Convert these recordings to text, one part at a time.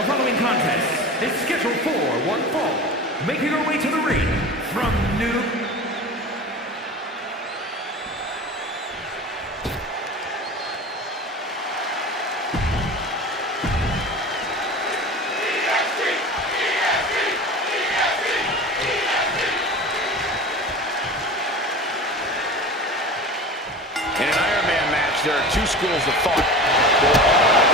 The following contest is scheduled for one fall. Making her way to the ring from New... In an Iron Man match, there are two schools of thought.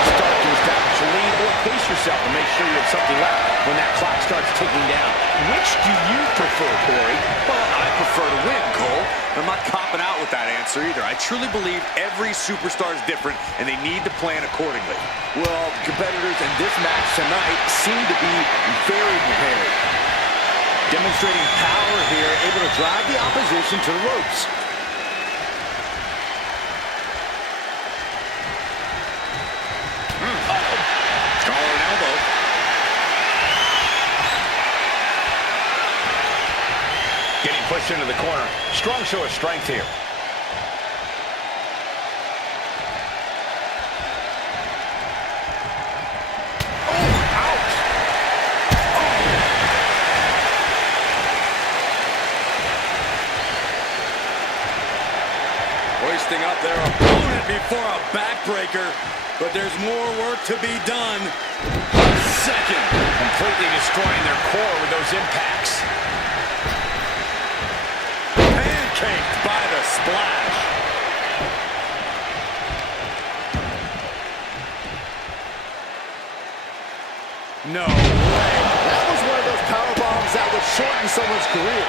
Start to establish a lead, or pace yourself and make sure you have something left when that clock starts ticking down. Which do you prefer, Corey? Well, I prefer to win, Cole. I'm not copping out with that answer either. I truly believe every superstar is different, and they need to plan accordingly. Well, competitors in this match tonight seem to be very prepared. Demonstrating power here, able to drive the opposition to the ropes. Pushed into the corner. Strong show of strength here. Oh, ouch! Hoisting up their opponent before a backbreaker, but there's more work to be done. Second. Completely destroying their core with those impacts. Caked by the splash. No way. That was one of those power bombs that would shorten someone's career.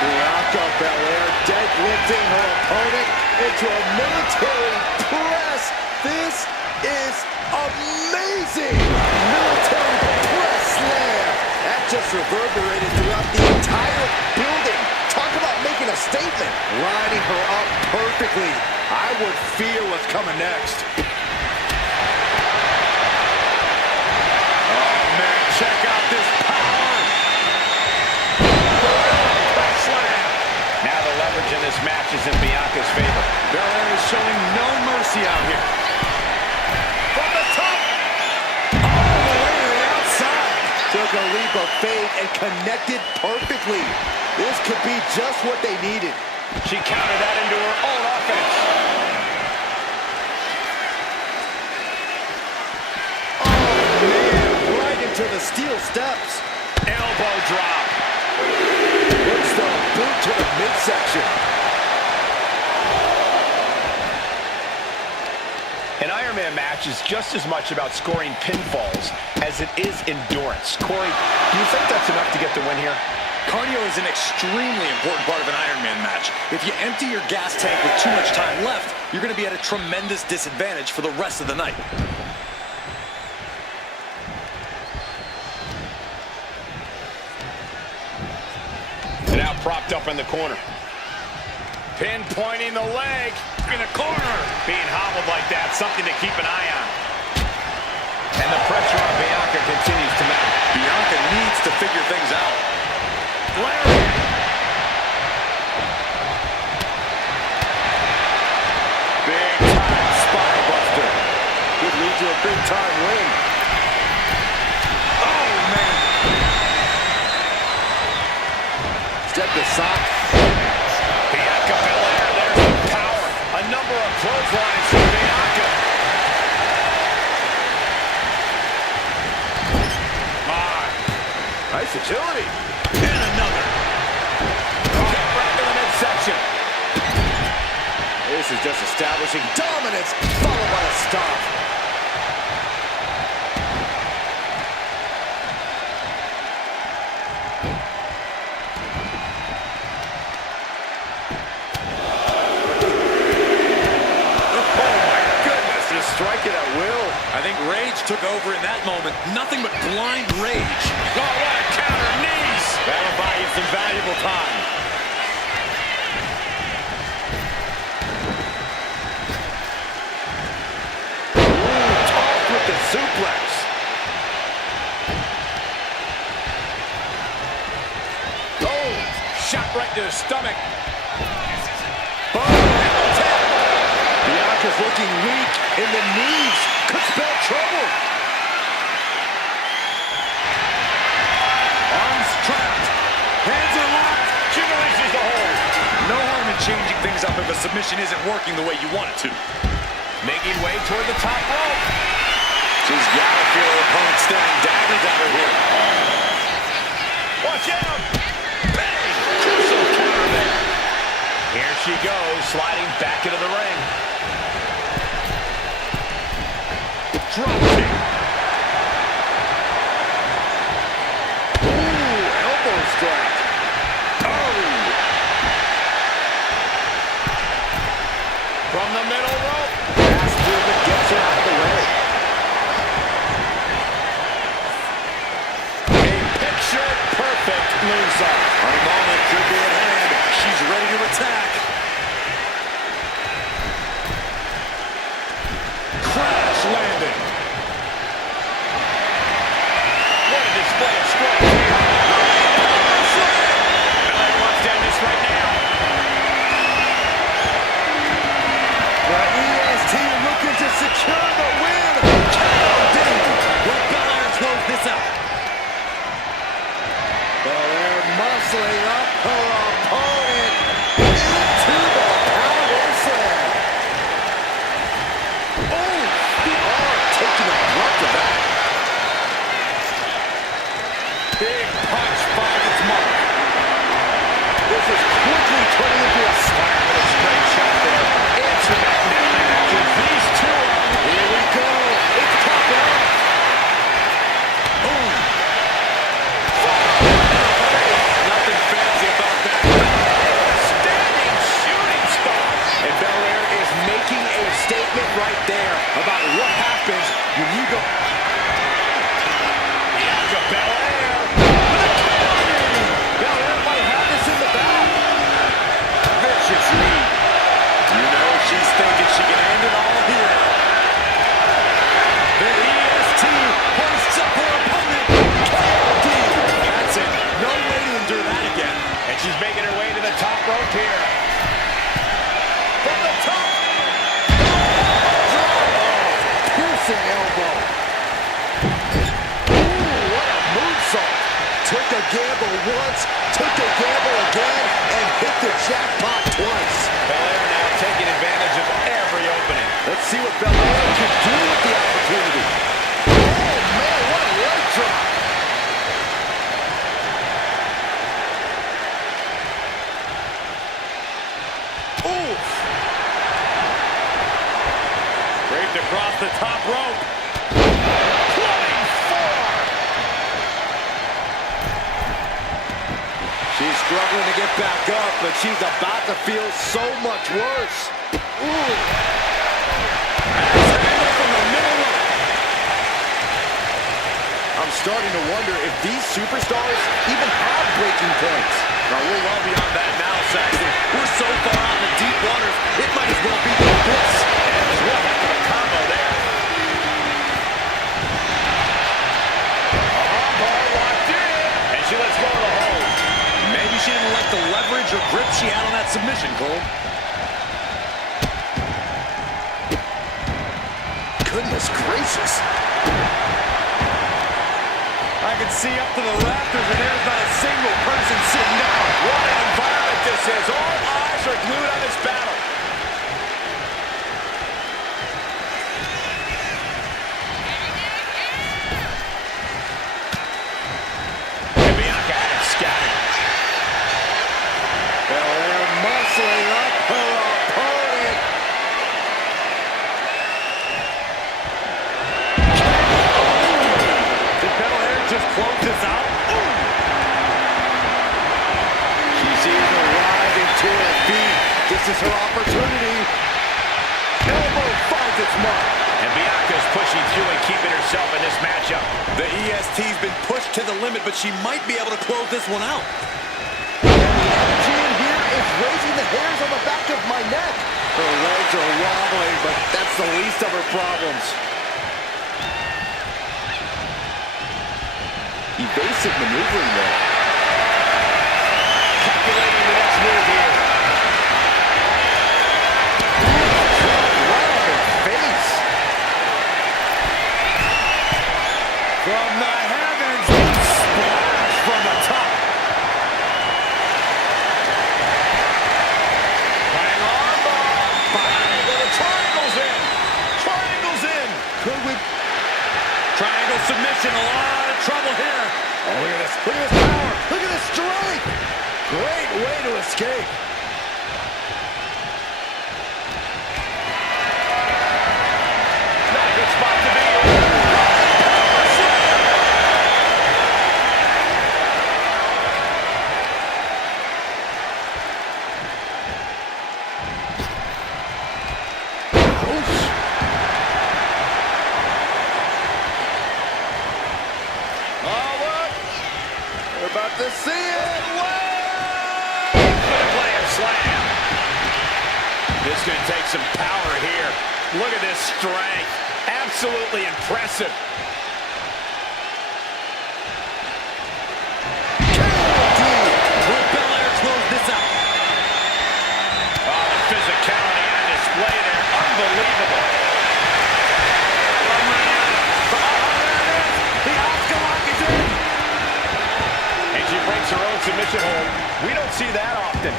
Bianca Belair deadlifting her opponent into a military press. This is amazing. Military press slam. That just reverberated throughout the entire building. Talk about making a statement. Lining her up perfectly. I would feel what's coming next. Oh, man, check out this power. Press slam. Now the leverage in this match is in Bianca's favor. Belair is showing no mercy out here. From the top. All the way to the outside. Took a leap of faith and connected perfectly. This could be just what they needed. She countered that into her own offense. Oh, man, right into the steel steps. Elbow drop. Puts the boot to the midsection. An Iron Man match is just as much about scoring pinfalls as it is endurance. Corey, do you think that's enough to get the win here? Cardio is an extremely important part of an Iron Man match. If you empty your gas tank with too much time left, you're going to be at a tremendous disadvantage for the rest of the night. Now propped up in the corner. Pinpointing the leg. In the corner. Being hobbled like that, something to keep an eye on. And the pressure on Bianca continues to mount. Bianca needs to figure things out. Larry. Big time spine buster. Could lead to a big time win. Oh, man. Step aside. Bianca Belair, there's the power. A number of clotheslines for Bianca. Nice agility. And another. Kick right to the midsection. This is just establishing dominance, followed by a stop. Striking at will. I think rage took over in that moment. Nothing but blind rage. Oh, what a counter, knees! That'll buy you some valuable time. Ooh, tossed with the suplex. Oh, shot right to the stomach. Boom! Bianca Bianca's looking weak, and the knees could spell trouble. Arms trapped. Hands are locked. She releases the hold. No harm in changing things up if a submission isn't working the way you want it to. Making way toward the top rope. She's got to feel her opponent staring daggers at her here. Watch out! Bang! Crucial counter there. Here she goes, sliding back into the ring. Drop kick. Ooh, elbow strike. Oh! From the middle rope. Fast movement gets her out of the way. A picture-perfect moonsault. Her moment could be at hand. She's ready to attack. Crash landing. What a display of strength here. Belair wants to end this right now. The EST looking to secure the win. KOD. Will Belair close this out? Belair muscling up her opponent into the power slam. Oh, the arm taking a brunt of that. Big punch finds its mark. This is quickly turning into a Fire with a straight shot there. It's SmackDown action. These two are... Here we go. It's popping off. Boom. Nothing fancy about that. Standing shooting star. And Belair is making a statement right there about what happens when you go. Bianca Belair. Belair might have this in the bag. Vicious knee. You know she's thinking she can end it all here. The EST hoists up her opponent. KOD. That's it. No way to endure that again. And she's making her way to the top rope here. From the top. Piercing elbow. Ooh, what a moonsault. Took a gamble once, took a gamble again, and hit the jackpot twice. Belair now taking advantage of every opening. Let's see what Belair can do with the opportunity. Oh, man, what a leg drop. Oof. Draped across the top rope. Flying forearm. She's struggling to get back up, but she's about to feel so much worse. Ooh. From the middle rope. I'm starting to wonder if these superstars even have breaking points. No, we're well beyond that now, Saxton. We're so far out in the deep waters, it might as well be the bliss. And it was one heck of a combo there. Armbar locked in. And she lets go of the hold. Maybe she didn't like the leverage or grip she had on that submission, Cole. Goodness gracious. I can see up to the rafters, and there's not a single person sitting down. What an environment this is. All eyes are glued on this battle. And Bianca had it scattered. Belair muscling up her opponent. Did Belair just close this out? She's even rising to her feet. This is her opportunity. Elbow finds its mark. And Bianca's pushing through and keeping herself in this matchup. The EST's been pushed to the limit, but she might be able to close this one out. And the energy in here is raising the hairs on the back of my neck. Her legs are wobbling, but that's the least of her problems. Evasive maneuvering there. Calculating the next move here. Right She's in a lot of trouble here. Oh, look at this. Look at this power. Look at this strength. Great way to escape. Not a good spot to be in. About to see it. Player slam. This is going to take some power here. Look at this strength. Absolutely impressive. Will Belair close this out? Oh, the physicality on display there. Unbelievable. The Asuka lock is in. And she breaks her own submission hold. We don't see that often.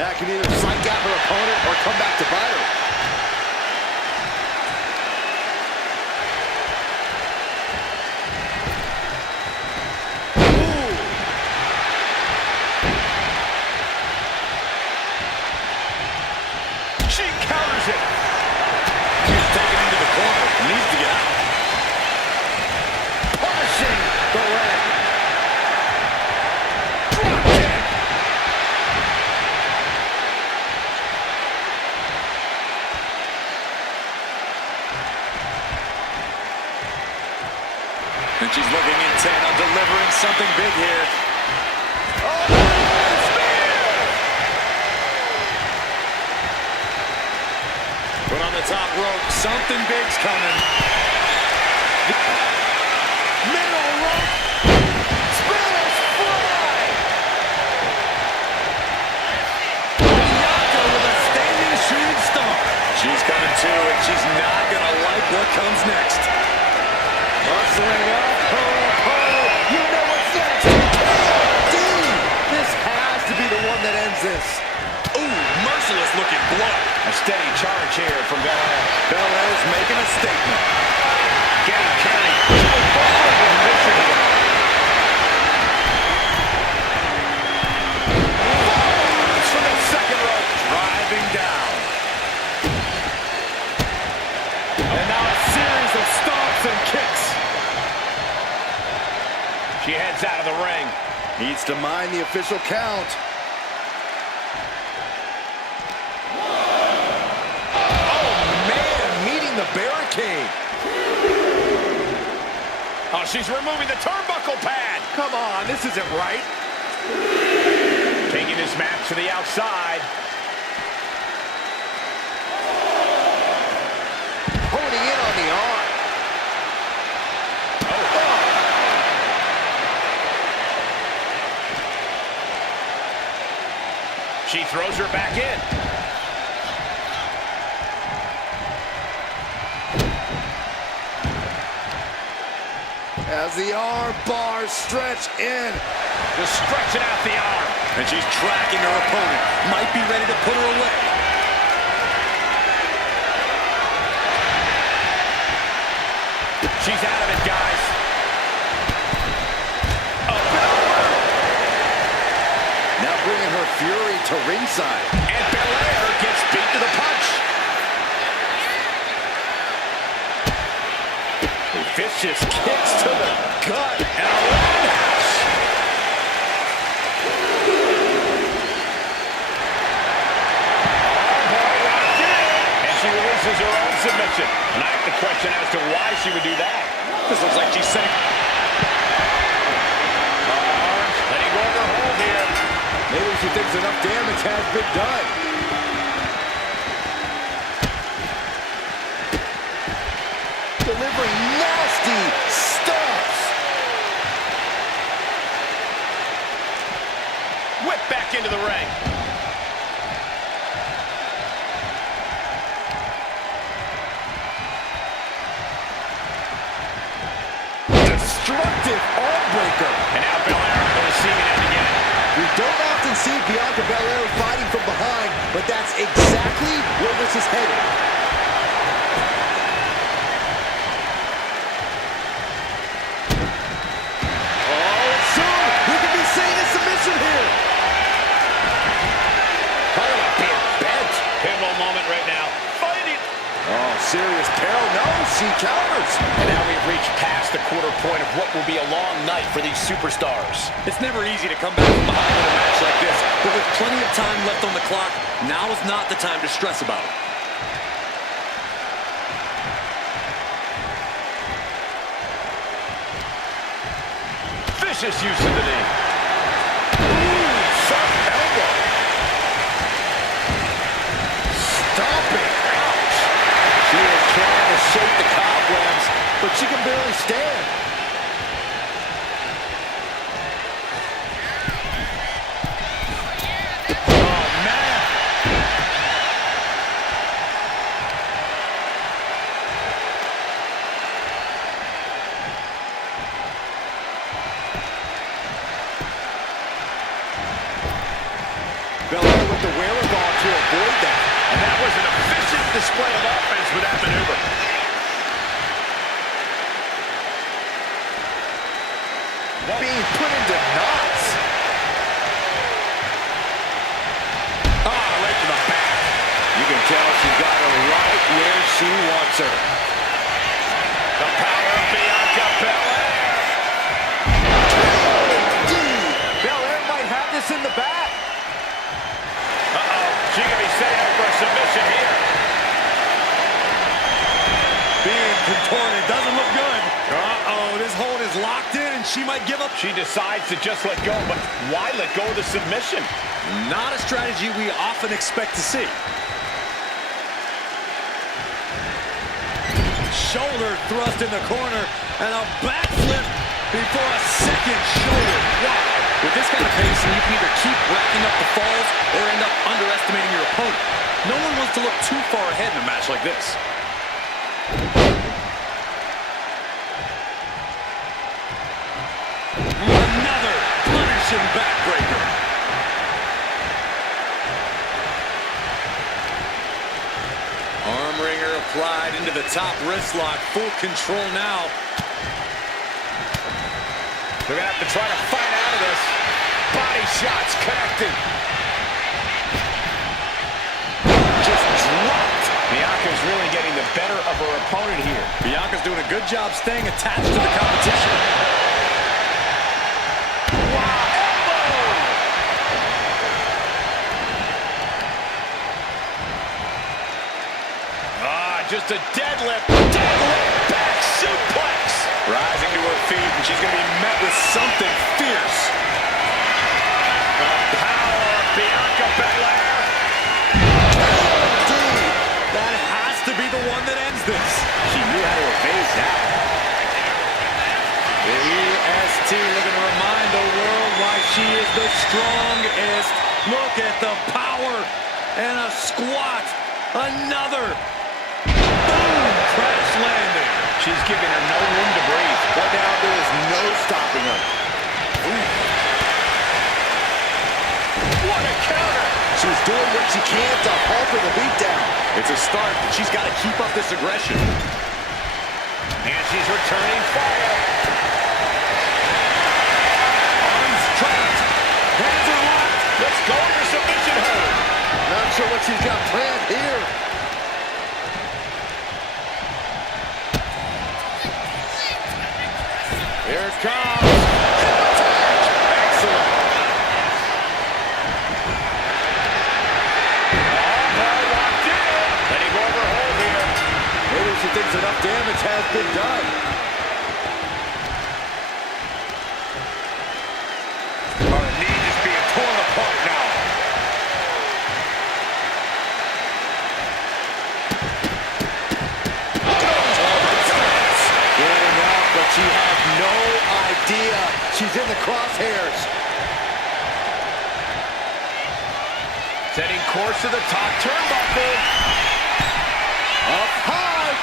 That can either psych out her opponent or come back to bite her. Ooh. She counters it. She's taken into the corner. Needs to get out. Punishing the leg. And she's looking intent on delivering something big here. Put on the top rope. Something big's coming. Middle rope. Spanish fly. Bianca with a standing shooting star. She's coming too, and she's not going to like what comes next. Hustling up. You know what's next. KD. This has to be the one that ends this. Ooh, merciless looking blow. A steady charge here from Belair. Belair's making a statement. Getting carried. Forwards from the second rope. Driving down. And now a series of stomps and kicks. She heads out of the ring. Needs to mind the official count. The barricade. Oh, she's removing the turnbuckle pad. Come on, this isn't right. Taking this match to the outside. Honing in on the arm. She throws her back in. As the arm bars stretch in. Just stretching out the arm. And she's tracking her opponent. Might be ready to put her away. She's out of it, guys. Now bringing her fury to ringside. And Belair gets beat to the punch. Vicious kicks to the gut. And a roundhouse. And she releases her own submission. And I have to question as to why she would do that. This looks like she's setting. Arms letting go of her hold here. Maybe she thinks enough damage has been done. Delivering nasty stomps. Whip back into the ring. Destructive arm breaker. And now Belair on the receiving end again. We don't often see Bianca Belair fighting from behind, but that's exactly where this is headed. serious peril. No, she counters. And now we've reached past the quarter point of what will be a long night for these superstars. It's never easy to come back from behind in a match like this, but with plenty of time left on the clock, now is not the time to stress about it. Vicious use of the knee. Ooh, sharp elbow. Stomping. Ouch. She is trying to shake the cobwebs, but she can barely stand. Oh, man. Belair with the wherewithal to avoid that. And that was an efficient display of offense with that maneuver. Being put into knots. Right to the back. You can tell she's got her right where she wants her. The power of Bianca Belair. Belair might have this in the back. She can be setting up for a submission here. Being contorted doesn't look good. This hold is locked in and she might give up. She decides to just let go, but why let go of the submission? Not a strategy we often expect to see. Shoulder thrust in the corner and a backflip before a second shoulder. Wow. With this kind of pacing, you can either keep racking up the falls or end up underestimating your opponent. No one wants to look too far ahead in a match like this. Another punishing backbreaker. Arm wringer applied into the top wrist lock. Full control now. They're going to have to try to fight out of this. Body shots connecting. Just dropped. Bianca's really getting the better of her opponent here. Bianca's doing a good job staying attached to the competition. Just a deadlift back suplex. Rising to her feet, and she's going to be met with something fierce. The power of Bianca Belair. That has to be the one that ends this. She knew how to evade that. The EST looking to remind the world why she is the strongest. Look at the power and a squat. Another. Crash landing. She's giving her no room to breathe. Right now, there is no stopping her. What a counter. She's doing what she can to halter the beatdown. It's a start, but she's got to keep up this aggression. And she's returning fire. Arms trapped. Hands are locked. Let's go to the submission hold. Not sure what she's got planned here. Here it comes. Excellent. Locked in. Letting go of her hold here. Maybe she thinks enough damage has been done. Her knee is being torn apart now. Getting up, but she has no idea she's in the crosshairs. Setting course to the top turnbuckle. Up high.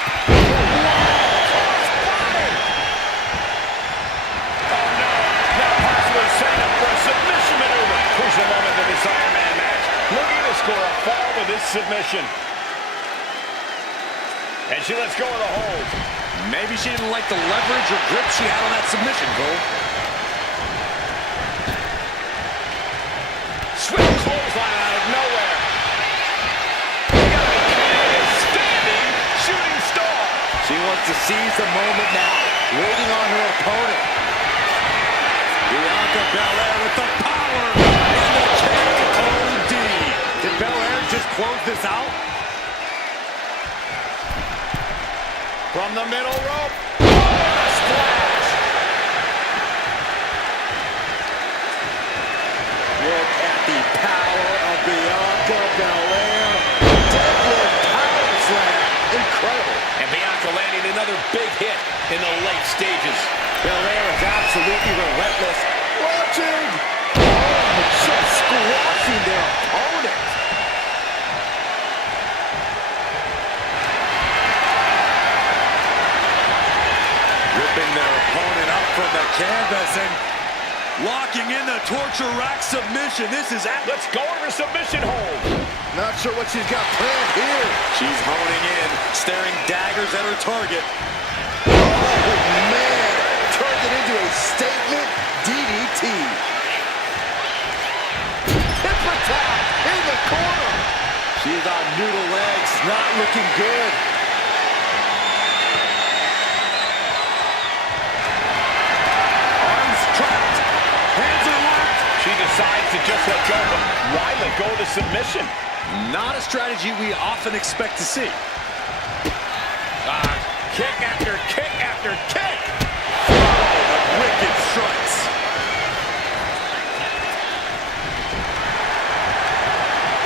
Oh no, now possibly setting up for a submission maneuver. Crucial moment in this Iron Man match. Looking to score a fall with this submission. And she lets go of the hold. Maybe she didn't like the leverage or grip she had on that submission, Cole. Swift clothesline out of nowhere. They gotta be kidding. Standing shooting opponent. Bianca Belair with the power and the KOD. Did Belair just close this out? From the middle rope. Oh, a splash. Look at the power of Bianca Belair. Deadlift power slam. Incredible. And Bianca landing another big hit in the late stages. Belair is absolutely relentless. Watching. Oh, just squashing their opponent. Ripping their opponent up from the canvas and locking in the torture rack submission. This is at. Let's go over submission hold. Not sure what she's got planned here. She's honing in, staring daggers at her target. Oh, man. Turned it into a statement DDT. Hip attack in the corner. She's on noodle legs, not looking good. Arms trapped, hands are locked. She decides to just let go, but why let go of the submission? Not a strategy we often expect to see. Kick after kick after kick. Wicked strikes.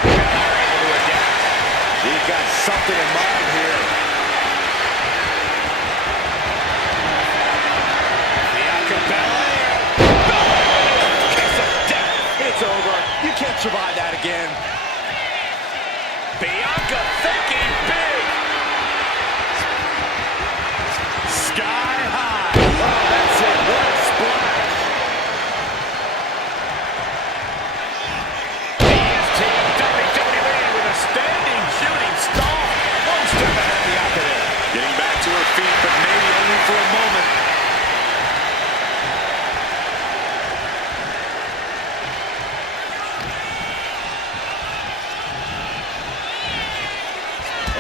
Belair able to adapt. He's got something in mind here. Bianca Belair. Kiss of death. It's over. You can't survive that again. Bianca thinking big. Sky high. Oh, that's it. What a splash. EST WWE with a standing shooting star. One step ahead of the operative. Getting back to her feet, but maybe only for a moment.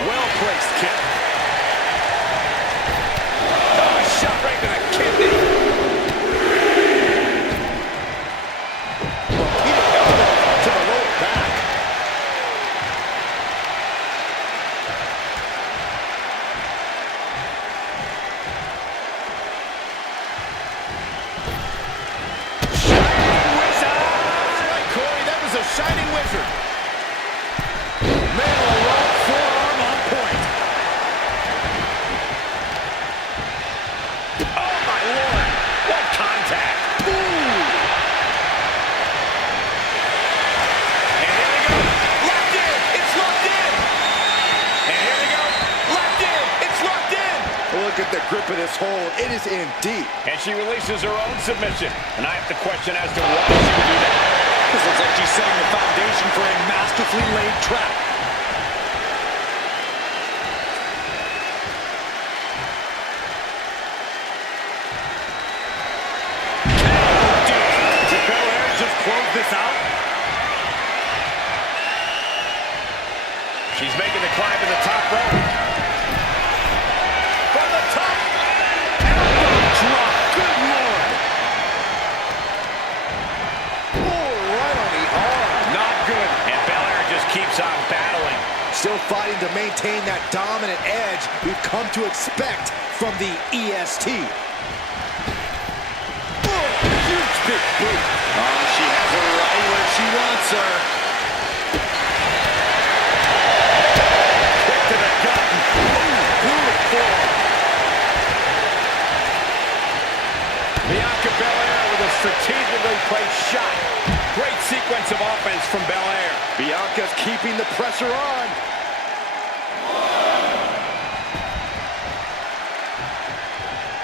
Well-placed kick. Oh, a shot right to the kidney. Repeated elbow to the lower back. Shining wizard. That's right, Corey. That was a shining wizard. Man alone, forearm on point. Oh, my Lord. What contact. Ooh. And here we go. Locked in. It's locked in. And here we go. Locked in. It's locked in. Look at the grip of this hold. It is in deep. And she releases her own submission. And I have to question as to why she would do that. This looks like she's setting the foundation for a masterfully laid trap. Did Belair just close this out? She's making the climb to the top rope. From the top. Elbow drop. Good Lord. Oh, right on the arm. Not good. And Belair just keeps on battling. Still fighting to maintain that dominant edge we've come to expect from the EST. Oh, huge big boot. Oh, she has her right where she wants her. Kick to the gut. Brutal forward. Bianca Belair with a strategically placed shot. Great sequence of offense from Belair. Bianca's keeping the pressure on.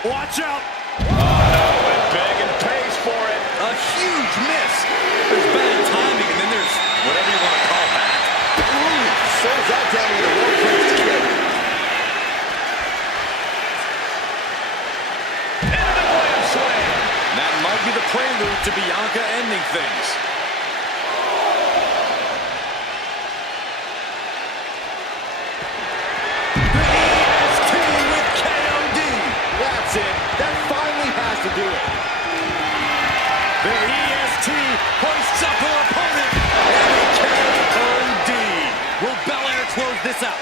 Watch out. Went big and pays for it. A huge miss. There's bad timing, and then there's whatever you want to call that. Ooh, sends that down with a well-placed kick. Into the glam slam. That might be the prelude to Bianca ending things. That's it. That finally has this out.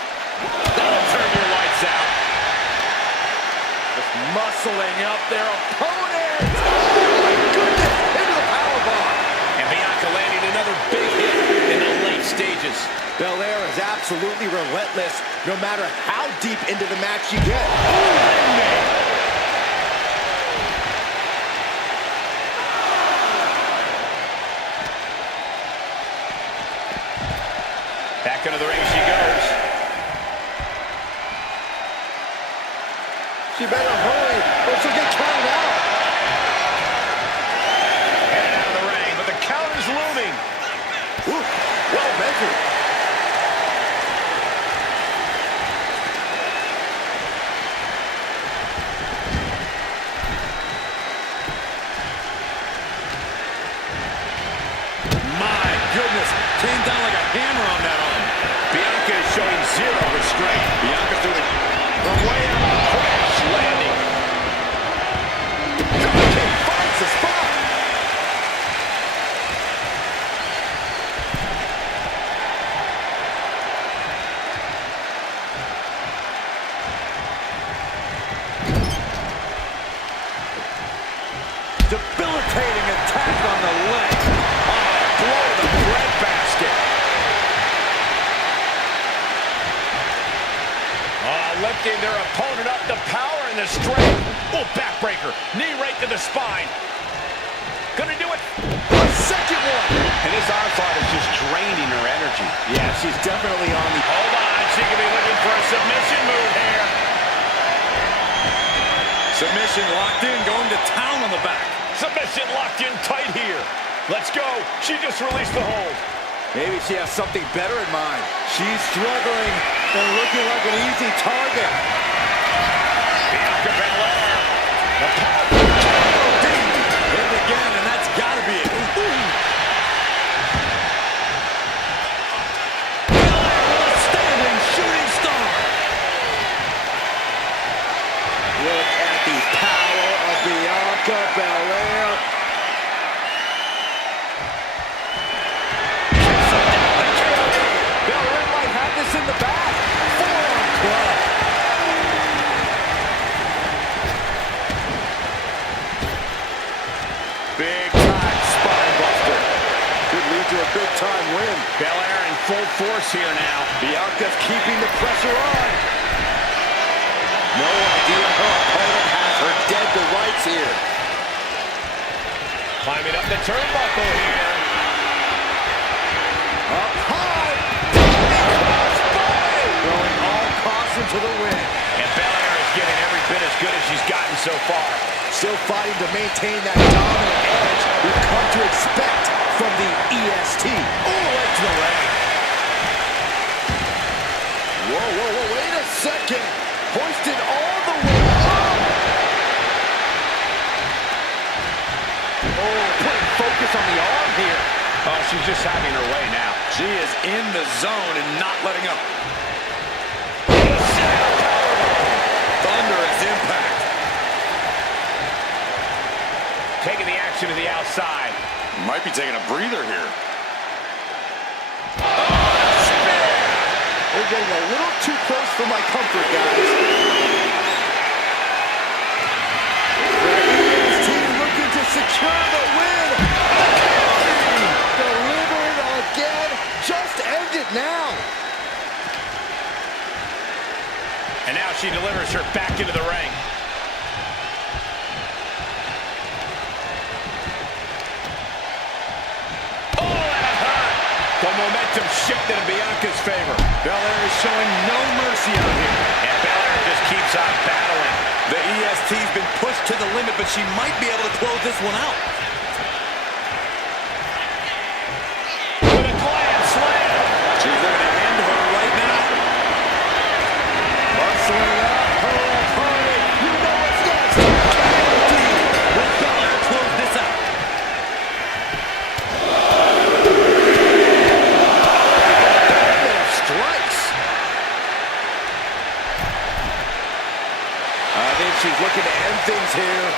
That'll turn your lights out. Just muscling up their opponent. Oh my goodness, into the powerbomb. And Bianca landing another big hit in the late stages. Belair is absolutely relentless, no matter how deep into the match you get. Back into the ring she goes. She better hurry, or she'll get counted out. Headed out of the ring, but the counter's looming. Ooh, well measured. My goodness, came down like a hammer on that arm. Bianca is showing zero restraint. Bianca threw the From way out, crash landing. Dropkick finds the spot. debilitating attack on the leg. Blow to the breadbasket. Lifting their opponent up, the power and the strength. Oh, backbreaker. Knee right to the spine. Gonna do it. A second one. And this onslaught is just draining her energy. Yeah, she's definitely on the... Hold on, she could be looking for a submission move here. Submission locked in, going to town on the back. Submission locked in tight here. Let's go. She just released the hold. Maybe she has something better in mind. She's struggling and looking like an easy target. Bianca Belair. The power. Hit it again, and that's got to be it. Belair, standing shooting star. Look at the power of Bianca Belair. Belair might have this in the back. Forearm club. Big time spine buster. Could lead to a big time win. Belair in full force here now. Bianca's keeping the pressure on. No idea her opponent has her dead to rights here. Climbing up the turnbuckle here. Up high. Crossbody. Throwing all caution to the wind. And Belair is getting every bit as good as she's gotten so far. Still fighting to maintain that dominant edge we've come to expect from the EST. Oh, right to the leg. Whoa, whoa, whoa, wait a second. Hoisted all the way up. Oh, putting focus on the arm here. Oh, she's just having her way now. She is in the zone and not letting up. Thunderous impact. Taking the action to the outside. Might be taking a breather here. We're getting a little too close for my comfort, guys. The EST looking to secure the win. Delivering again. Just end it now. And now she delivers her back into the ring. The momentum shifted in Bianca's favor. Belair is showing no mercy out here. And Belair just keeps on battling. The EST's been pushed to the limit, but she might be able to close this one out. With a glam slam. She's looking to end her right now. Bustling up her opponent. You know what's next. Will Belair close this out? Strikes. I think she's looking to end things here.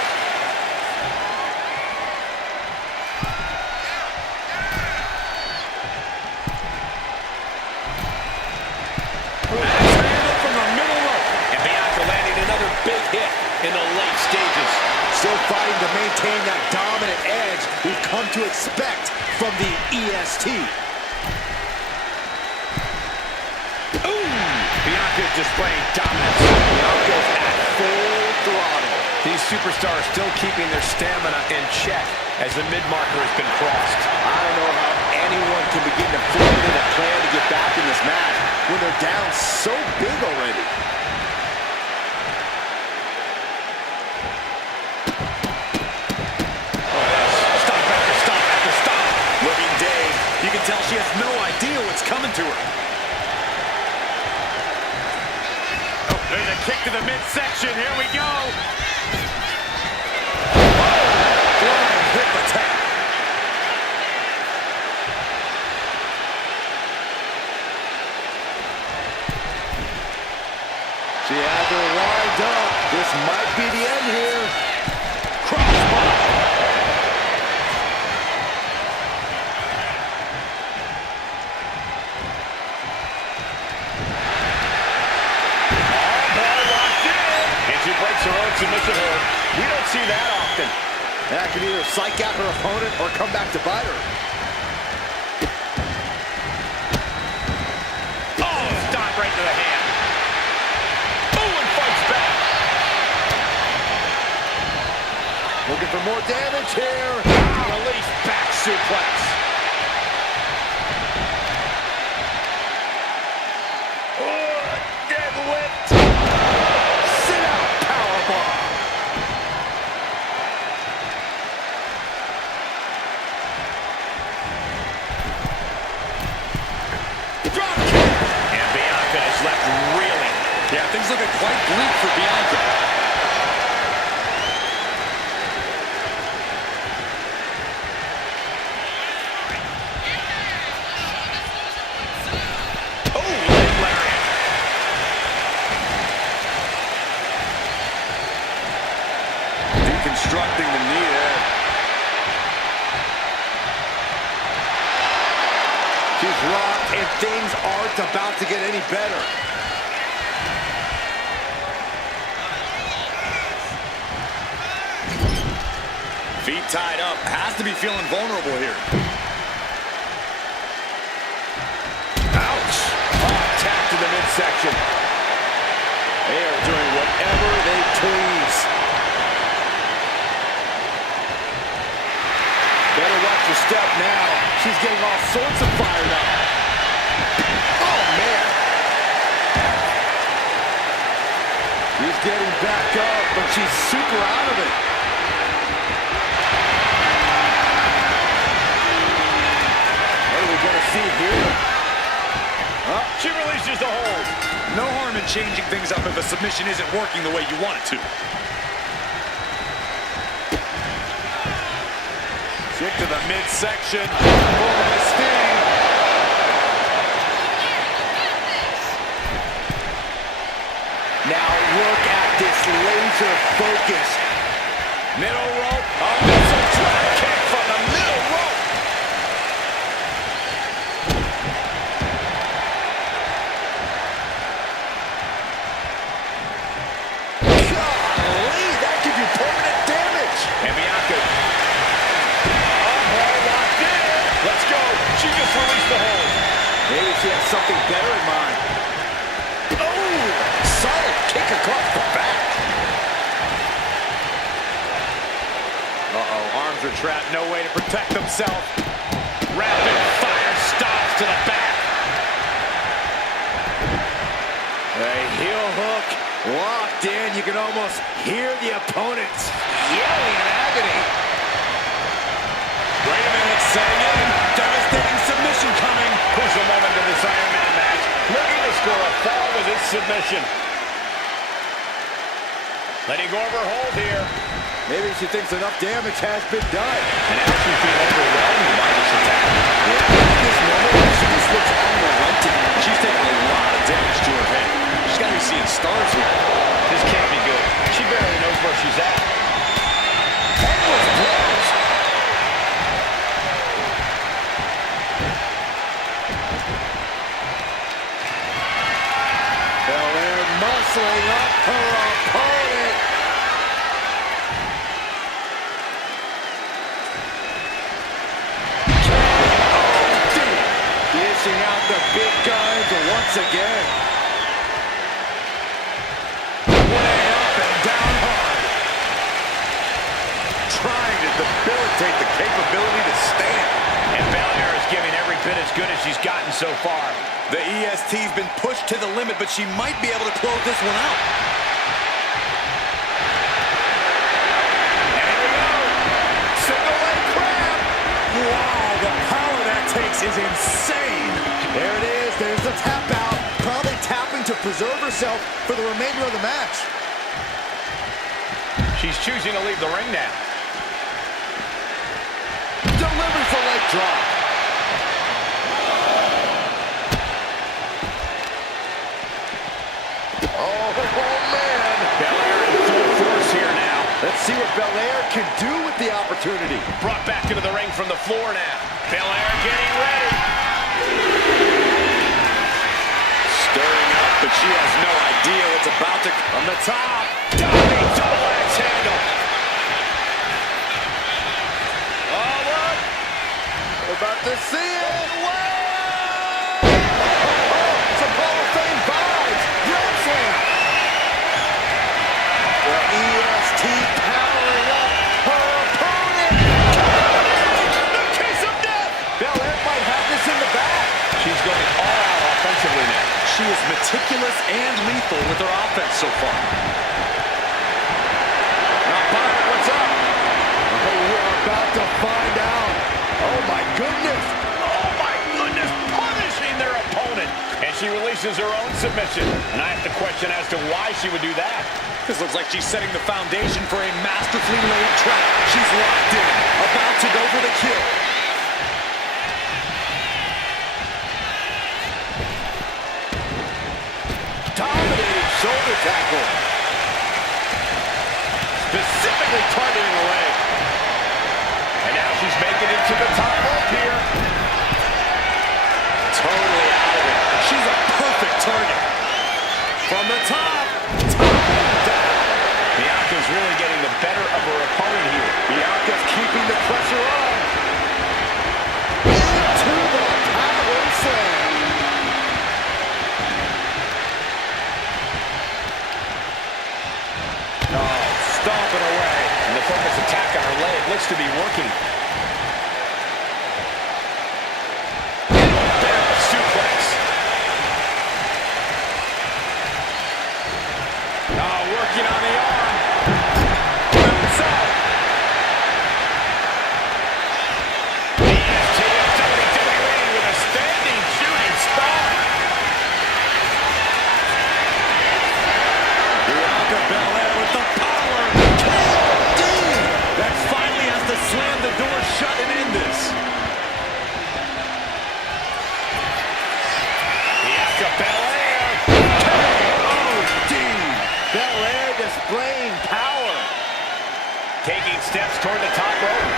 maintain that dominant edge we've come to expect from the EST. Bianca's displaying dominance. Bianca's at full throttle. These superstars still keeping their stamina in check as the mid-marker has been crossed. I don't know how anyone can begin to formulate a plan to get back in this match when they're down so big already. Stop after stop after stop. Looking dazed. You can tell she has no idea what's coming to her. There's a kick to the midsection. Here we go. Flying hip attack. She has her lined up. This might be the end here. Crossbody. She breaks her own submission hold. We don't see that often. That can either psych out her opponent or come back to bite her. Oh, stop right to the hand. Oh, and fights back. Looking for more damage here. Release back suplex. Oh, deadlift. Things looking quite bleak for Bianca. Oh, lerae. Deconstructing the knee there. She's rocked, and things aren't about to get any better. Feet tied up. Has to be feeling vulnerable here. Ouch. Oh, tapped in the midsection. They are doing whatever they please. Better watch your step now. She's getting all sorts of fired up. Oh, man. She's getting back up, but she's super out of it. See here. She releases the hold. No harm in changing things up if a submission isn't working the way you want it to. Kick to the midsection. Now look at this laser focus. Middle rope. A missile drop kick from the middle rope. And Bianca. Oh, locked in. Let's go. She just released the hold. Maybe she has something better in mind. Oh, solid kick across the back. Uh-oh, arms are trapped. No way to protect themselves. Rapid fire stops to the back. A heel hook locked in. You can almost hear the opponents yelling in agony. Wait a minute, setting in. Devastating submission coming. Crucial moment in this Iron Man match. Looking to score a fall with this submission. Letting go of her hold here. Maybe she thinks enough damage has been done. And actually being overwhelmed by this attack. Yeah, at this moment, she just looks unrelenting. She's taking a lot of damage to her head. She's got to be seeing stars here. This can't be good. She barely knows where she's at. Endless blows. Belair muscling up her opponent. out the big guns once again. Way up and down hard. Trying to debilitate the capability to stand. And Belair is giving every bit as good as she's gotten so far. The EST's been pushed to the limit, but she might be able to close this one out. And here we go. Single leg crab. Wow, the power that takes is insane. There it is. There's the tap out. Probably tapping to preserve herself for the remainder of the match. She's choosing to leave the ring now. Delivers the leg drop. Oh, man. Belair in full force here now. Let's see what Belair can do with the opportunity. Brought back into the ring from the floor now. Belair getting ready. Stirring up, but she has no idea what's about to From the top. Diving double axe handle. Oh, look. We're about to see it. Some Hall of Fame vibes. Grand Slam. The EST powering up her opponent. The kiss of death. Belair might have this in the bag. She's going all out offensively now. She is meticulous and lethal with her offense so far. Now, Byron, what's up? Oh, we're about to find out. Oh, my goodness. Oh, my goodness. Punishing their opponent. And she releases her own submission. And I have to question as to why she would do that. This looks like she's setting the foundation for a masterfully laid trap. She's locked in, about to go for the kill. Dominating shoulder tackle. Specifically targeting the leg. And now she's making it to the top rope here. Totally out of it. She's a perfect target. From the top. Bianca's really getting the better of her opponent here. Bianca's keeping the pressure on. Into the power slam. Oh, stomping away. And the focus attack on her leg looks to be working. Barrel suplex. Oh, working on the arm. Moves up. The EST of WWE with a standing shooting star. Bianca Belair with the power. That finally has to slam the door shut and end this. Bianca Belair. KOD. Belair displaying power. Taking steps toward the top rope.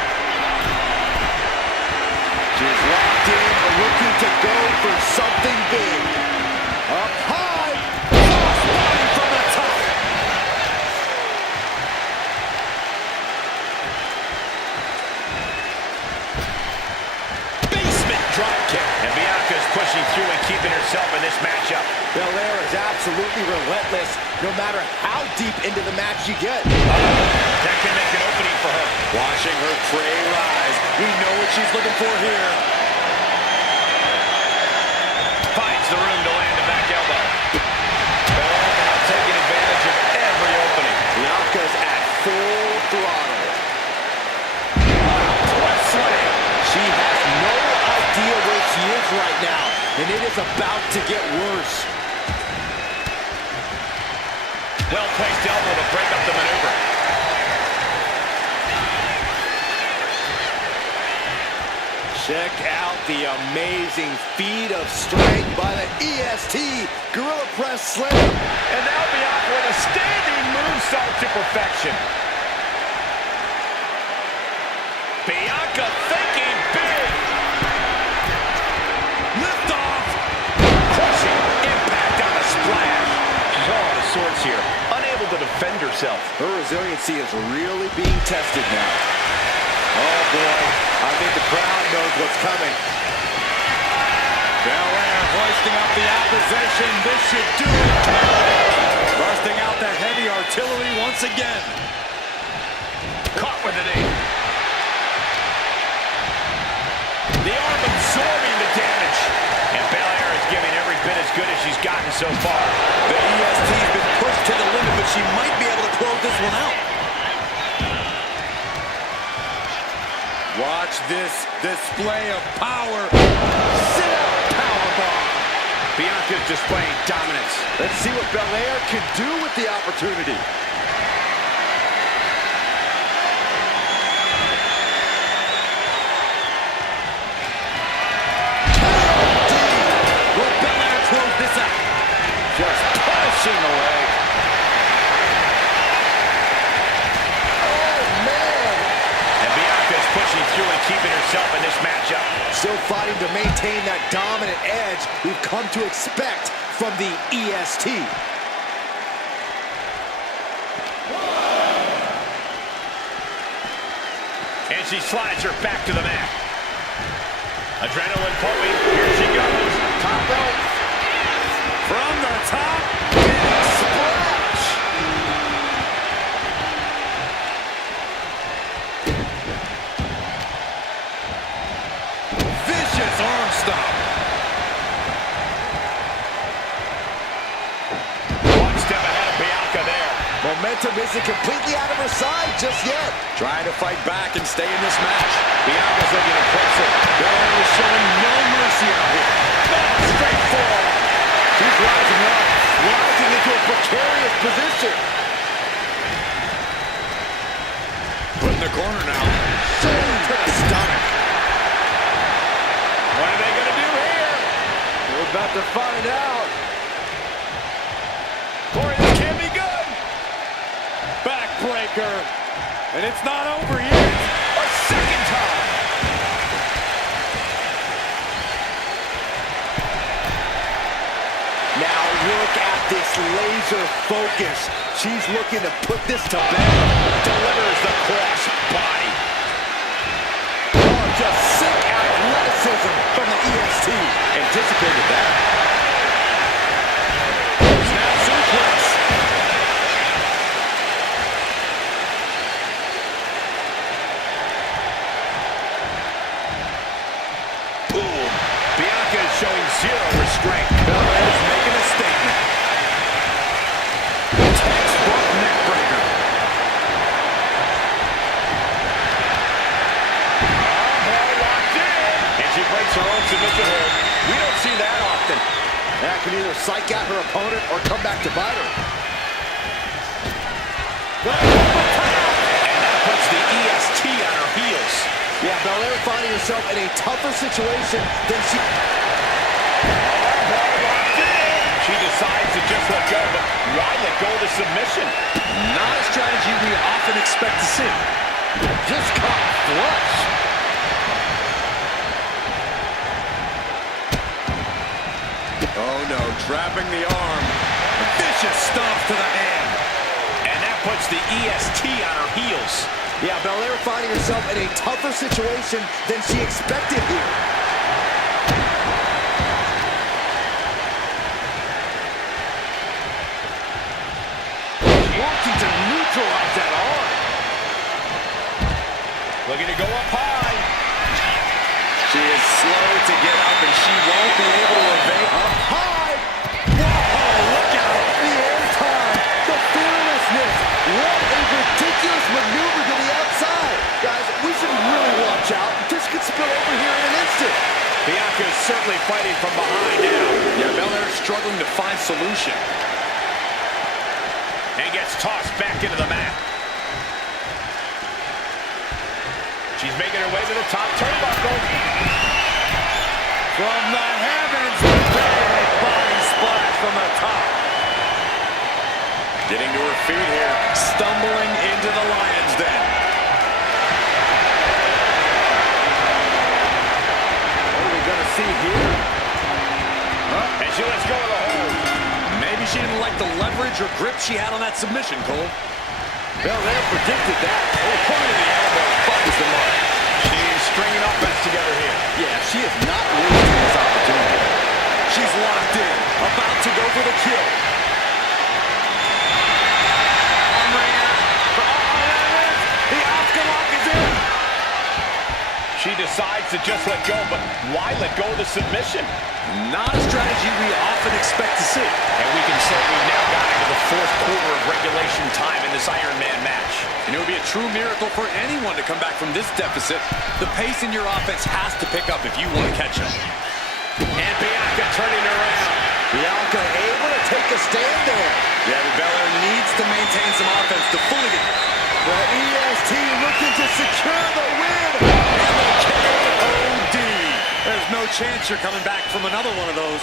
She's locked in, but looking to go for something big. Up high. Crossbody from the top. Basement drop kick. And Bianca's pushing through and keeping herself in this matchup. Belair is absolutely relentless, no matter how deep into the match you get. That can make an opening for her. Watching her prey rise. We know what she's looking for here. Finds the room to land a back elbow. Belair now taking advantage of every opening. Bianca's at full throttle. Press slam. She has no idea where she is right now, and it is about to get worse. Well-placed elbow to break up the maneuver. Check out the amazing feat of strength by the EST Gorilla Press Slam. And now Bianca with a standing moonsault to perfection. Bianca thinking big. Lift off. Crushing impact on a splash. She's all out of sorts here. Unable to defend herself. Her resiliency is really being tested now. Oh boy, I think the crowd knows what's coming. Belair busting out the opposition. This should do it. Busting out the heavy artillery once again. Caught with the knee. The arm absorbing the damage. And Belair is giving every bit as good as she's gotten so far. The EST's been pushed to the limit, but she might be able to close this one out. Watch this display of power. Sit out powerbomb. Bianca's displaying dominance. Let's see what Belair can do with the opportunity. Will Belair close this out? Just punishing the leg. Oh, man. And Bianca's pushing through and keeping herself in this matchup. Still fighting to maintain that dominant edge we've come to expect from the EST. And she slides her back to the mat. Adrenaline pumping. Here she goes. Top rope. From the top. Big splash. Vicious arm stomp. One step ahead of Bianca there. Momentum isn't completely out of her side just yet. Trying to fight back and stay in this match. Bianca's looking impressive. Belair is showing no mercy out here. Straight forward. She's rising up, rising into a precarious position. Put in the corner now. Shoulder to the stomach. What are they going to do here? We're about to find out. Corey, this can't be good. Backbreaker. And it's not over yet. A second time. Now look at this laser focus. She's looking to put this to bed. Delivers the cross body. Oh, just sick athleticism from the EST. Anticipated that. Snap suplex. Boom. Bianca is showing zero restraint. Belair is making a statement. Textbook neck breaker. Locked in. And she breaks her own submission hold. We don't see that often. That can either psych out her opponent or come back to bite her. And that puts the EST on her heels. Yeah, Belair finding herself in a tougher situation than she... She decides to just let go, but why let go of the submission? Not a strategy we often expect to see. Just caught flush. Oh no, trapping the arm. Vicious stomp to the hand. And that puts the EST on her heels. Yeah, Belair finding herself in a tougher situation than she expected here. Wanting to neutralize that arm. Looking to go up high. She is slow to get up, and she won't be able to evade. Up high. Whoa, look out. The air time. The fearlessness. What a ridiculous maneuver to the outside. Guys, we should really watch out. This could spill over here in an instant. Bianca is certainly fighting from behind now. Yeah, Belair's struggling to find solution. And gets tossed back into the mat. She's making her way to the top turnbuckle. From the heavens, big body splash from the top. Getting to her feet here, stumbling into the lion's den. What are we going to see here? And she lets go of the hold. Maybe she didn't like the leverage or grip she had on that submission, Cole. Belair predicted that. Point of the elbow finds the mark. She's stringing offense together here. Yeah, she is not wasting this opportunity. She's locked for the kill. The Asuka lock is in. She decides to just let go, but why let go of the submission? Not a strategy we often expect to see. And we can say we've now got into the fourth quarter of regulation time in this Iron Man match. And it would be a true miracle for anyone to come back from this deficit. The pace in your offense has to pick up if you want to catch up. And Bianca turning around. Bianca able to take a stand there. Yeah, but Belair needs to maintain some offense to fully get... The EST looking to secure the win. And the KOD. There's no chance you're coming back from another one of those.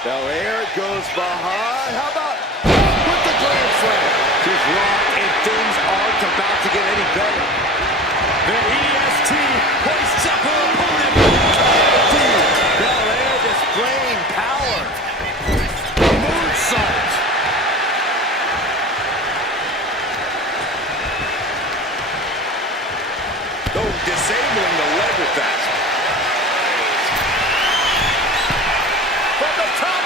Belair goes behind. How about with the Grand Slam? She's locked and things aren't about to get any better. The EST hoists up her opponent. Belair displaying power. Moonsault. Oh, disabling the leg with that. From the top.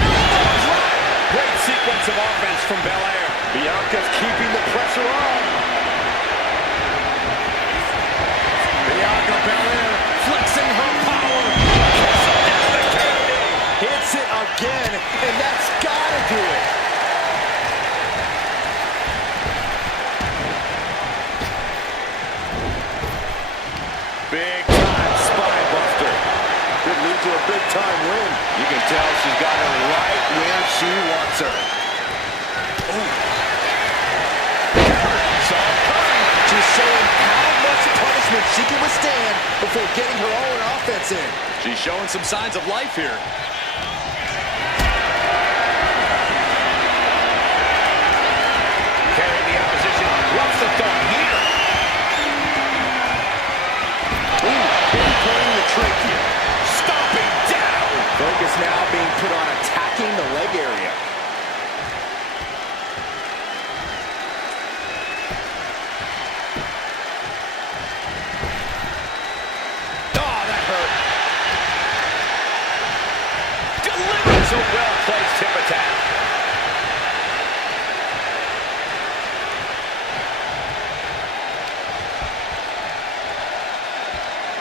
Elbow drop. Great sequence of offense from Belair. Bianca's keeping the pressure on. Bianca Belair flexing her power. Hits it again, and that's gotta do it. Big time spine buster. Could lead to a big time win. You can tell she's got her right where she wants her. She's showing how much punishment she can withstand before getting her own offense in. She's showing some signs of life here. Carrying the opposition. What's the thought here? Pinpointing the trachea. Stomping down. Focus now being put on attacking the leg area. Oh, that hurt. Delivers a well-placed hip attack.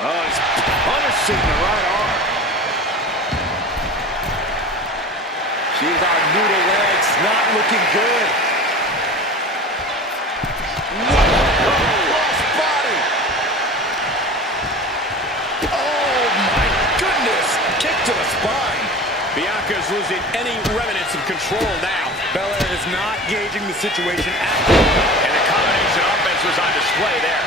Oh, he's punishing the right arm. She's on noodle legs, not looking good. Cross body. Oh my goodness! Kick to the spine. Bianca's losing any remnants of control now. Belair is not gauging the situation accurately. And the combination offense was on display there.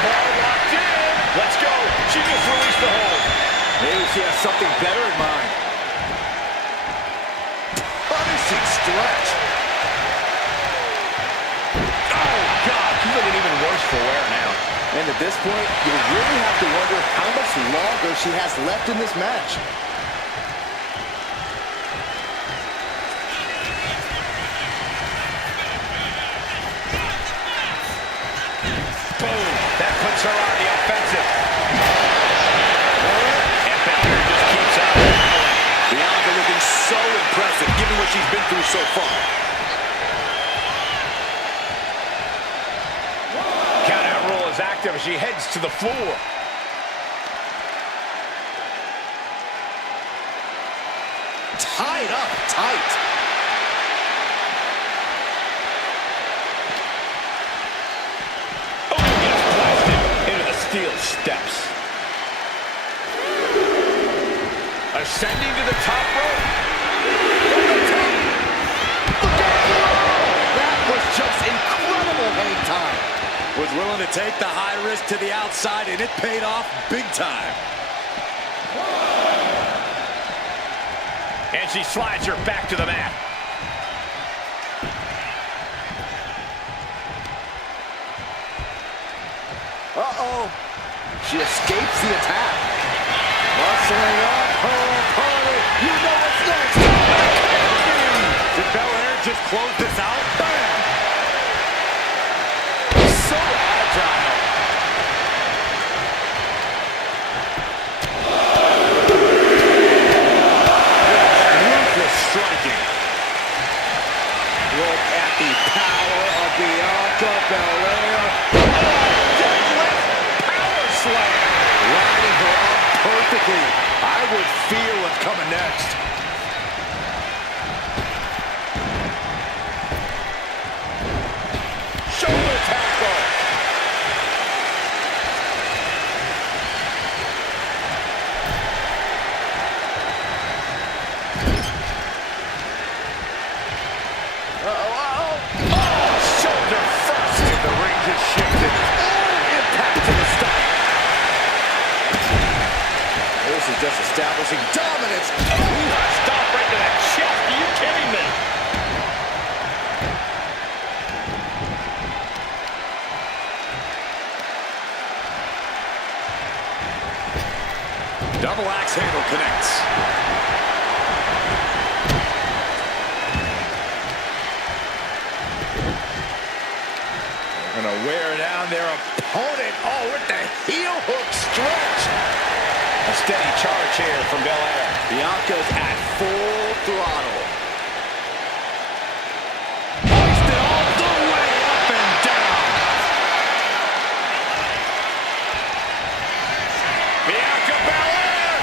Ball locked in. Let's go. She just released the hold. Maybe she has something better in mind. Punishing stretch. Oh, God. She's looking even worse for wear now. And at this point, you really have to wonder how much longer she has left in this match. Boom. That puts her on the offensive. And Belair just keeps out. Bianca looking so impressive, given what she's been through so far. Countout rule is active as she heads to the floor. Tied up tight. Oh, he gets blasted into the steel steps. Ascending to the top rope. From the top. Look out! That was just incredible hang time. Was willing to take the high risk to the outside, and it paid off big time. And she slides her back to the mat. Uh-oh. She escapes the attack. Muscling up her opponent. You know what's next. Did Belair just close this out? Bam! So agile. quickly. I would feel what's coming next. Shoulder tackle. Shoulder first. The ring just shifted. Impact to the stomach. This is just establishing dominance. Stop right to that chest. Are you kidding me? Double axe handle connects. Gonna wear down their opponent. Oh, with the heel hook stretch. A steady charge here from Belair. Bianca's at full throttle. Hoisted all the way up and down. Bianca Belair.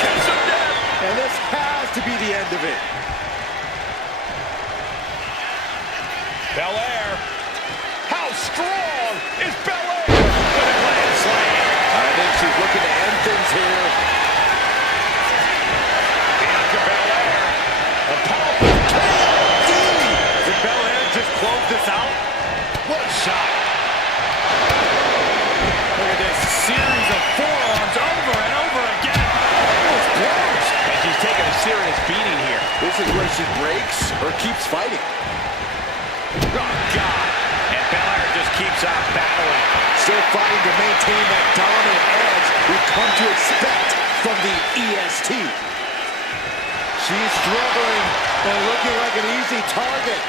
Kiss of death. And this has to be the end of it. Belair. How strong is Belair? Good land slam. I think she's looking to end things here. Bianca Belair. A powerful Did Belair just close this out? what a shot. Look at this series of forearms over and over again. And she's taking a serious beating here. This is where she breaks or keeps fighting. Oh, God. And Belair just keeps on battling. Still fighting to maintain that dominant edge we've come to expect from the EST. She's struggling and looking like an easy target.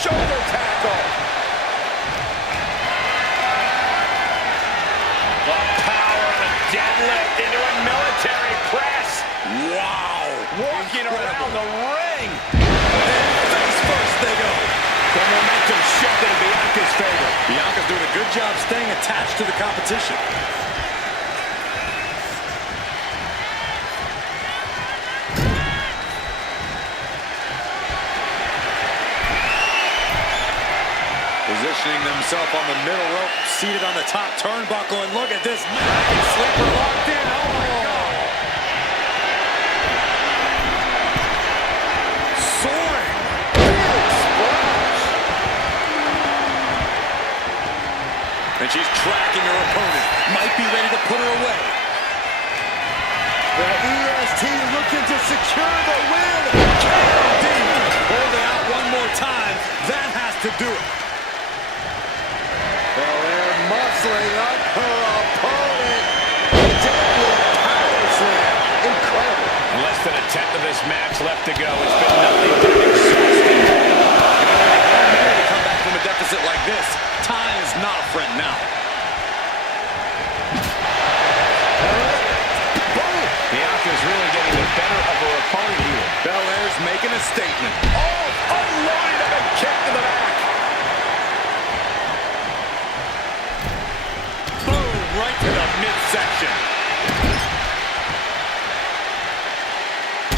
Shoulder tackle. The power of a deadlift into a military press. Wow. Walking around the ring. Face first they go. The momentum shifted in Bianca's favor. Bianca's doing a good job staying attached to the competition. Positioning themselves on the middle rope, seated on the top turnbuckle, and look at this. Sleeper locked in. Oh my God. Soaring. And she's tracking her opponent. Might be ready to put her away. The EST looking to secure the win. Holding out one more time. That has to do it. Belair muscling up her opponent. Deadly power slam. Incredible. Less than a tenth of this match left to go. It's been nothing but exhausting. To come back from a deficit like this, time is not a friend now. Bianca's really getting the better of her opponent here. Belair's making a statement. Oh, unloaded a big kick to the back. Boom, right to the midsection.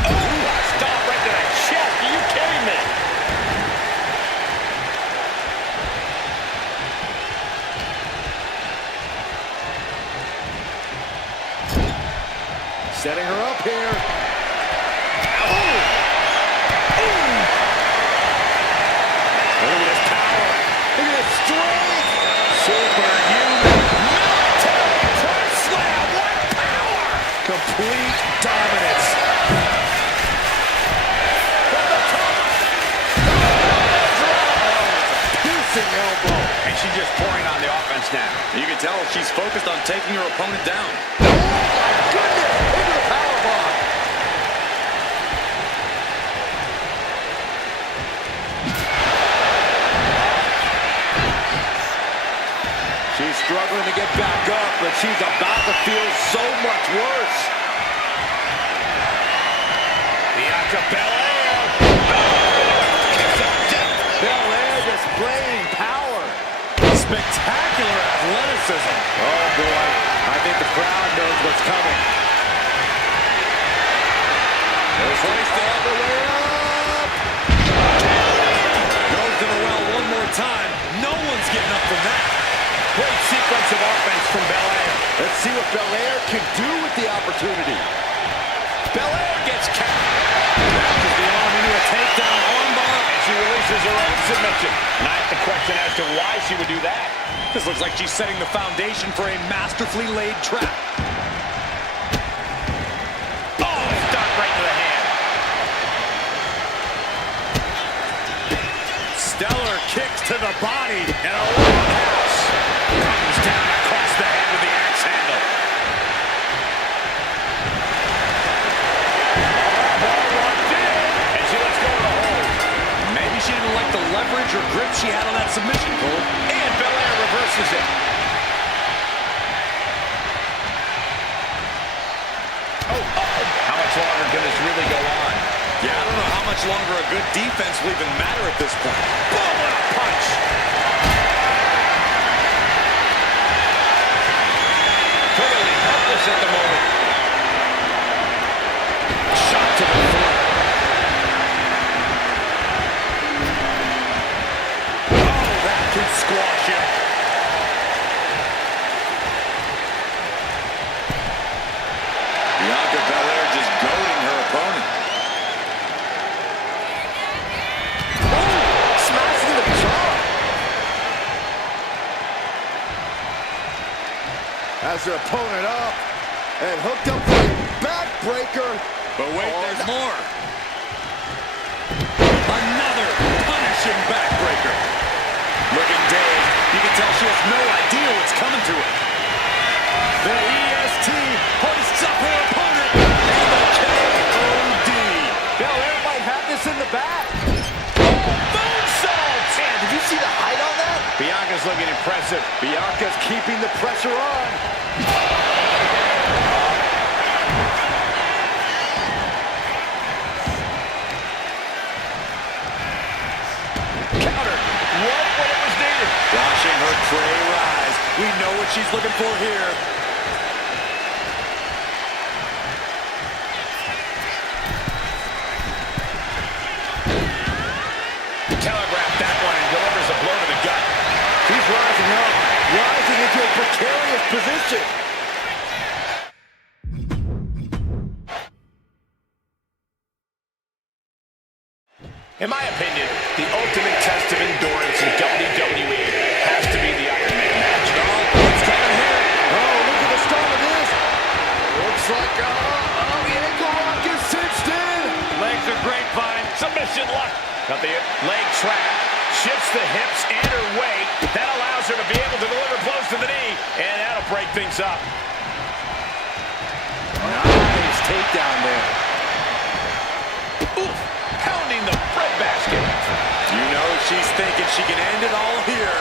Oh, stop right to that chest. Are you kidding me? Setting her up here. Look at this power. Look at this strength. Superhuman. Military press slam. What power. Complete dominance. From the top. Piercing elbow. And she's just pouring on the offense now. You can tell she's focused on taking her opponent down. Oh my goodness. Into the powerbomb. She's struggling to get back up, but she's about to feel so much worse. to Belair. Belair displaying power. Spectacular athleticism. Oh, boy. I think the crowd knows what's coming. Placed all the way up. Goes to the well one more time. No one's getting up from that. Great sequence of offense from Belair. Let's see what Belair can do with the opportunity. Belair gets capped. Wraps the arm into a takedown armbar. And she releases her own submission. And I have to question as to why she would do that. This looks like she's setting the foundation for a masterfully laid trap. Oh, stop right to the hand. Stellar kicks to the body. And a roundhouse. Comes down across the head with the axe handle. And she lets go of the hold. Maybe she didn't like the leverage or grip she had on that submission, Cole. And Belair reverses it. How much longer can this really go on? Yeah, I don't know how much longer a good defense will even matter at this point. Boom, what a punch. Totally helpless at the moment. Shot to the floor. Oh, that can squash you. Bianca Belair just goading her opponent. Smashing the jaw. Has her opponent up and hooked up for a backbreaker. But wait, Oh, there's no. more. Another punishing backbreaker. Looking dazed. You can tell she has no idea what's coming to her. The EST hoists up her opponent. And the KOD. Belair might have this in the back. Moonsault! Man, did you see the height on that? Bianca's looking impressive. Bianca's keeping the pressure on. Counter. Right when it was needed. Watching her prey rise. We know what she's looking for here. Telegraphed that one and delivers a blow to the gut. He's rising up, rising into a precarious position. In my opinion, the ultimate test of endurance in WWE has to be the Iron Man match. What's coming here? Oh, look at the start of this. Looks like, the ankle lock is cinched in. Legs are grapevine. Submission lock. Got the leg trap. Shifts the hips and her weight. That allows her to be able to deliver blows to the knee. And that'll break things up. Nice takedown there. Oof. Pounding the breadbasket. You know she's thinking she can end it all here.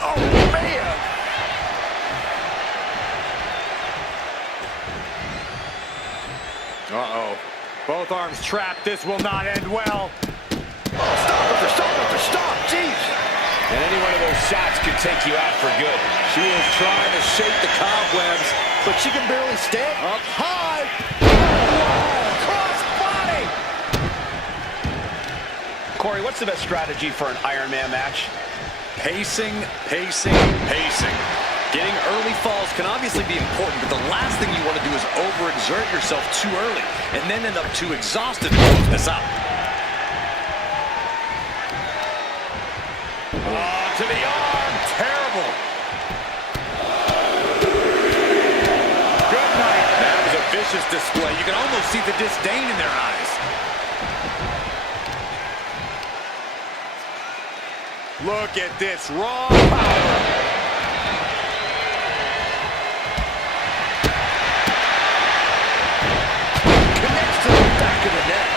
Oh, man. Uh-oh. Both arms trapped. This will not end well. Stop. Jeez. And any one of those shots could take you out for good. She is trying to shake the cobwebs, but she can barely stand up high. Cross body. Corey, what's the best strategy for an Iron Man match? Pacing. Getting early falls can obviously be important, but the last thing you want to do is overexert yourself too early and then end up too exhausted to close this out. Oh, to the arm. Terrible. Good night. That was a vicious display. You can almost see the disdain in their eyes. Look at this raw power. Connects to the back of the neck.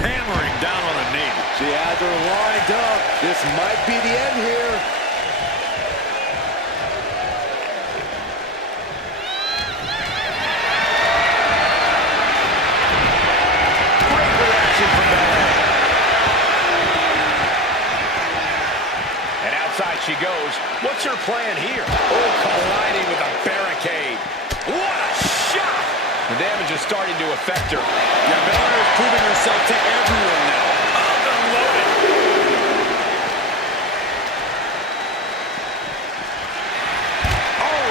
Hammering down on the knee. She adds they're lined up. This might be the end here. Great reaction from Belair. And outside she goes. What's her plan here? Oh, colliding with a barricade. What a shot! The damage is starting to affect her. Yeah, Belair is proving herself to everyone now. Unloaded. Oh!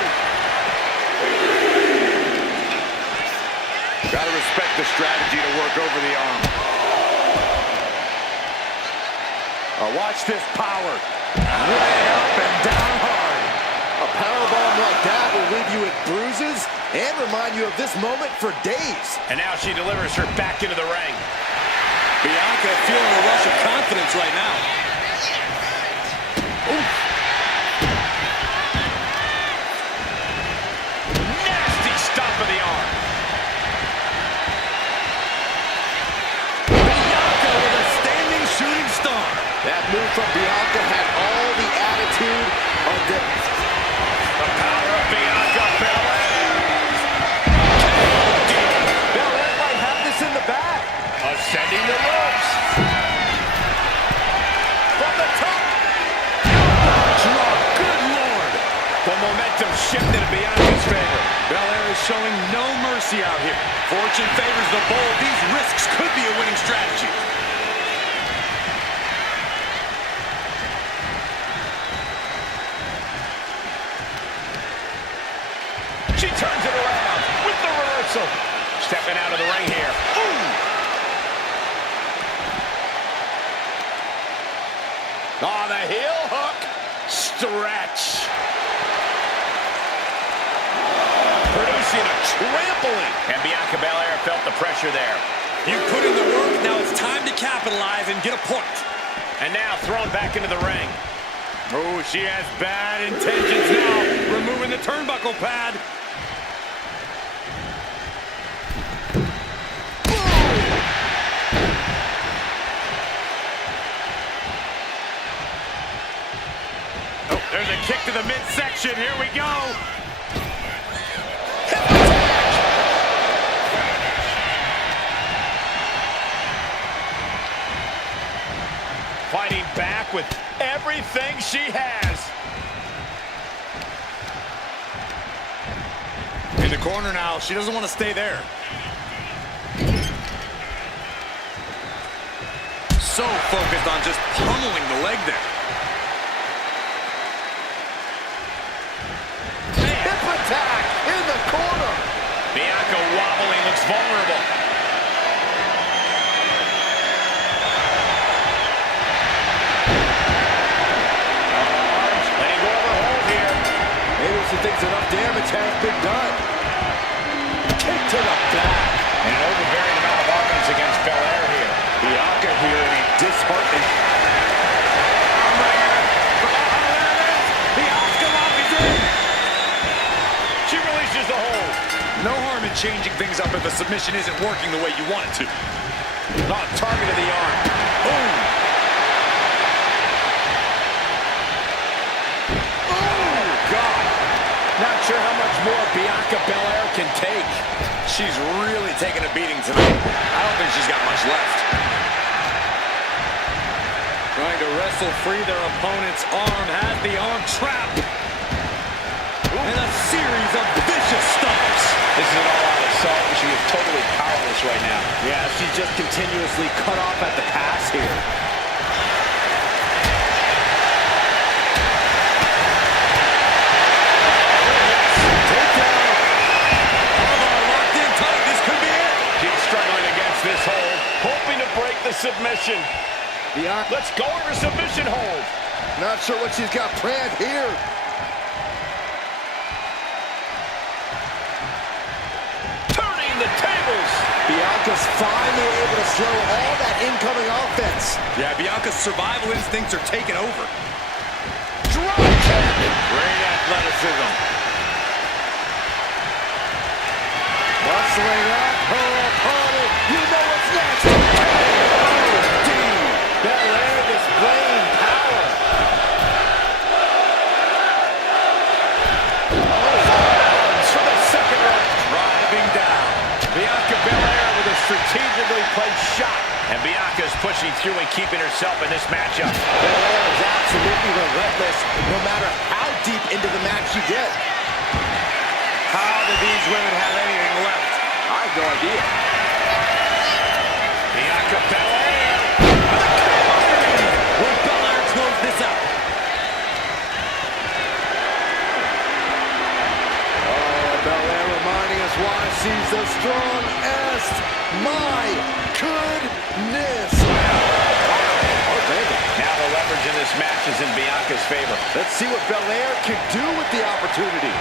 Gotta respect the strategy to work over the arm. Watch this power. Way up and down hard. A powerbomb like that will leave you with bruises and remind you of this moment for days. And now she delivers her back into the ring. Bianca feeling a rush of confidence right now. Nasty stomp of the arm. Bianca with a standing shooting star. That move from Bianca had all the attitude of the... The power of Bianca Belair. Belair might have this in the bag. Ascending the ropes. From the top. Drop, good Lord. The momentum shifted in Bianca's favor. Belair is showing no mercy out here. Fortune favors the bold. These risks could be a winning strategy. She turns it around with the reversal. Stepping out of the ring here. Ooh. Oh, the heel hook. Stretch. Producing a trampling. And Bianca Belair felt the pressure there. You put in the work, now it's time to capitalize and get a point. And now thrown back into the ring. Oh, she has bad intentions now. Removing the turnbuckle pad. Oh, there's a kick to the midsection. Here we go. Fighting back with everything she has. In the corner now, she doesn't want to stay there. So focused on just pummeling the leg there. Hip attack in the corner. Bianca wobbling, looks vulnerable. Letting go of her hold here. Maybe she thinks enough damage has been done. Kick to the back. And an overbearing amount of offense against Belair here. Bianca here in a disheartening... The Asuka lock is in. She releases the hold. No harm in changing things up if the submission isn't working the way you want it to. Not targeted the arm. Boom. Oh, God. Not sure how much more Bianca Belair can take. She's really taking a beating tonight. I don't think she's got much left. Trying to wrestle free their opponent's arm, has the arm trapped. And a series of vicious stomps. This is an all-out assault, and she is totally powerless right now. Yeah, she's just continuously cut off at the pass here. This hold, hoping to break the submission. Bianca, Let's go over submission hold. not sure what she's got planned here. Turning the tables. Bianca's finally able to slow all that incoming offense. Yeah, Bianca's survival instincts are taking over. Drop kick. Great athleticism. Bustling up her opponent. You know what's next. Oh, Belair well-placed shot. And Bianca's pushing through and keeping herself in this matchup. Belair is absolutely relentless, no matter how deep into the match you get. How do these women have anything left? I have no idea. Bianca Belair. Will Belair close this out? Oh, Belair reminding us why she's the strongest. My goodness. Now the leverage in this match is in Bianca's favor. Let's see what Belair can do with the opportunity.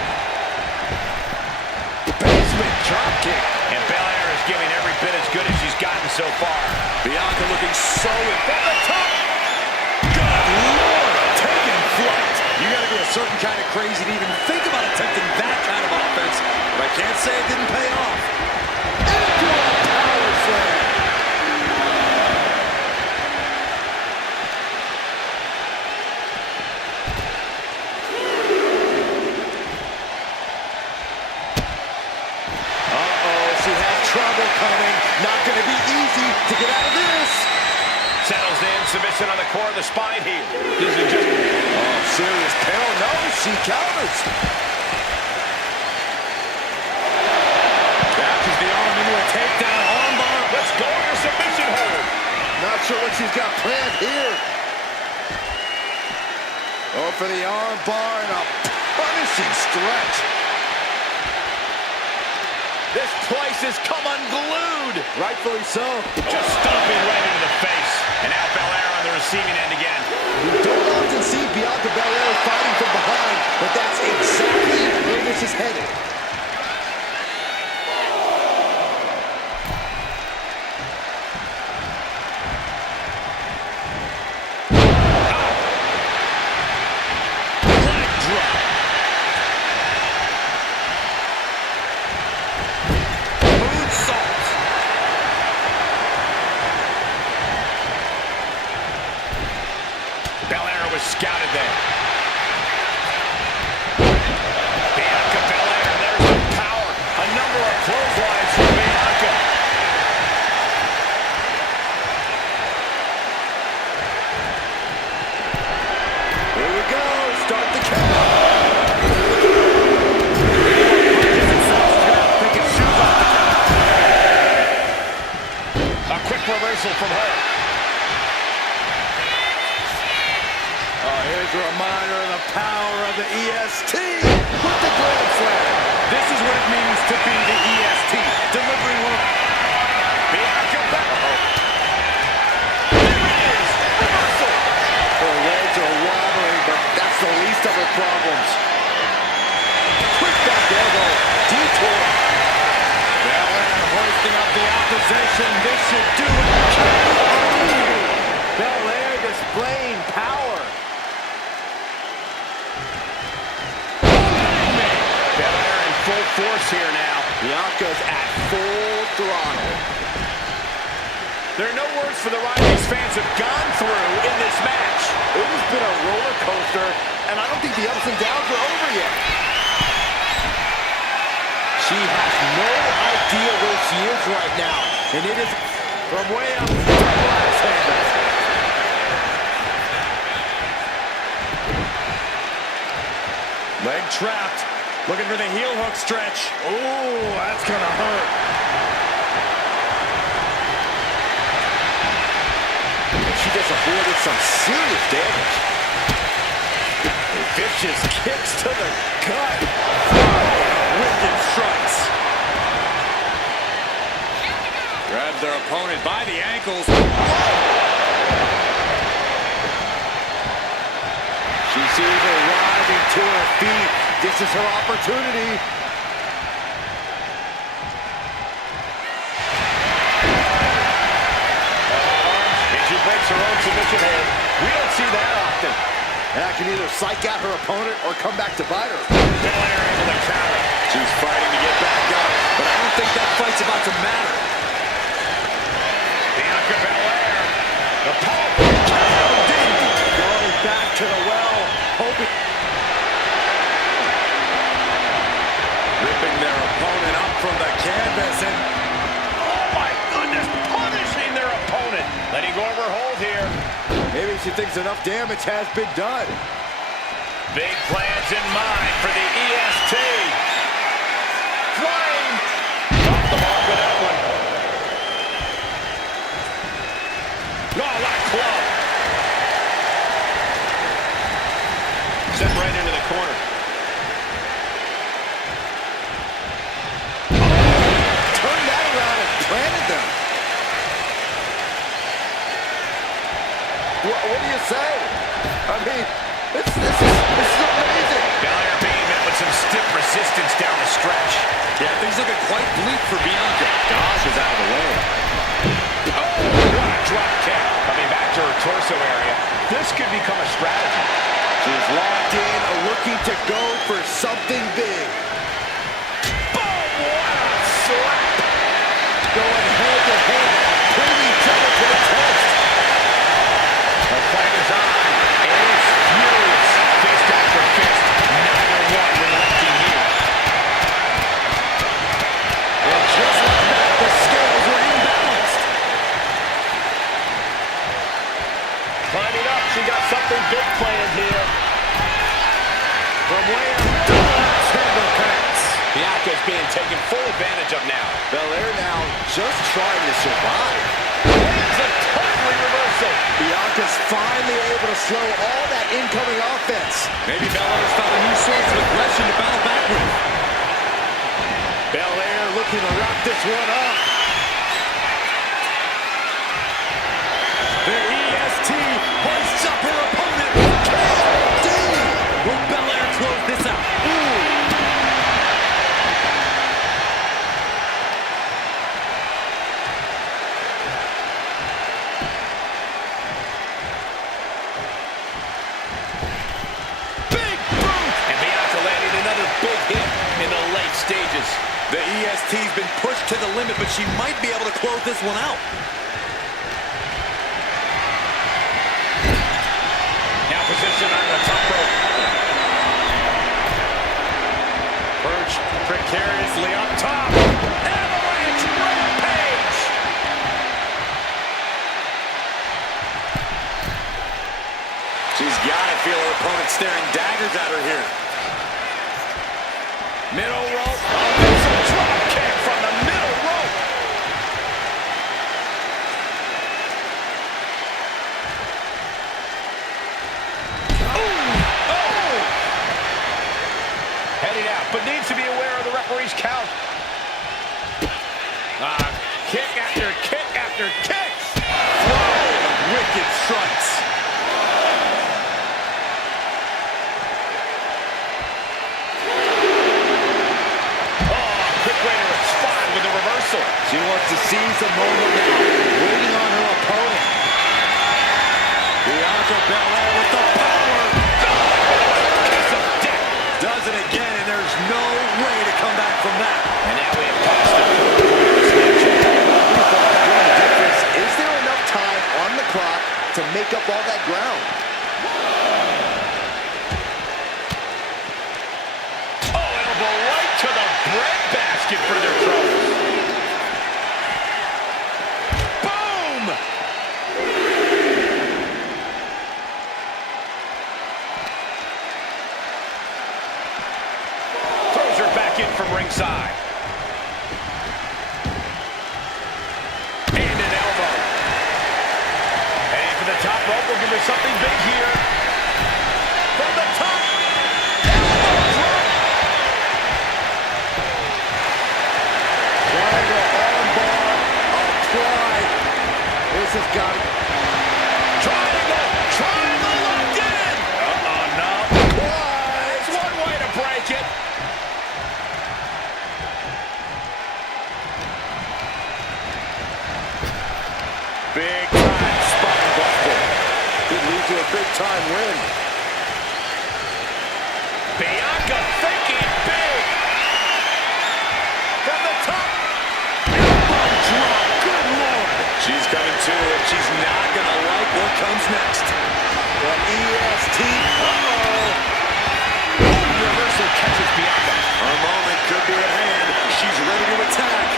Basement dropkick. And Belair is giving every bit as good as she's gotten so far. Bianca looking so in. From the top. Good Lord, taking flight. You gotta be a certain kind of crazy to even think about attempting that kind of offense. But I can't say it didn't pay off. Into a power slam. She has trouble coming. Not going to be easy to get out of this. Settles in, submission on the core of the spine here. This is just... Oh, serious peril. No, she counters. Catches the arm into a takedown armbar. Let's go to submission hold. Not sure what she's got planned here. Oh, for the arm bar and a punishing stretch. This place has come unglued. Rightfully so. Just stomping right into the face. And now Belair on the receiving end again. We don't often see Bianca Belair fighting from behind, but that's exactly where this is headed. Scouted there. Bianca Belair, there's the power. A number of clotheslines for Bianca. Here we go. Start the count. A quick reversal from her. Here's a reminder of the power of the EST with the Grand Slam. This is what it means to be the EST. Delivering one. Bianca Belair. There it is. Reversal. Her legs are wobbling, but that's the least of her problems. Quick back elbow. Detour. Belair hoisting up the opposition. This should do it. Belair displaying power. Full force here now. Bianca's at full throttle. There are no words for the ride these fans have gone through in this match. It has been a roller coaster, and I don't think the ups and downs are over yet. She has no idea where she is right now, and it is from way up to glass handles. Leg trapped. Looking for the heel hook stretch. Oh, that's gonna hurt. She just avoided some serious damage. Vicious kicks to the gut. Wicked strikes. Grabs their opponent by the ankles. She sees her rising to her feet. This is her opportunity. And she breaks her own submission hold. We don't see that often. That can either psych out her opponent or come back to bite her. Belair able to counter. She's fighting to get back up, but I don't think that fight's about to matter. Bianca Belair. The powerful Going back to the well, hoping. Ripping their opponent up from the canvas and... oh my goodness, punish Maybe she thinks enough damage has been done. Big plans in mind for the EST. Flying. Off the mark with that one. Oh, what a club. Sent right into the corner. Turned that around and planted them. What do you say? I mean, this is amazing. Belair being met with some stiff resistance down the stretch. Yeah, things looking quite bleak for Bianca. Dodge is out of the way. Oh, what a drop kick. Coming back to her torso area. This could become a strategy. She's locked in, looking to go for something big. Boom! What a slap. Going head to head, putting each other to the test. The fight is on. It is furious. Fist after fist. Neither one relenting here. And just like that, the scales were imbalanced. Climbing up. She got something big planned here. From way up. Double connects. Bianca's being taken full advantage of now. Belair now just trying to survive. It's a totally reversal. Bianca's finally able to slow all that incoming offense. Maybe Belair's found a new source of aggression to battle back with. Belair looking to wrap this one up. The EST hoists up her opponent. Will Belair close this out? Stages. The EST's been pushed to the limit, but she might be able to close this one out. Now positioned on the top rope. Perched precariously up top. Avalanche rampage. She's got to feel her opponent staring daggers at her here. Middle rope. There's a drop kick from the middle rope. Oh! Heading out, but needs to be aware of the referee's count. Kick after kick after kick. Wicked strikes. She wants to seize the moment now, waiting on her opponent. Bianca Belair with the power. Kiss of death. Does it again, and there's no way to come back from that. And now we have passed the difference. Is there enough time on the clock to make up all that ground? Oh, elbow right to the breadbasket for their troubles. From ringside. And an elbow. And for the top rope, we'll give her something big here. From the top. Elbow drop. Triangle armbar applied. This has got it. Triangle locked in. No. There's one way to break it. Big time spine buster. Could lead to a big time win. Bianca thinking big. From the top. Elbow drop. Good Lord. She's coming to, and she's not going to like what comes next. The EST. Reversal catches Bianca. Her moment could be at hand. She's ready to attack.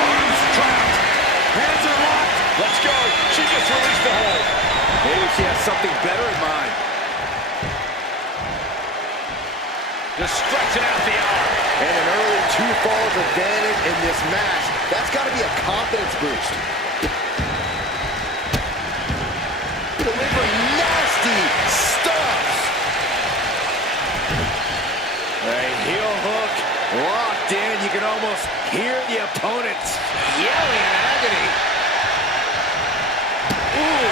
Arms trapped. something better in mind. Just stretching out the arm. And an early 2 falls advantage in this match. That's got to be a confidence boost. Delivering nasty stuff. A heel hook. Locked in. You can almost hear the opponent yelling in agony. Ooh.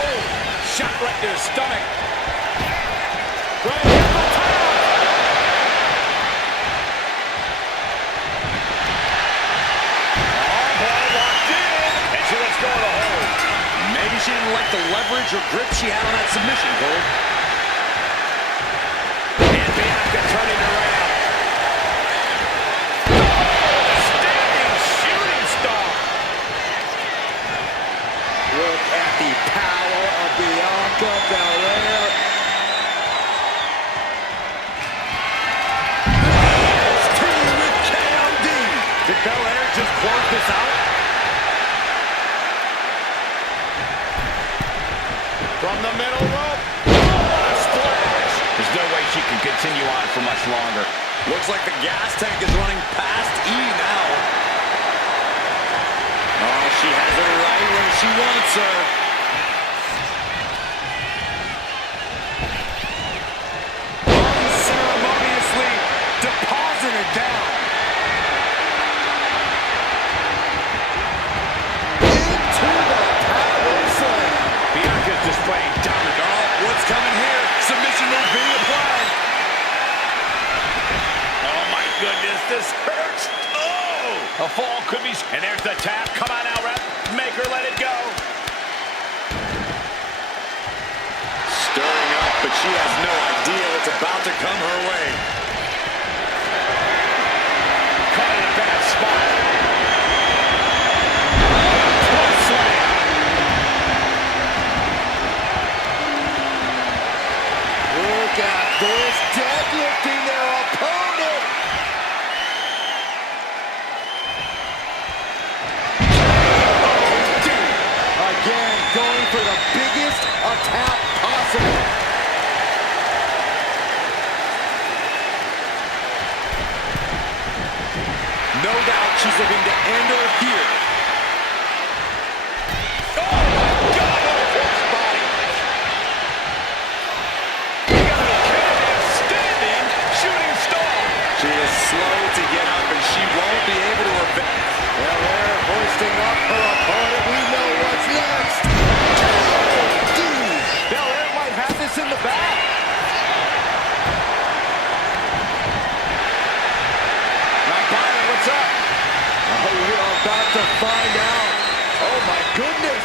Oh, shot right to his stomach. Right in the top. Armbar locked in. And she lets go of the hold. Maybe she didn't like the leverage or grip she had on that submission, Cole. And Bianca turning around. Oh, standing shooting star. Look at the power of Bianca Belair. With KOD. Did Belair just close this out? From the middle rope. Oh, splash. There's no way she can continue on for much longer. Looks like the gas tank is running past E now. Oh, she has her right where she wants her. Unceremoniously deposited down. Into the power slam. Bianca's displaying dominance. Oh, what's coming here? Submission move being applied. Oh, my goodness, this hurts. Oh! A fall could be... And there's the tap. Come on now, ref. Make her let it go. Stirring up, but she has no idea what's about to come her way. Caught in a bad spot. Close slam. Look at this, deadlifting their opponent. Again, going for the biggest attack possible. No doubt she's looking to end her here. Oh, my God, what a horse body. You gotta be kidding me. Standing shooting star. She is slow to get up, and she won't be able to evade. Belair hoisting up her opponent. We know what's next. Belair might have this in the bag. Now, Byron, what's up? Oh, we are about to find out. Oh, my goodness.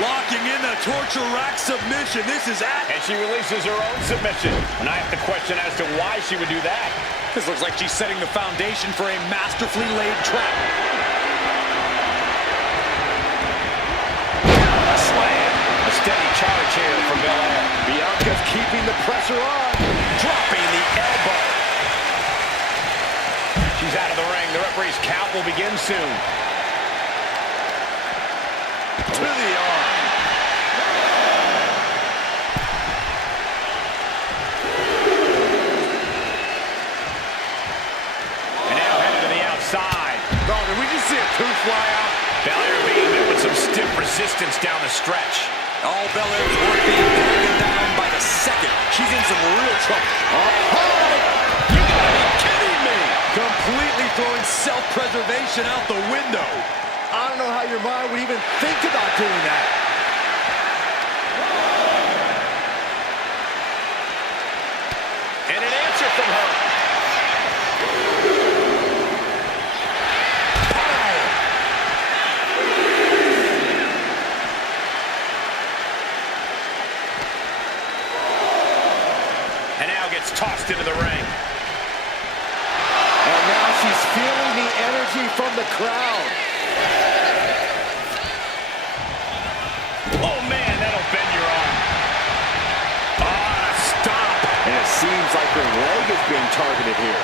Locking in the torture rack submission. This is at. And she releases her own submission. And I have to question as to why she would do that. This looks like she's setting the foundation for a masterfully laid trap. A slam. A steady charge here from Belair. Bianca's keeping the pressure on. Dropping the elbow. She's out of the ring. The referee's count will begin soon. To the arm. And now headed to the outside. Oh, did we just see a tooth fly out? Belair being met with some stiff resistance down the stretch. All Belair's work being broken down by the second. She's in some real trouble. You gotta be kidding me! Completely throwing self-preservation out the window. I don't know how your mind would even think about doing that. And an answer from her. And now gets tossed into the ring. And now she's feeling the energy from the crowd. Oh, man, that'll bend your arm. Ah, stop. And it seems like her leg is being targeted here.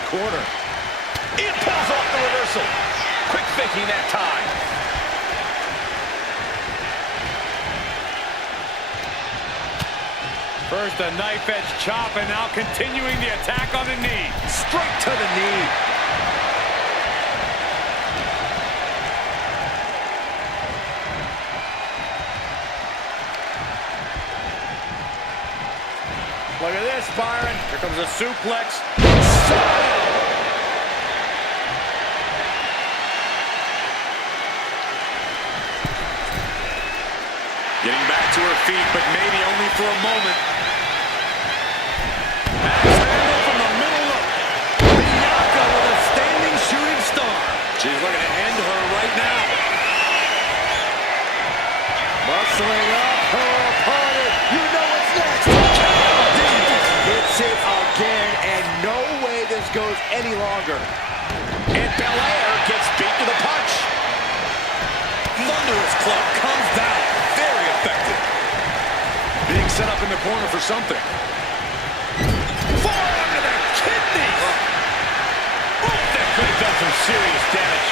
the corner. It pulls off the reversal. Quick thinking that time. First a knife edge chop, and now continuing the attack on the knee. Straight to the knee. Look at this, Byron. Here comes a suplex. Getting back to her feet, but maybe only for a moment. Axe handle from the middle of Bianca with a standing shooting star. She's looking to end her right now. Muscling up her opponent. You know what's next. Hits it again, and no way this goes any longer. And Belair gets beat to the punch. Thunderous club comes down. Very effective. Being set up in the corner for something. Forearm to the kidneys. Oh, that could have done some serious damage.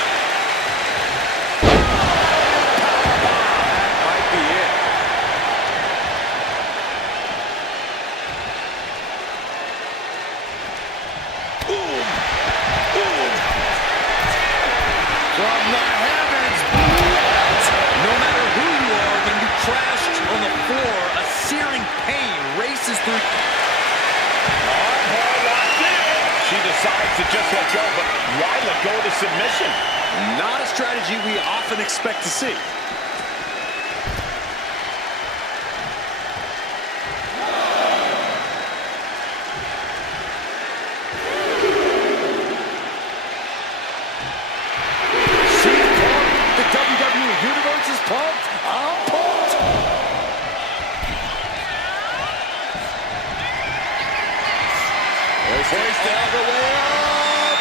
That might be it. From the heavens, no matter who you are, when you crash on the floor, a searing pain races through. Hard locked in. She decides to just let go, but why let go of the submission? Not a strategy we often expect to see. The WWE Universe is pumped. I'm pumped. Hoist all the way up.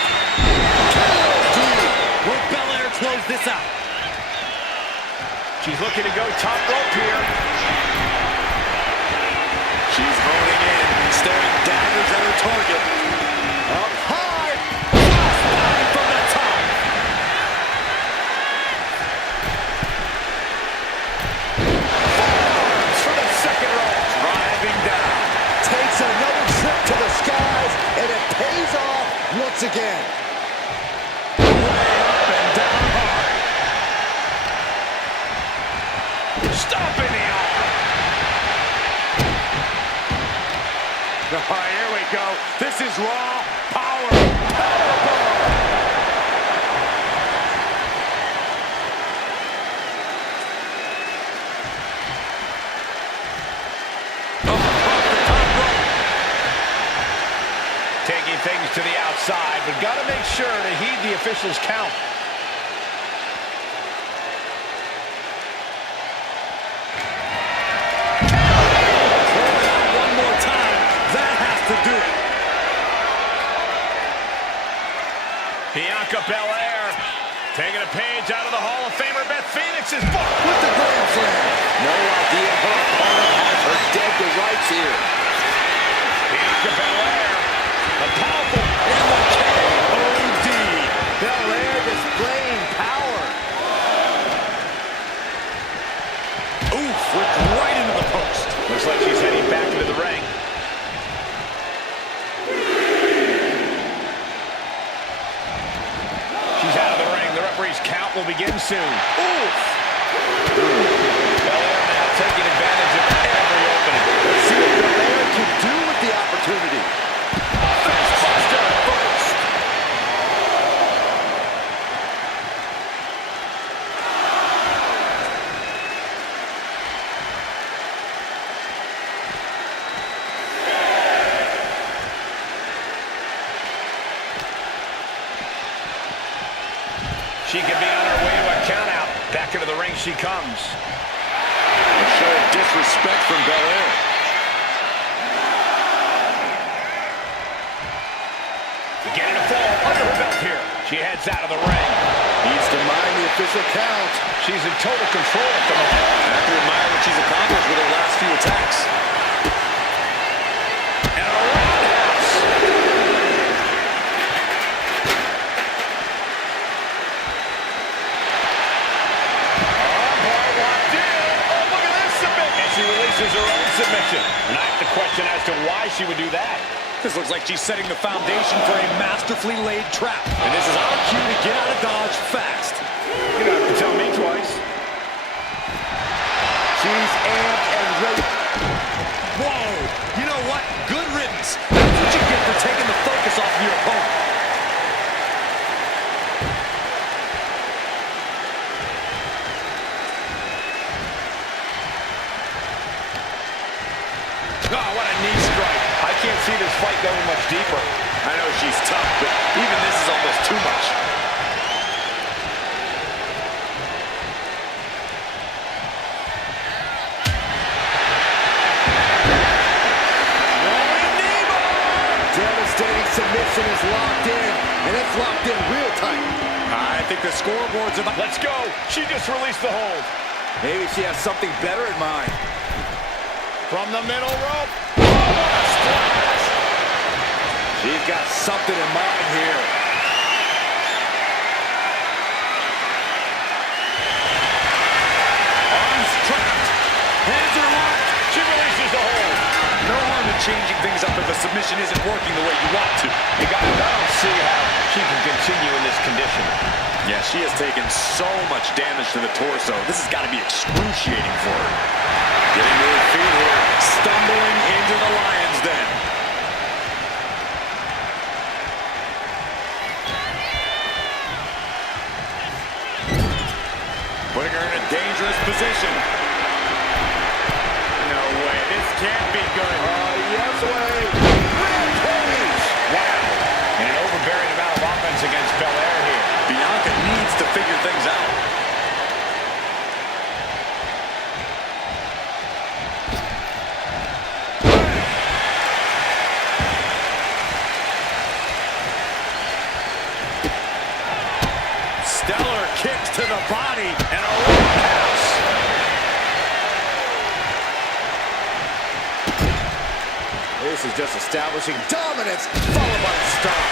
Will Belair close this out? She's looking to go top rope here. She's honing in, staring daggers at her target. Up high. Crossbody from the top. Forearms for the second rope. Driving down. Takes another trip to the skies, and it pays off once again. Way up and down hard. Stomping the arm. All right, here we go. This is raw power. Powerbomb. Taking things to the outside, but got to make sure to heed the official's count. One more time. That has to do it. Bianca Belair taking a page out of the Hall of Famer Beth Phoenix's book. With the grand slam. No idea her opponent has her dead to rights here. Bianca Belair, the powerful In the K.O.D. Belair displaying power. Oof, whipped right into the post. Looks like she's heading back into the ring. She's out of the ring. The referee's count will begin soon. Oof! Belair now taking advantage of every opening. Let's see what Belair can do with the opportunity. Facebuster first. She could be on her way to a countout. Back into the ring she comes. A show of disrespect from Belair. Getting a fall under her belt here. She heads out of the ring. Needs to mind the official count. She's in total control at the moment. I have to admire what she's accomplished with her last few attacks. And a roundhouse. she would do that. This looks like she's setting the foundation for a masterfully laid trap. And this is our cue to get out of Dodge fast. You don't have to tell me twice. She's amped and ready. Whoa! You know what? Good riddance. That's what you get for taking the focus off of your opponent. Oh, what a knee strike. I can't see this fight going much deeper. I know she's tough, but even this is almost too much. Devastating submission is locked in, and it's locked in real tight. I think the scoreboard's about... Let's go. She just released the hold. Maybe she has something better in mind. From the middle rope. Oh, what a splash. She's got something in mind here. Arms trapped. Hands are locked. She releases the hold. No harm in changing things up if the submission isn't working the way you want to. Hey guys, I don't see how she can continue in this condition. Yeah, she has taken so much damage to the torso. This has got to be excruciating for her. Getting to her feet here. Stumbling into the lion's den. Putting her in a dangerous position. No way. This can't be good. Yes way. Rampage. Wow. And an overbearing amount of offense against Belair here. Bianca needs to figure things out. Stellar kicks to the body and a roundhouse. This is just establishing dominance, followed by a stop.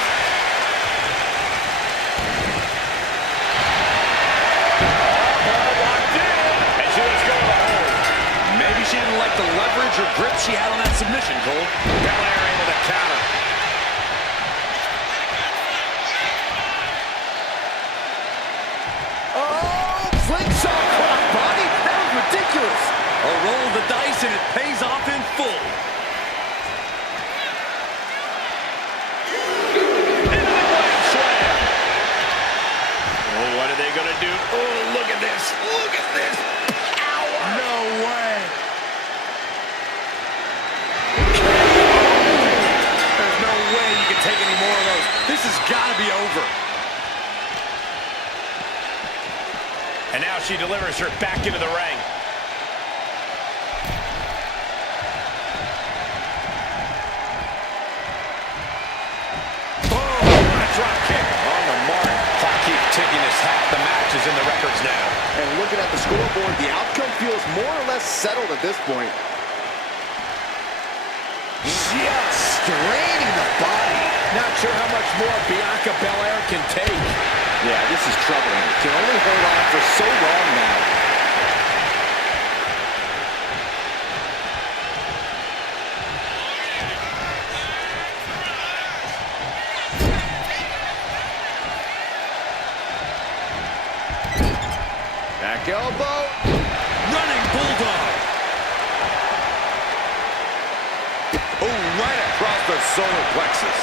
Locked in. And she was going to hold. Maybe she didn't like the leverage or grip she had on that submission, Cole. Belair able to counter. Oh, slingshot cross body. That was ridiculous. A roll of the dice and it pays off in full. Oh, what are they going to do? Oh, look at this. Look at this. Power. No way. There's no way you can take any more of those. This has got to be over. And now she delivers her back into the ring. Oh, what a drop kick. On the mark. Clock keeps ticking as half the match is in the records now. And looking at the scoreboard, the outcome feels more or less settled at this point. Just straining the body. Not sure how much more Bianca Belair can take. Yeah, this is troubling. Can only hold on for so long now. Back elbow. Running bulldog. Oh, right across the solar plexus.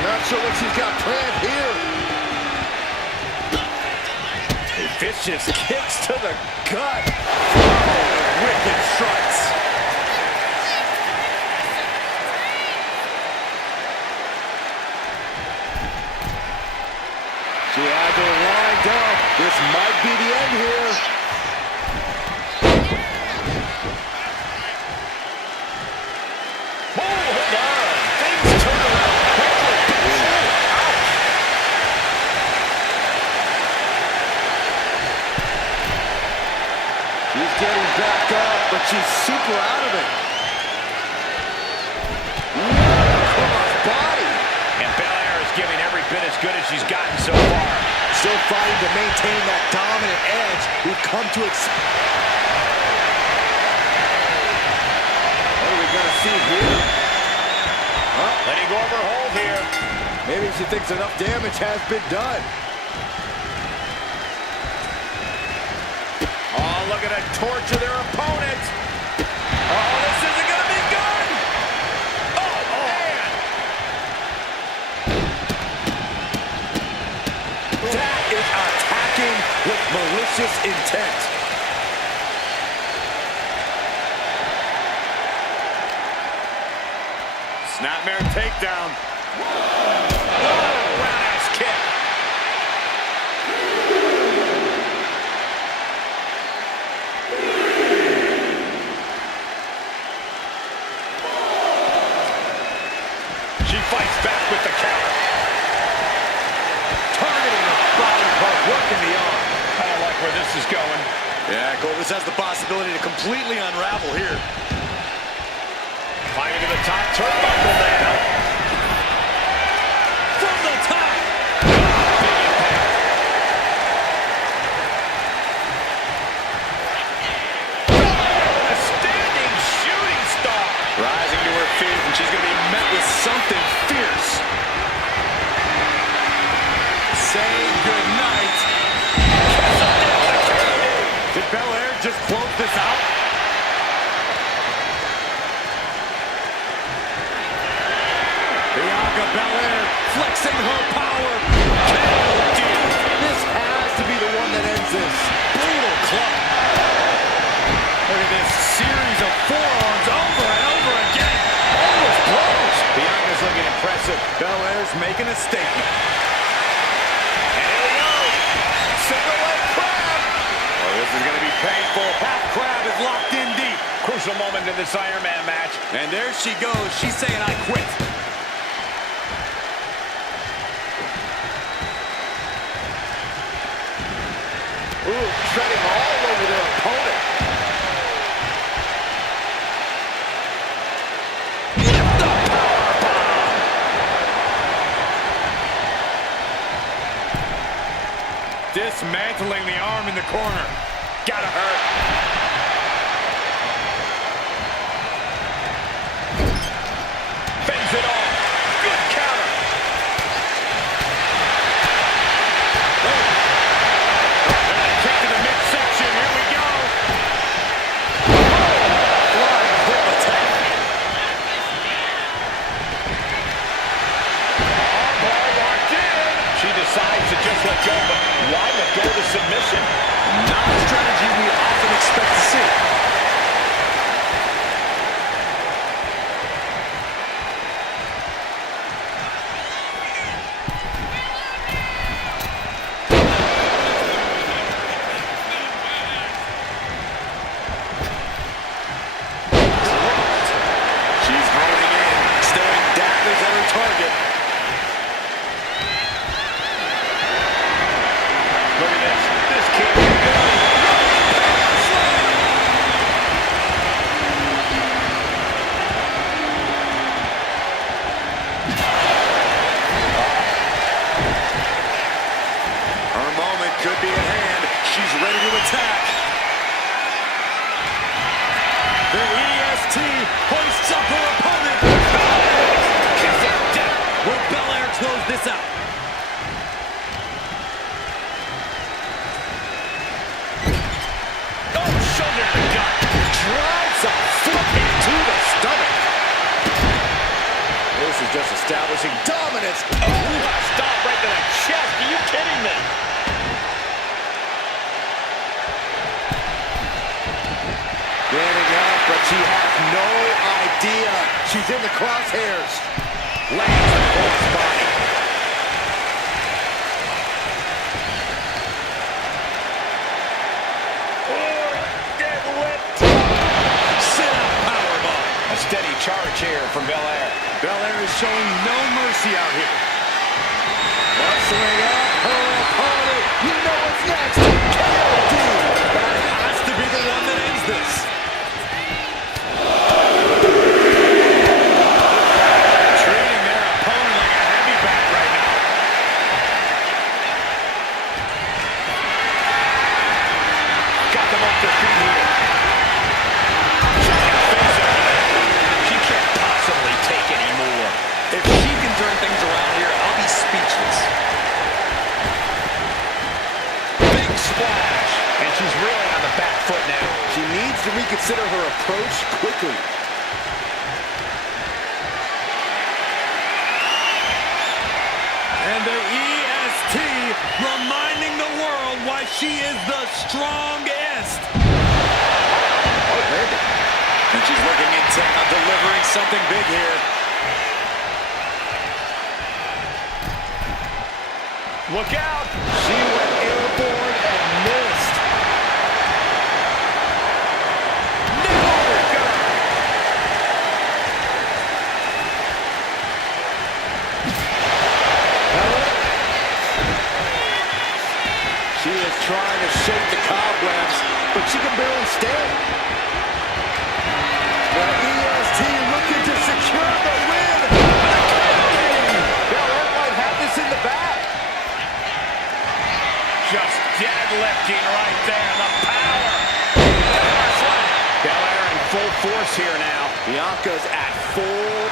Not sure what she's got planned here. Vicious kicks to the gut. Oh, wicked strikes. She has her lined up. This might be the end here. Oh, hold on. Things turn around quickly. Ouch. She's getting back up, but she's super out of it. good as she's gotten so far. Still fighting to maintain that dominant edge we've come to expect. What are we going to see here? Letting go of her hold here. Maybe she thinks enough damage has been done. Oh, look at her torture their opponent. Oh, this isn't going to be good. Oh, man. That is attacking with malicious intent. Snapmare takedown. Oh, roundhouse kick. She fights back with the counter. Targeting the body part, working the arm. I don't like where this is going. Yeah, Cole, this has the possibility to completely unravel here. Climbing to the top turnbuckle now. From the top. Big impact. Oh, a standing shooting star. Rising to her feet, and she's going to be met with something fierce. Say goodnight. Did Belair just close this out? Bianca Belair flexing her power. This has to be the one that ends this. Brutal club. Look at this series of forearms over and over again. Almost blows. Bianca's looking impressive. Belair's making a statement. And here we go. Single leg crab. Oh, this is going to be painful. Half crab is locked in deep. Crucial moment in this Iron Man match. And there she goes. She's saying, I quit. Ooh, treading all over their opponent. Dismantling the arm in the corner. Gotta hurt. Fends it off. Good counter. Kick to the midsection. Here we go. Flying whip attack. Armbar locked in. She decides to just let go, but why let go of the submission? Not a strategy we often expect to see. She's honing in, staring daggers at her target. Look at this. This can't be good. Her moment could be at hand. She's ready to attack. The EST hoists up her opponent. Kiss of death. Will Belair close this out? Oh, shoulder to the gut. Drives a foot into the stomach. This is just establishing dominance. Oh, stop right to the chest. Are you kidding me? Getting up, but she has no idea she's in the crosshairs. Lands the horse body. Oh, deadlift. Cena powerbomb. A steady charge here from Belair. Belair is showing no mercy out here. Bustling up her opponent. You know what's next. KOD. That has to be the one that ends this. Treating their opponent like a heavy bag right now. reconsider her approach quickly. And the EST reminding the world why she is the strongest. Oh, baby. And she's looking intent on delivering something big here. Look out! She went airborne and missed. She is trying to shake the cobwebs, but she can barely stand. The EST looking to secure the win. Belair might have this in the bag. Just deadlifting right there. The power. Belair in full force here now. Bianca's at full.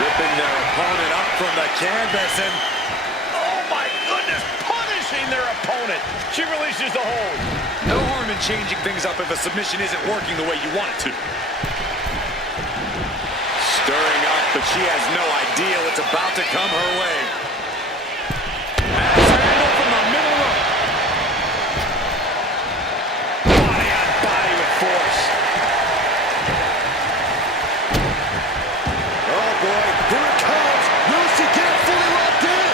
Ripping their opponent up from the canvas and Oh my goodness, punishing their opponent. She releases the hold. no harm in changing things up if a submission isn't working the way you want it to. Stirring up, but she has no idea what's about to come her way. Axe handle from the middle rope. Body on body with force. Oh boy, here it comes. Will she get it fully locked in?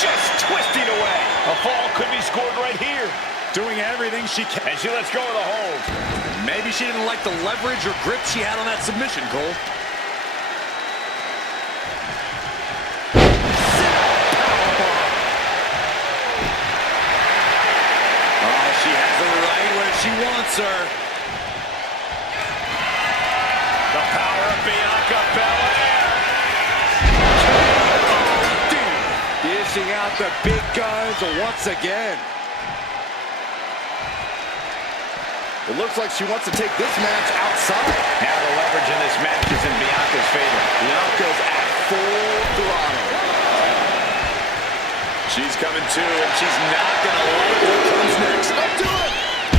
Just twisting away. A fall could be scored right here. Doing everything she can. And she lets go of the hold. Maybe she didn't like the leverage or grip she had on that submission, Cole. Oh, she has her right where she wants her. The power of Bianca Belair. Dishing out the big guns once again. It looks like she wants to take this match outside. Now the leverage in this match is in Bianca's favor. Bianca's at full throttle. She's coming to, and she's not going to like what comes next. Don't do it!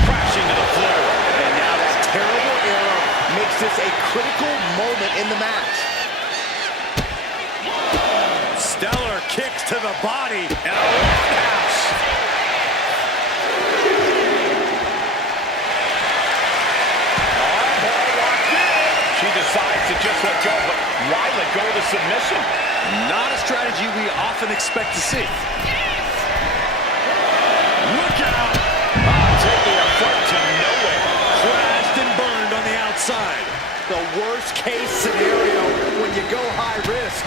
Crashing to the floor. And now that terrible error makes this a critical moment in the match. Stellar kicks to the body. And a roundhouse. She decides to just let go, but why let go of the submission? Not a strategy we often expect to see. Look out! Taking a foot to nowhere. Crashed and burned on the outside. The worst case scenario when you go high risk.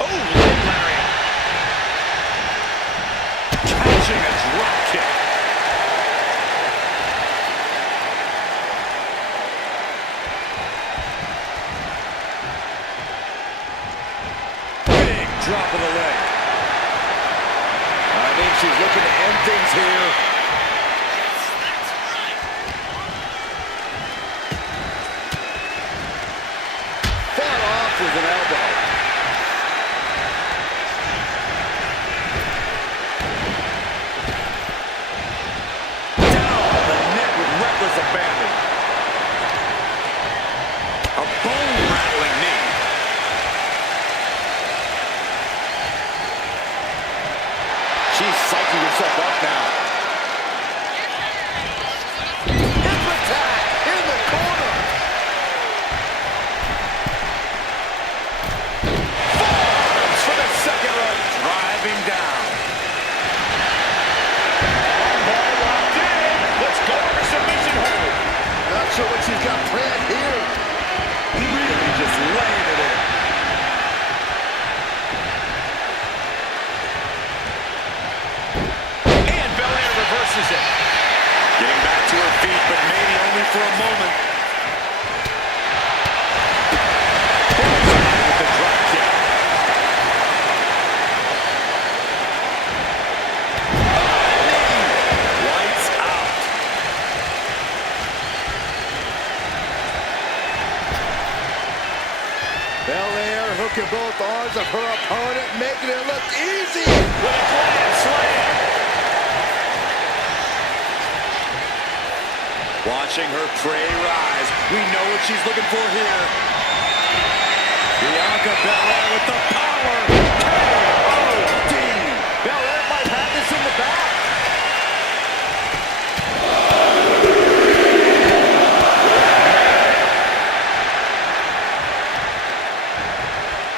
Oh, leg lariat. Catching a drop kick. Big drop of the leg. I think she's looking to end things here. Fought off with an elbow. Down on the neck with reckless abandon. A bone-rattling knee. She's psyching herself up now. Hip attack in the corner. Falls for the second rope. Driving down. Ball locked in. Let's go for a submission hold. Not sure what she's got planned here. Really just laying it in. And Belair reverses it. Getting back to her feet, but maybe only for a moment. With the drop kick. Lights out. Belair Working both arms of her opponent, making it look easy. With a grand slam. Watching her prey rise. We know what she's looking for here. Bianca Belair with the power. K.O.D. Belair might have this in the back.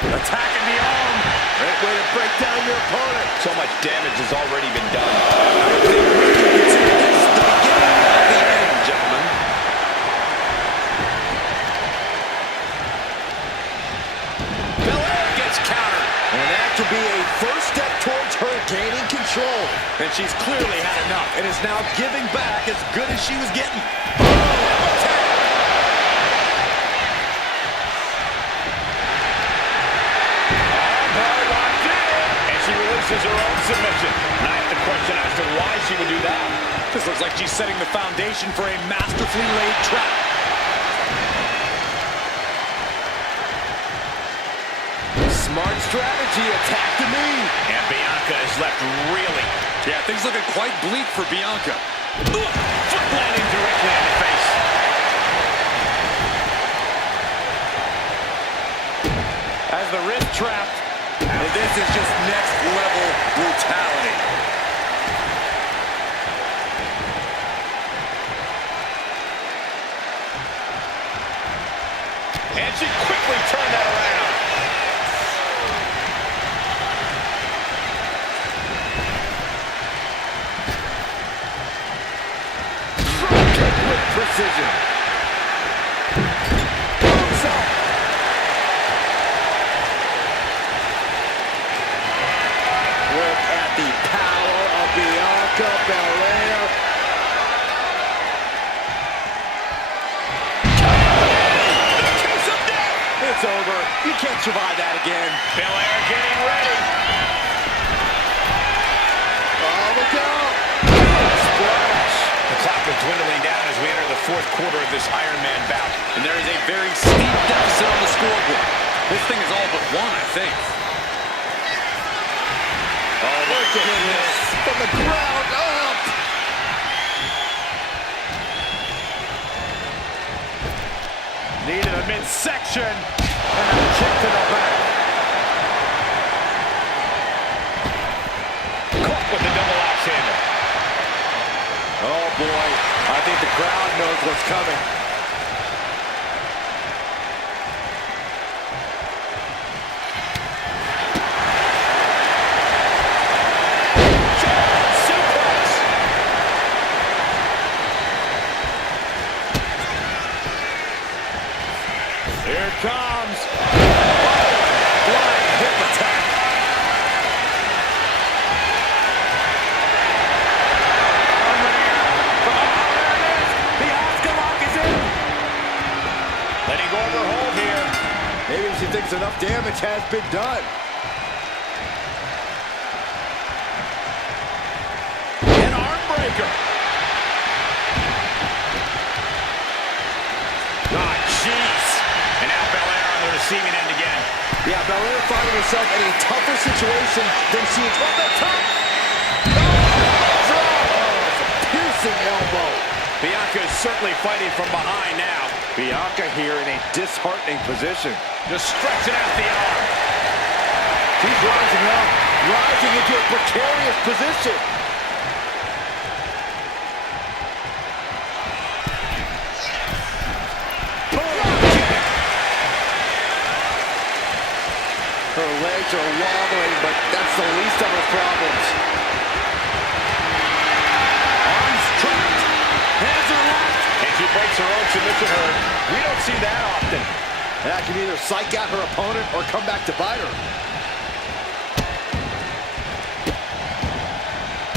Attacking the arm. Great way to break down your opponent. So much damage has already been done. I think we can consider this the beginning of the end, gentlemen. Belair gets countered. And that could be a first step towards her gaining control. And she's clearly had enough and is now giving back as good as she was getting. Is her own submission. And I have to question as to why she would do that. This looks like she's setting the foundation for a masterfully laid trap. Smart strategy, attack the knee. And Bianca is left reeling. Yeah, things looking quite bleak for Bianca. Foot landing directly on the face. As the wrist trapped. And this is just next level brutality. And she quickly turned that around. Front kick with precision. Moves up. Look at the power of Bianca Belair. Kiss of death. It's over. You can't survive that again. Belair getting ready. Oh, look out. Splash. The clock is dwindling down as we enter the fourth quarter of this Iron Man bout. And there is a very steep deficit on the scoreboard. This thing is all but won, I think. Oh, look at this. From the ground up. Knee to the midsection. And a kick to the back. Caught with the double axe handle. Oh, boy. I think the crowd knows what's coming. Here it comes. Flying hip attack. The Asuka lock is in. Letting go of her hold here. Maybe she thinks enough damage has been done. An arm breaker. Ah, jeez. And now Belair on the receiving end again. Yeah, Belair finding herself in a tougher situation than she is. On the top. Oh, it's a piercing elbow. Bianca is certainly fighting from behind now. Bianca here in a disheartening position. Just stretching out the arm. She's rising up, rising into a precarious position. Her legs are wobbling, but that's the least of her problems. Arms trapped. Hands are locked. And she breaks her own submission hold. We don't see that often. That can either psych out her opponent or come back to bite her.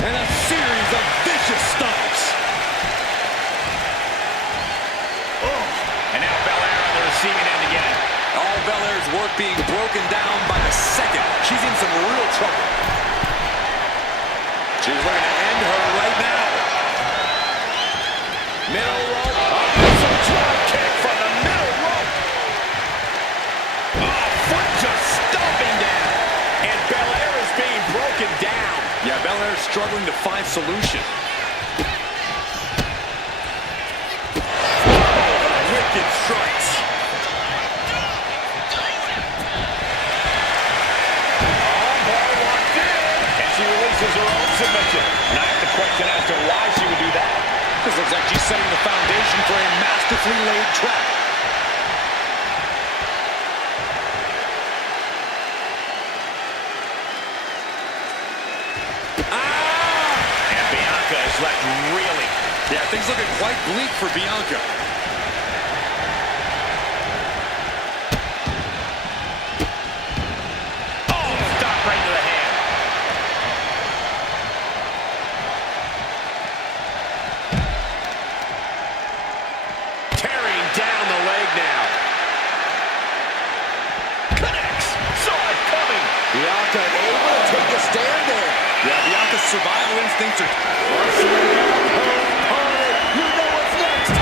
And a series of vicious stomps. And now Belair on the receiving end again. All Belair's work being broken down by the second. She's in some real trouble. She's looking to end her right now. Middle rope. Some drop kick from the middle rope. Oh, foot just struggling to find solution. Wicked strikes. And she releases her own submission. Now I have to question as to why she would do that. This looks like she's setting the foundation for a masterfully laid trap. And Bianca is left reeling. Yeah, things looking quite bleak for Bianca. Oh, stop right to the hand. Tearing down the leg now. Connects. Saw it coming. Bianca able to take a stand there. Yeah, Bianca's survival instincts are... You know what's next.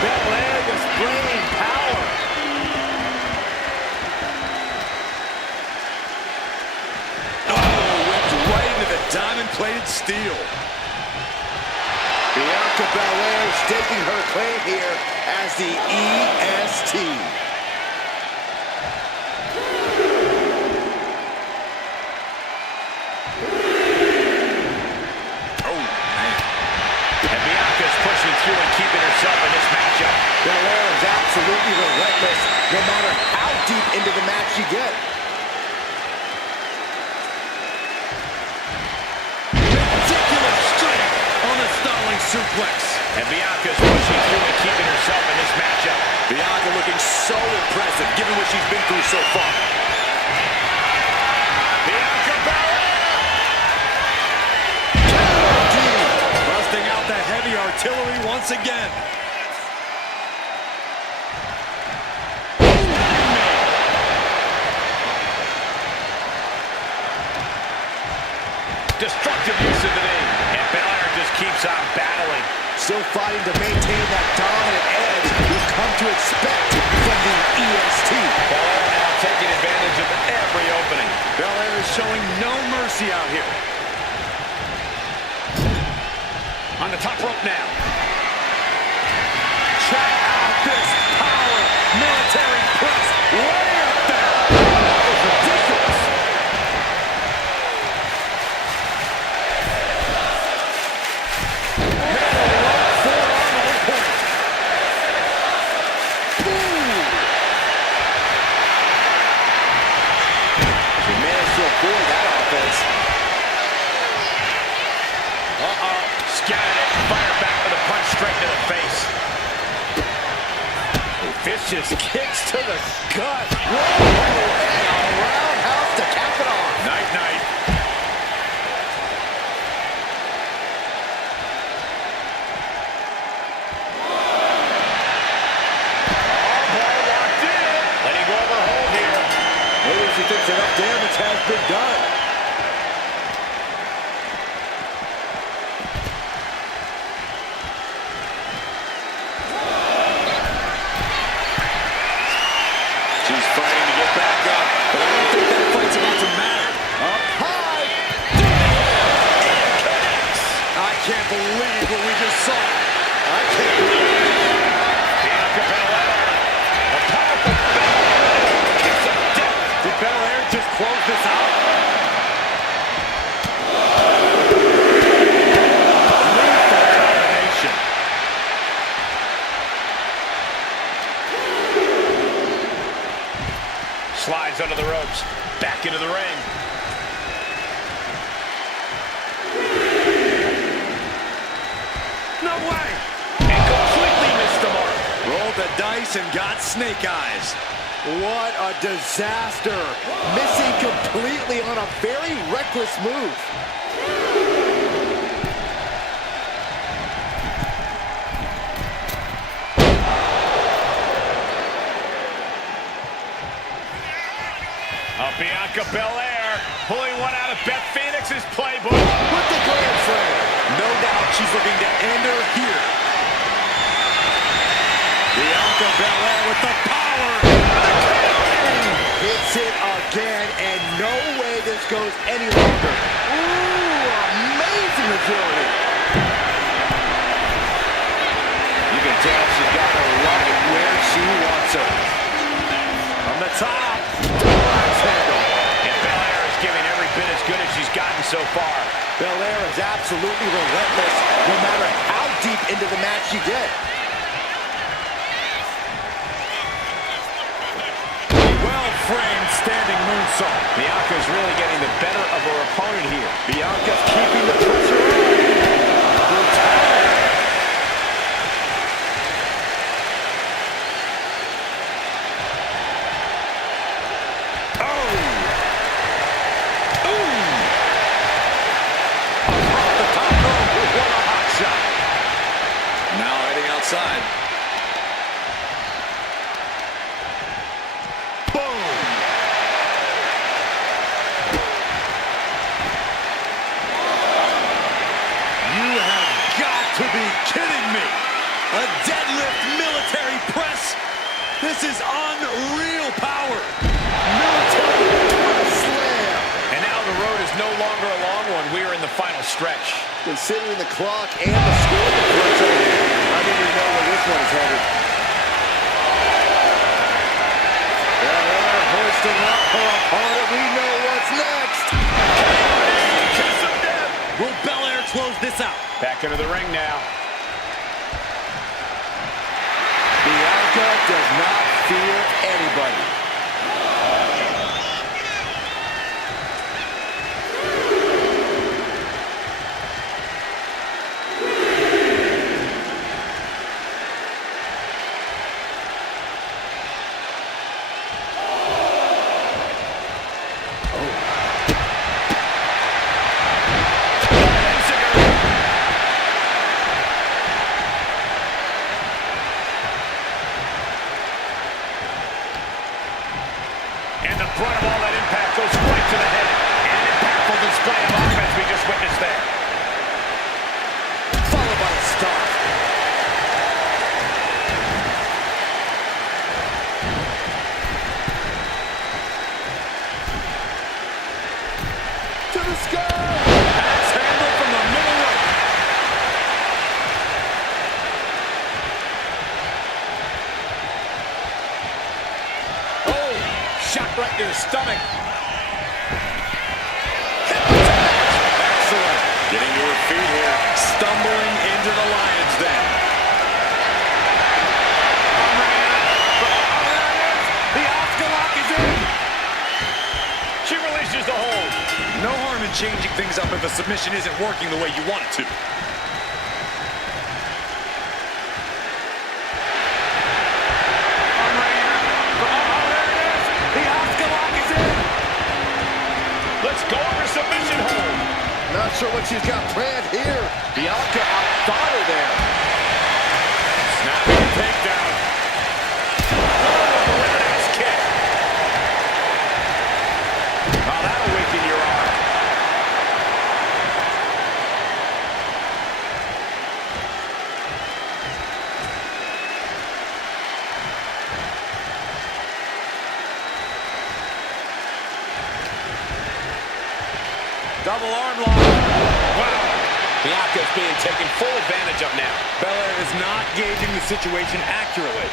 Belair displaying power. Oh, whipped right into the diamond-plated steel. Bianca Belair staking her claim here as the EST. And Bianca's pushing through and keeping herself in this matchup. Belair is absolutely relentless, no matter how deep into the match you get. Ridiculous strength on the stalling suplex. And Bianca's pushing through and keeping herself in this matchup. Bianca looking so impressive, given what she's been through so far. Bianca Belair! Busting out the heavy artillery once again. Destructive use of the knee. And Belair just keeps on battling. Still fighting to maintain that dominant edge we've come to expect from the EST. Belair now taking advantage of every opening. Belair is showing no mercy out here. On the top rope now. Check out this power. Military press. Way up there. That was ridiculous. She managed to avoid that offense. Scattered it. Fire back with a punch straight to the face. Vicious kicks to the gut. Whoa, and a roundhouse to cap it off. Night, night. Locked in. Letting go of her hold here. Maybe she thinks enough damage has been done. She's fighting to get back up, but I don't think that fight's about to matter. Up high. And connects. I can't believe what we just saw. I can't believe it. Bianca Belair. A powerful kiss of death. Did Belair just close this out? Lethal combination. Slides under the ropes. Back into the ring. No way. And completely missed the mark. Rolled the dice and got snake eyes. What a disaster. Missing completely on a very reckless move. Bianca Belair pulling one out of Beth Phoenix's playbook. With the grand slam. No doubt she's looking to end her here. Bianca Belair with the power. Hits it again, and no way this goes any longer. Ooh, good as she's gotten so far. Belair is absolutely relentless, no matter how deep into the match you get. Well-framed standing moonsault. Bianca's really getting the better of her opponent here. Bianca's keeping the pressure on. Brutality. Now heading outside. Boom! You have got to be kidding me. A deadlift military press. This is unreal power. Military press slam. And now the road is no longer a long one. We are in the final stretch. Considering the clock and the score differential, I don't even know where this one is headed. Belair hoisting up her opponent. We know what's next. Kiss of death. Will Belair close this out? Back into the ring now. Bianca does not fear anybody. And the brunt of all that impact goes right to the head. An impactful display of offense we just witnessed there. Followed by a stop. To the sky. Axe handle from the middle rope. Oh, shot right to the stomach. Excellent. Getting to her feet here. Stumbling into the lion's den. The Asuka lock is in. She releases the hold. No harm in changing things up if a submission isn't working the way you want it to. The Asuka lock is in. Let's go over submission hold. Not sure what she's got planned here. Bianca outthought her there. Snapping the takedown. Oh, roundhouse kick. Oh, that'll weaken your arm. Double arm lock. Wow. Bianca's being taken full advantage of now. Belair is not gauging the situation accurately.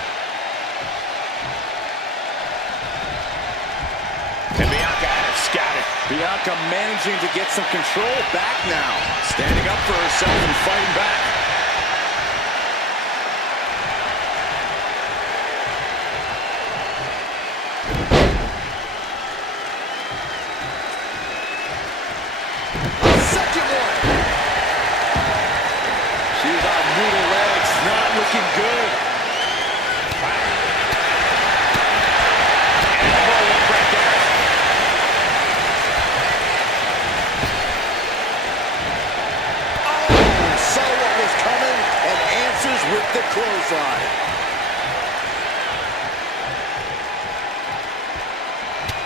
And Bianca had it scouted. Bianca managing to get some control back now. Standing up for herself and fighting back. Second one. She's on noodle legs, not looking good. And the roll will break down. Oh, saw what was coming and answers with the clothesline.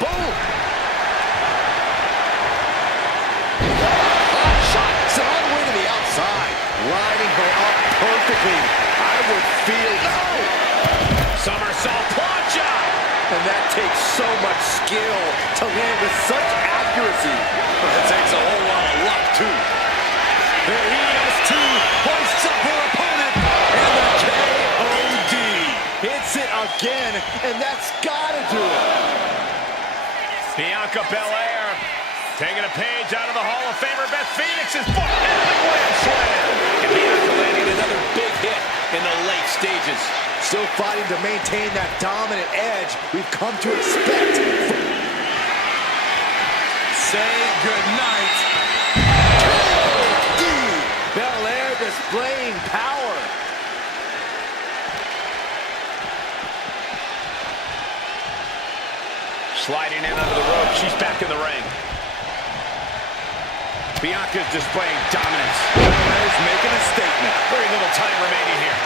Boom. Hot shot. It's on the way to the outside. Lining her up perfectly. I would feel Somersault plancha. And that takes so much skill to land with such accuracy. It takes a whole lot of luck, too. The ES2 hoists up her opponent, and the KOD. Hits it again, and that's gotta do it. Bianca Belair Taking a page out of the Hall of Famer Beth Phoenix's book. And the Glam Slam. And Bianca landing another big hit in the late stages. Still fighting to maintain that dominant edge we've come to expect. Say goodnight. Belair displaying power. Sliding in under the rope. She's back in the ring. Bianca's displaying dominance. Belair's making a statement. Very little time remaining here.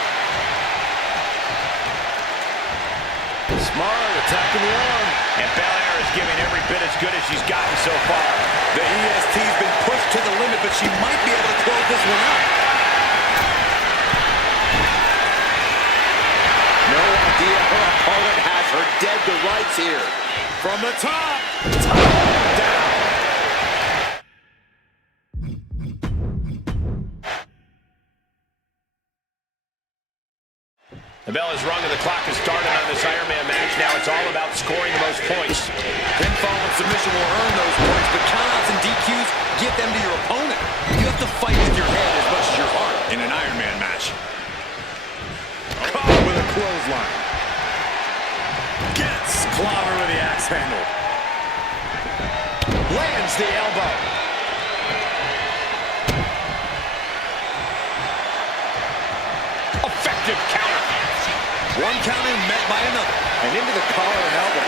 Smart, attacking the arm. And Belair is giving every bit as good as she's gotten so far. The EST's been pushed to the limit, but she might be able to close this one out. No idea her opponent has her dead to rights here. From the top. Down. The bell is rung and the clock has started on this Iron Man match. Now it's all about scoring the most points. Pinfall and submission will earn those points, but countouts and DQs get them to your opponent. You have to fight with your head as much as your heart in an Iron Man match. Caught with a clothesline. Gets clobber with the axe handle. Lands the elbow. Effective counter. One counter met by another. And into the collar and elbow.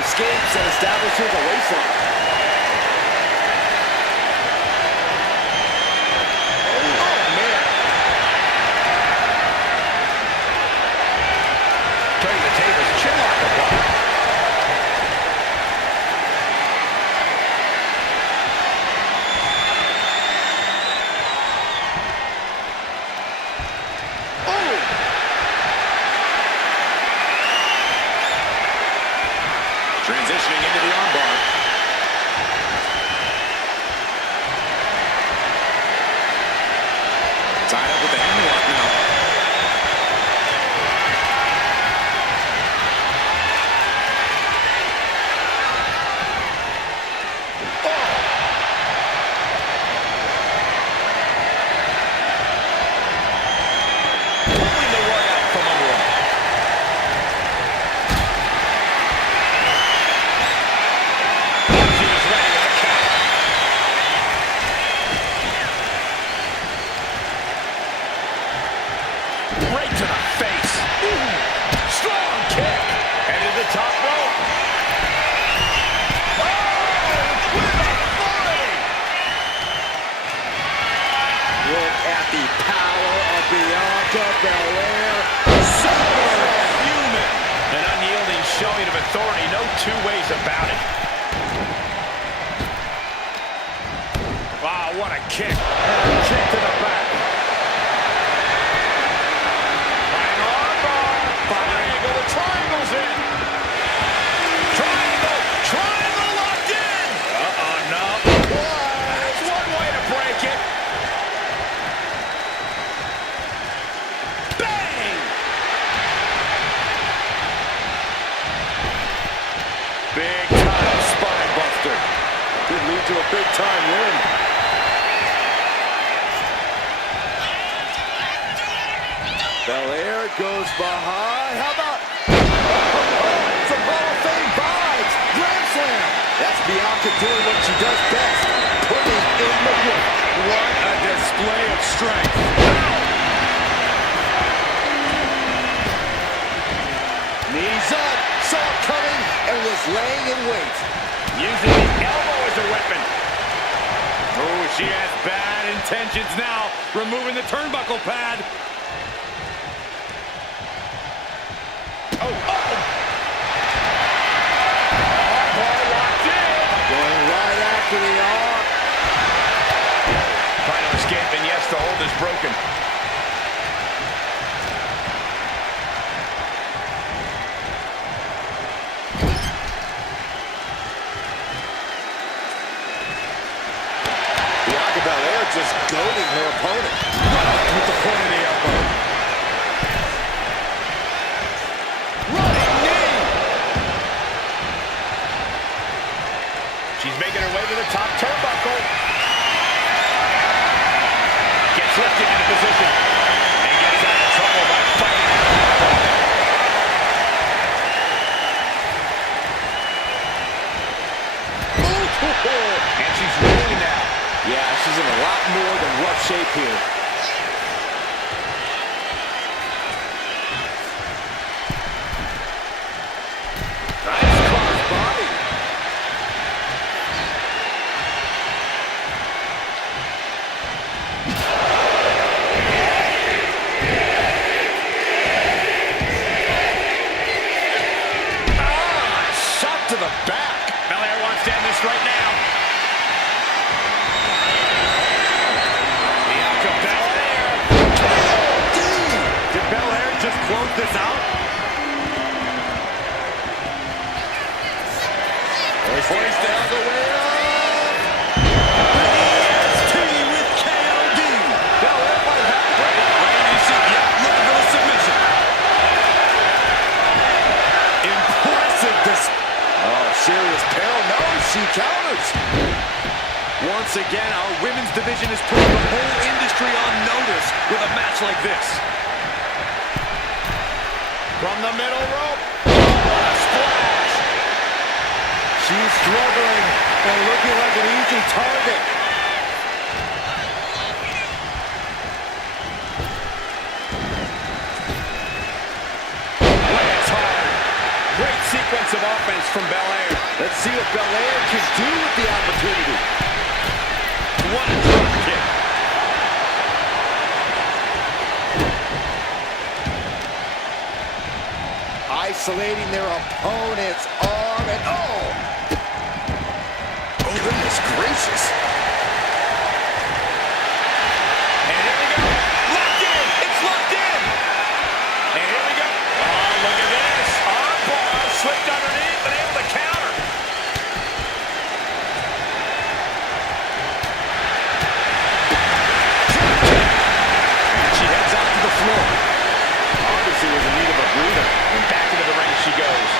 Escapes and establishes a waistline. Oh, man. Turning the tables, chinlock applied. Transitioning into the armbar. Tied up with the hammerlock now. Pulling the rug out from under him. She's ready with a counter. Right to the face. Ooh, strong kick. And to the top rope. Oh, with authority. Look at the power of Bianca Belair. Superhuman. An unyielding showing of authority. No two ways about it. Wow, what a kick. And a kick to the back. Triangle armbar. Triangle, the triangle's in. Triangle locked in. No. That's one way to break it. Bang! Big time spine buster. Could lead to a big time win. Belair goes behind. How about some Hall of Fame vibes? Grand Slam. That's Bianca doing what she does best. Putting in the work. What a display of strength. Knees up. Saw it coming and was laying in wait. Using the elbow as a weapon. Oh, she has bad intentions now. Removing the turnbuckle pad. Oh! Armbar locked in. Going right after the arm. Trying to escape, and yes, the hold is broken. Bianca Belair just goading her opponent. With the point of the elbow. Running knee. to the top turnbuckle. Gets lifted into position. And gets out of trouble by fighting. And she's rolling now. Yeah, she's in a lot more than rough shape here. Nice cross body. Shot to the back. Belair wants to end this right now. Bianca Belair. Did Belair just close this out? Hoist all the way up. EST with KOD. Belair might have it. Looking for the submission. Impressive. Oh, serious peril. No, she counters. Once again, our women's division is putting the whole industry on notice with a match like this. From the middle rope. What a splash. She's struggling and looking like an easy target. Lands hard. Great sequence of offense from Belair. Let's see what Belair can do with the opportunity. What a drop kick. Isolating their opponent's arm and oh! Oh, goodness gracious. And here we go. Locked in. It's locked in. And here we go. Oh, look at this. Arm bar slipped underneath and able to counter. She heads out to the floor. Obviously was in need of a breather. And back into the ring she goes.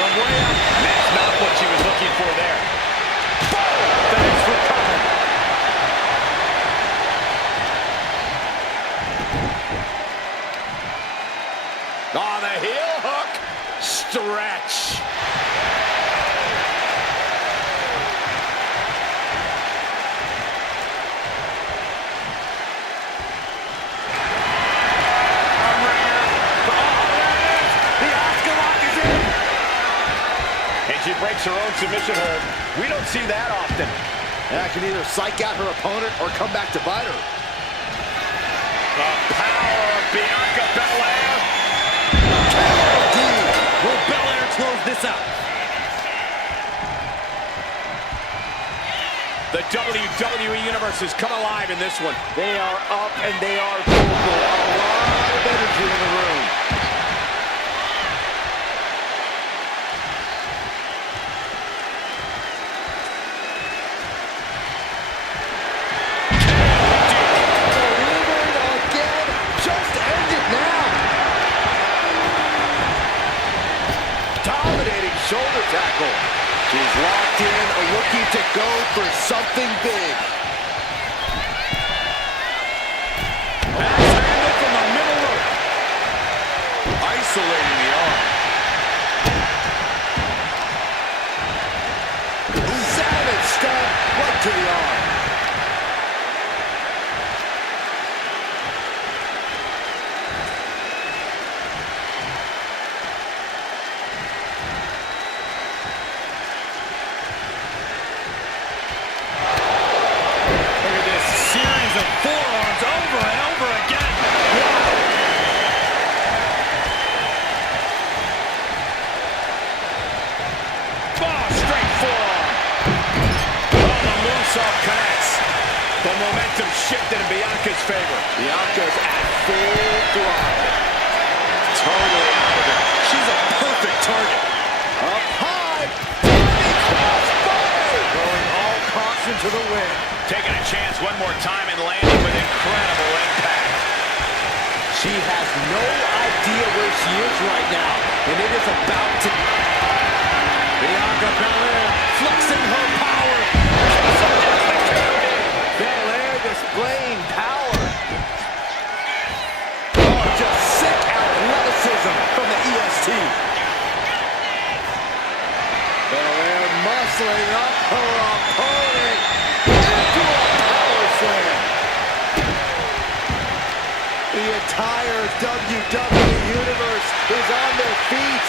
From way up. That's not what she was looking for there. Boom! Thanks for coming. On the heel hook. Stretch. And she breaks her own submission hold. We don't see that often. That can either psych out her opponent or come back to bite her. The power of Bianca Belair. Will Belair close this out? The WWE Universe has come alive in this one. They are up and they are vocal. A lot of energy in the room. Shoulder tackle. She's locked in, looking to go for something big. Axe handle from the middle rope. Isolating the arm. Savage stomp right to the arm. Forearms over and over again. Oh, straight forearm. Oh, the moonsault connects. The momentum shifted in Bianca's favor. Bianca's at full throttle. Totally out of it. She's a perfect target. Up high. Crossbody. Throwing all caution to the wind. Taking a chance one more time and landing with incredible impact. She has no idea where she is right now, and it is about to... Bianca Belair flexing her power. displaying power. Oh, just sick athleticism from the EST. Belair muscling up her opponent into a power slam. The entire WWE Universe is on their feet.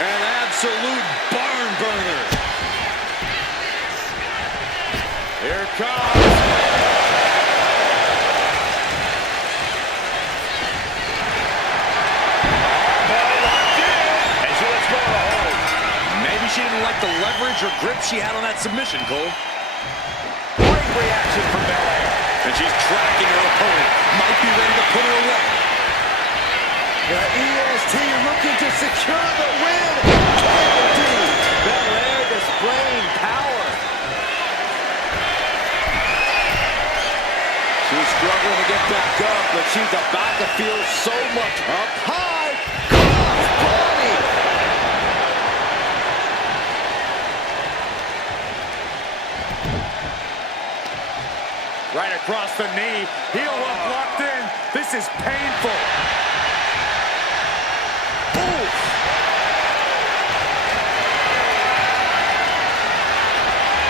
An absolute barn burner. Here comes. Maybe she didn't like the leverage or grip she had on that submission, Cole. Great reaction from Belair. And she's tracking her opponent. Might be ready to put her away. The EST looking to secure the win. KOD. Belair displaying power. She's struggling to get back up, but she's about to feel so much up high. Cross body. Right across the knee. Heel hook locked in. This is painful. Oof.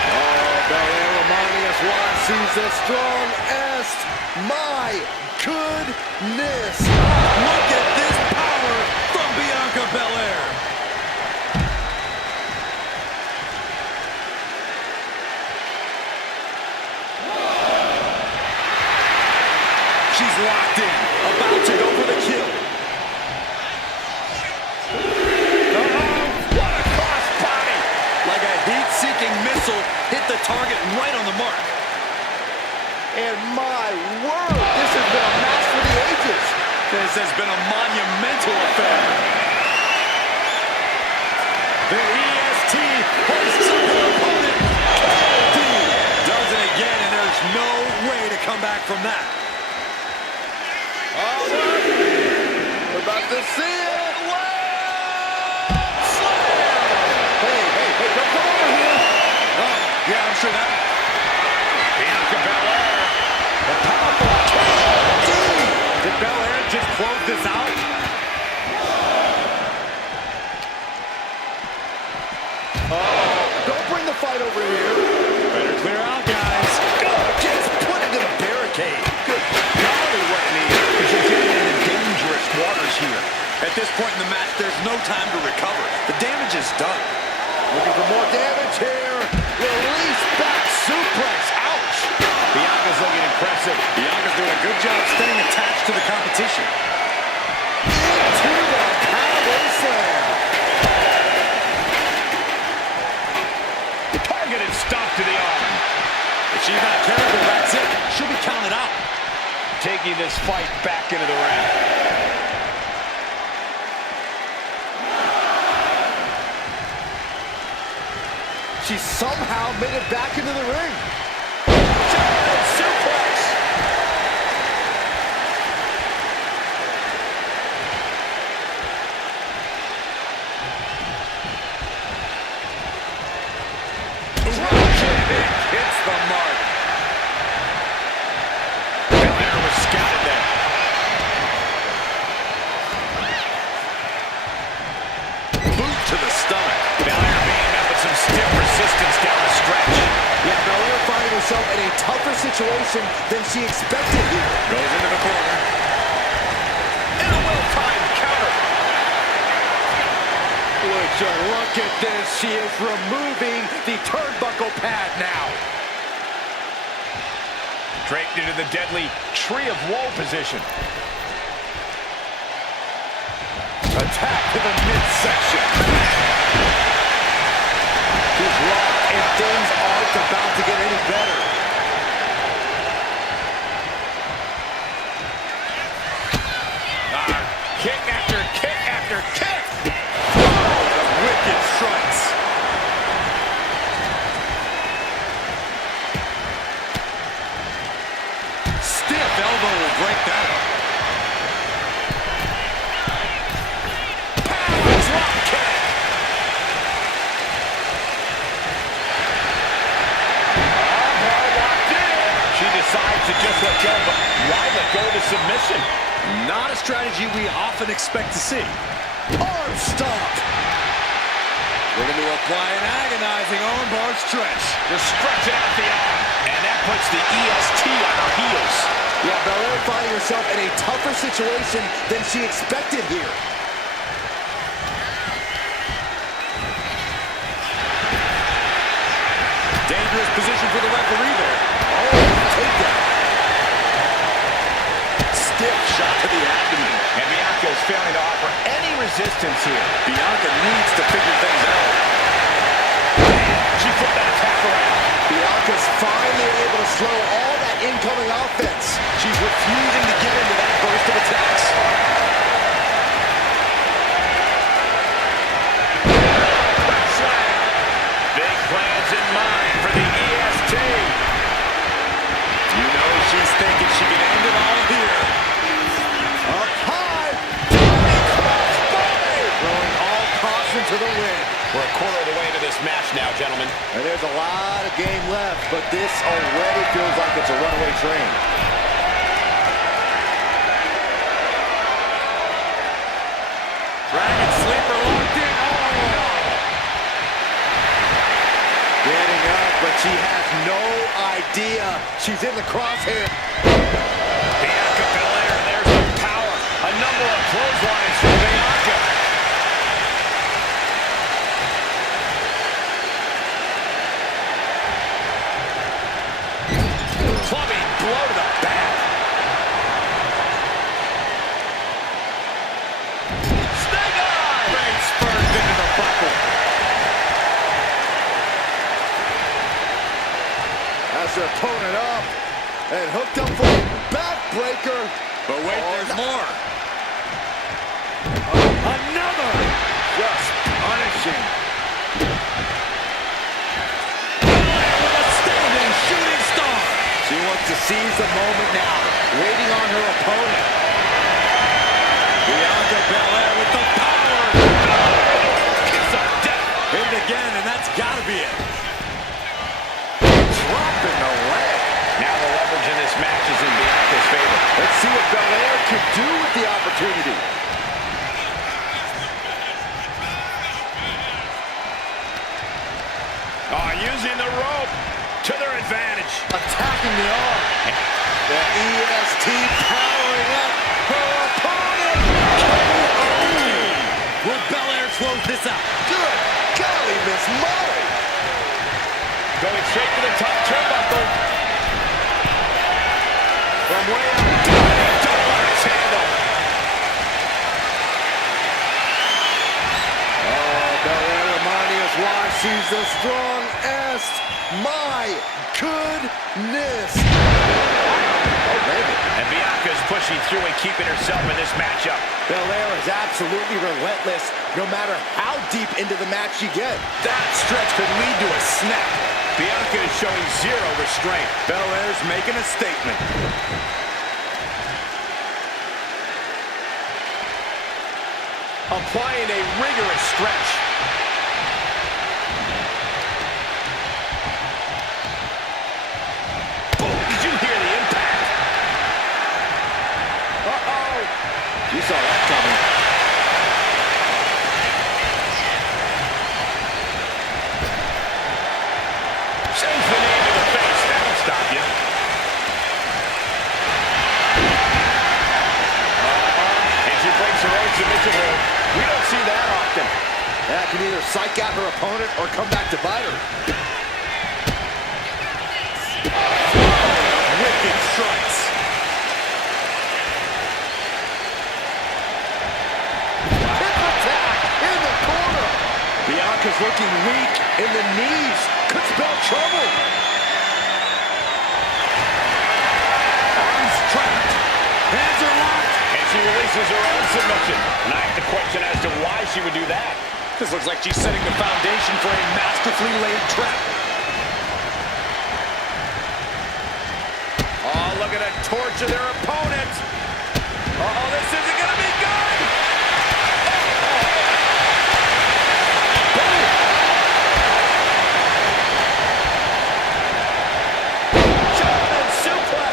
Oh, Belair reminding us why she's the strongest. My goodness. Look at this power from Bianca Belair. She's locked in, about to go for the kill. What a cross body. Like a heat-seeking missile, hit the target right on the mark. And my word, this has been a match for the ages. This has been a monumental affair. The EST hoists up her opponent. Does it again, and there's no way to come back from that. All right. We're about to see it. Hey, don't come over here. Oh, yeah, I'm sure that. Bianca Belair. The powerful KOD. Did Belair just close this out? Don't bring the fight over here. Better clear out, guys. Just put it in a barricade. Good golly, what an because she's getting into dangerous waters here. At this point in the match, there's no time to recover. The damage is done. Looking for more damage here. Release back suplex. Ouch. Bianca's looking impressive. Bianca's doing a good job staying attached to the competition. Into the power slam. Targeted stomp to the arm. If she's not careful, that's it. She'll be counted out. Taking this fight back into the ring. She somehow made it back into the ring. German suplex. Drop kick. Hits the mark. Belair was scouted there. Boot to the stomach. Belair being met with some stiff resistance down the stretch. Yeah, Belair finding herself in a tougher situation than she expected here. Goes into the corner. And a well-timed counter. Would you look at this? She is removing the turnbuckle pad now. Draped into the deadly Tree of Woe position. Attack to the midsection. She's locked, and things aren't about to get any better. Kick after kick after kick. Wicked strikes. Stiff elbow will break that up. Power drop kick. Locked in. She decides to just let go, but why let go of the submission? Not a strategy we often expect to see. Arm stomp. We're going to apply an agonizing armbar stretch. Just stretching out the arm, and that puts the EST on her heels. Yeah, Belair finding herself in a tougher situation than she expected here. Dangerous position for the referee there. Oh, takedown. Stiff shot to the abdomen. And Bianca is failing to offer any resistance here. Bianca needs to figure things out. She flipped that attack around. Bianca's finally able to slow all that incoming offense. She's refusing to give in to that burst of attacks. Big plans in mind for the EST. You know she's thinking she can end it all here. Up high. Throwing all caution to the wind. We're a quarter of the way into this match now, gentlemen. And there's a lot of game left, but this already feels like it's a runaway train. Dragon sleeper locked in. Getting up, but she has no idea she's in the crosshair. Bianca Belair, there's the power. A number of clotheslines from Bianca. Clubbing blow to the back. Snake eye! Great spurs into the buckle. Has her opponent up and hooked up for a backbreaker. But wait, there's more. Another! Just punishing. With a standing shooting star. She wants to seize the moment now, waiting on her opponent. Bianca Belair with the power. Kiss of death. Hit it again, and that's got to be it. Dropping the leg. Now the leverage in this match is in Bianca's favor. Let's see what Belair can do with the opportunity. Using the rope to their advantage. Attacking the arm. The EST powering up her opponent. Will Belair close this out? Good golly, Miss Molly. Going straight to the top turnbuckle. From way up. Double axe handle. Oh, Belair reminding us why she's the strongest. My goodness. Oh, baby. And Bianca's pushing through and keeping herself in this matchup. Belair is absolutely relentless, no matter how deep into the match you get. That stretch could lead to a snap. Bianca is showing zero restraint. Belair's making a statement. Applying a rigorous stretch. Boom! Did you hear the impact? Uh-oh. You saw that coming. Sends the knee to the face. That'll stop you. And she breaks her own submission hold. We don't see that often. That can either psych out her opponent or come back to bite her. Wicked strikes. Hip attack in the corner. Bianca's looking weak in the knees. Could spell trouble. Arms trapped. Hands are locked. And she releases her own submission. And I have to question as to why she would do that. This looks like she's setting the foundation for a masterfully laid trap. Oh, look at her torture their opponent. Uh-oh, this isn't going to be good. German suplex.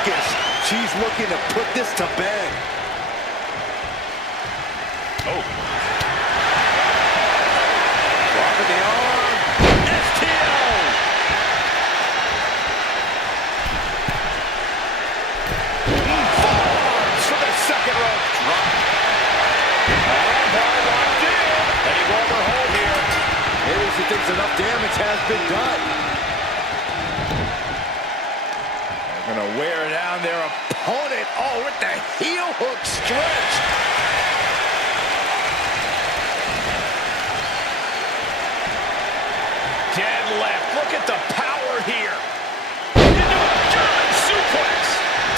focus. She's looking to put this to bed. Oh. Dropping the arm. STO! Forearms for the second rope drop. Armbar locked in. And he won't hold here. Maybe she thinks enough damage has been done. They're going to wear down their opponent. Oh, with the heel hook stretch. Deadlift. Look at the power here. Into a German suplex.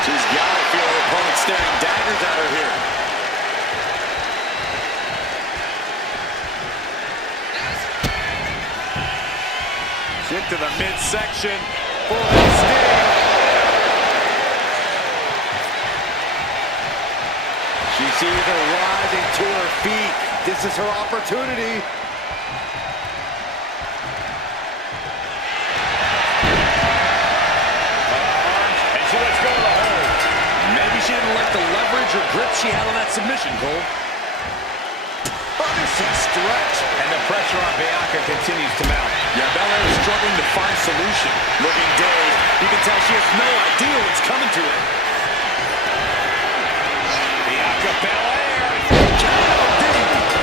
She's got to feel her opponent staring daggers at her here. Into the midsection for the sting. She sees her rising to her feet. This is her opportunity. And she lets go of the hold. Maybe she didn't like the leverage or grip she had on that submission, Cole. Punishing stretch. And the pressure on Bianca continues to mount. Yeah, Belair is struggling to find solution. Looking dazed. You can tell she has no idea what's coming to her. Bianca Belair.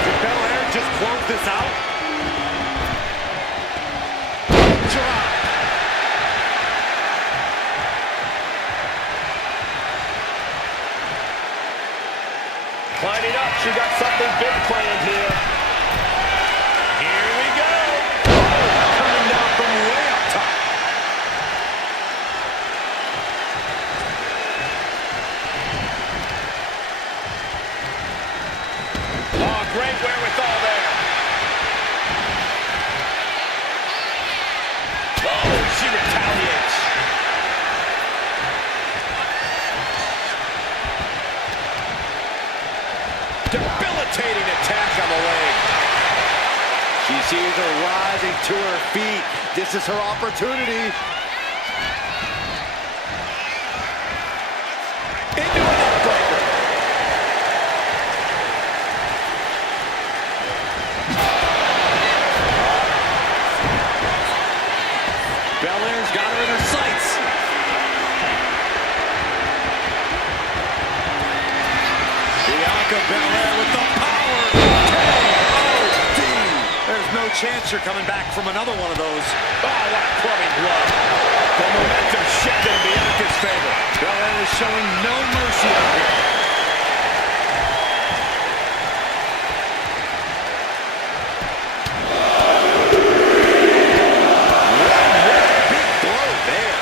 Did Belair just close this out? Drop. Lining up. She got something big planned here. Here we go. Coming down from way up top. Oh, great wherewithal there. Oh, she retaliates. Debilitating attack on the leg. She sees her rising to her feet. This is her opportunity. Into a neck breaker. Belair's got her in her sights. Bianca Belair with the power. K.O.D. There's no chance you're coming back from another one of those. Oh, what a clubbing blow. The momentum shifted in Bianca's favor. Belair is showing no mercy out here. Big blow there.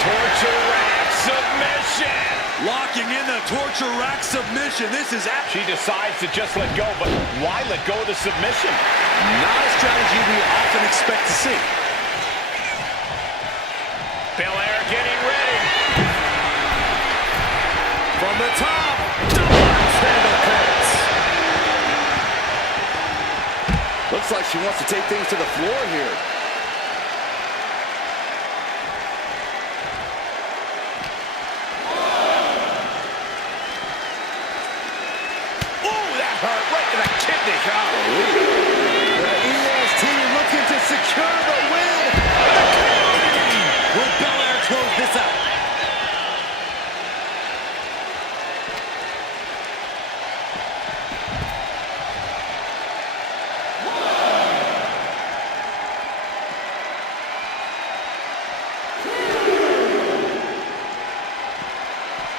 Torture rack submission. Locking in the torture rack submission. This is She decides to just let go, but why let go of the submission? not a strategy we often expect to see. Belair getting ready. From the top, double handle cuts. Looks like she wants to take things to the floor here. Ooh, that hurt right in the kidney. The EST looking to secure the win. Will Belair close this out?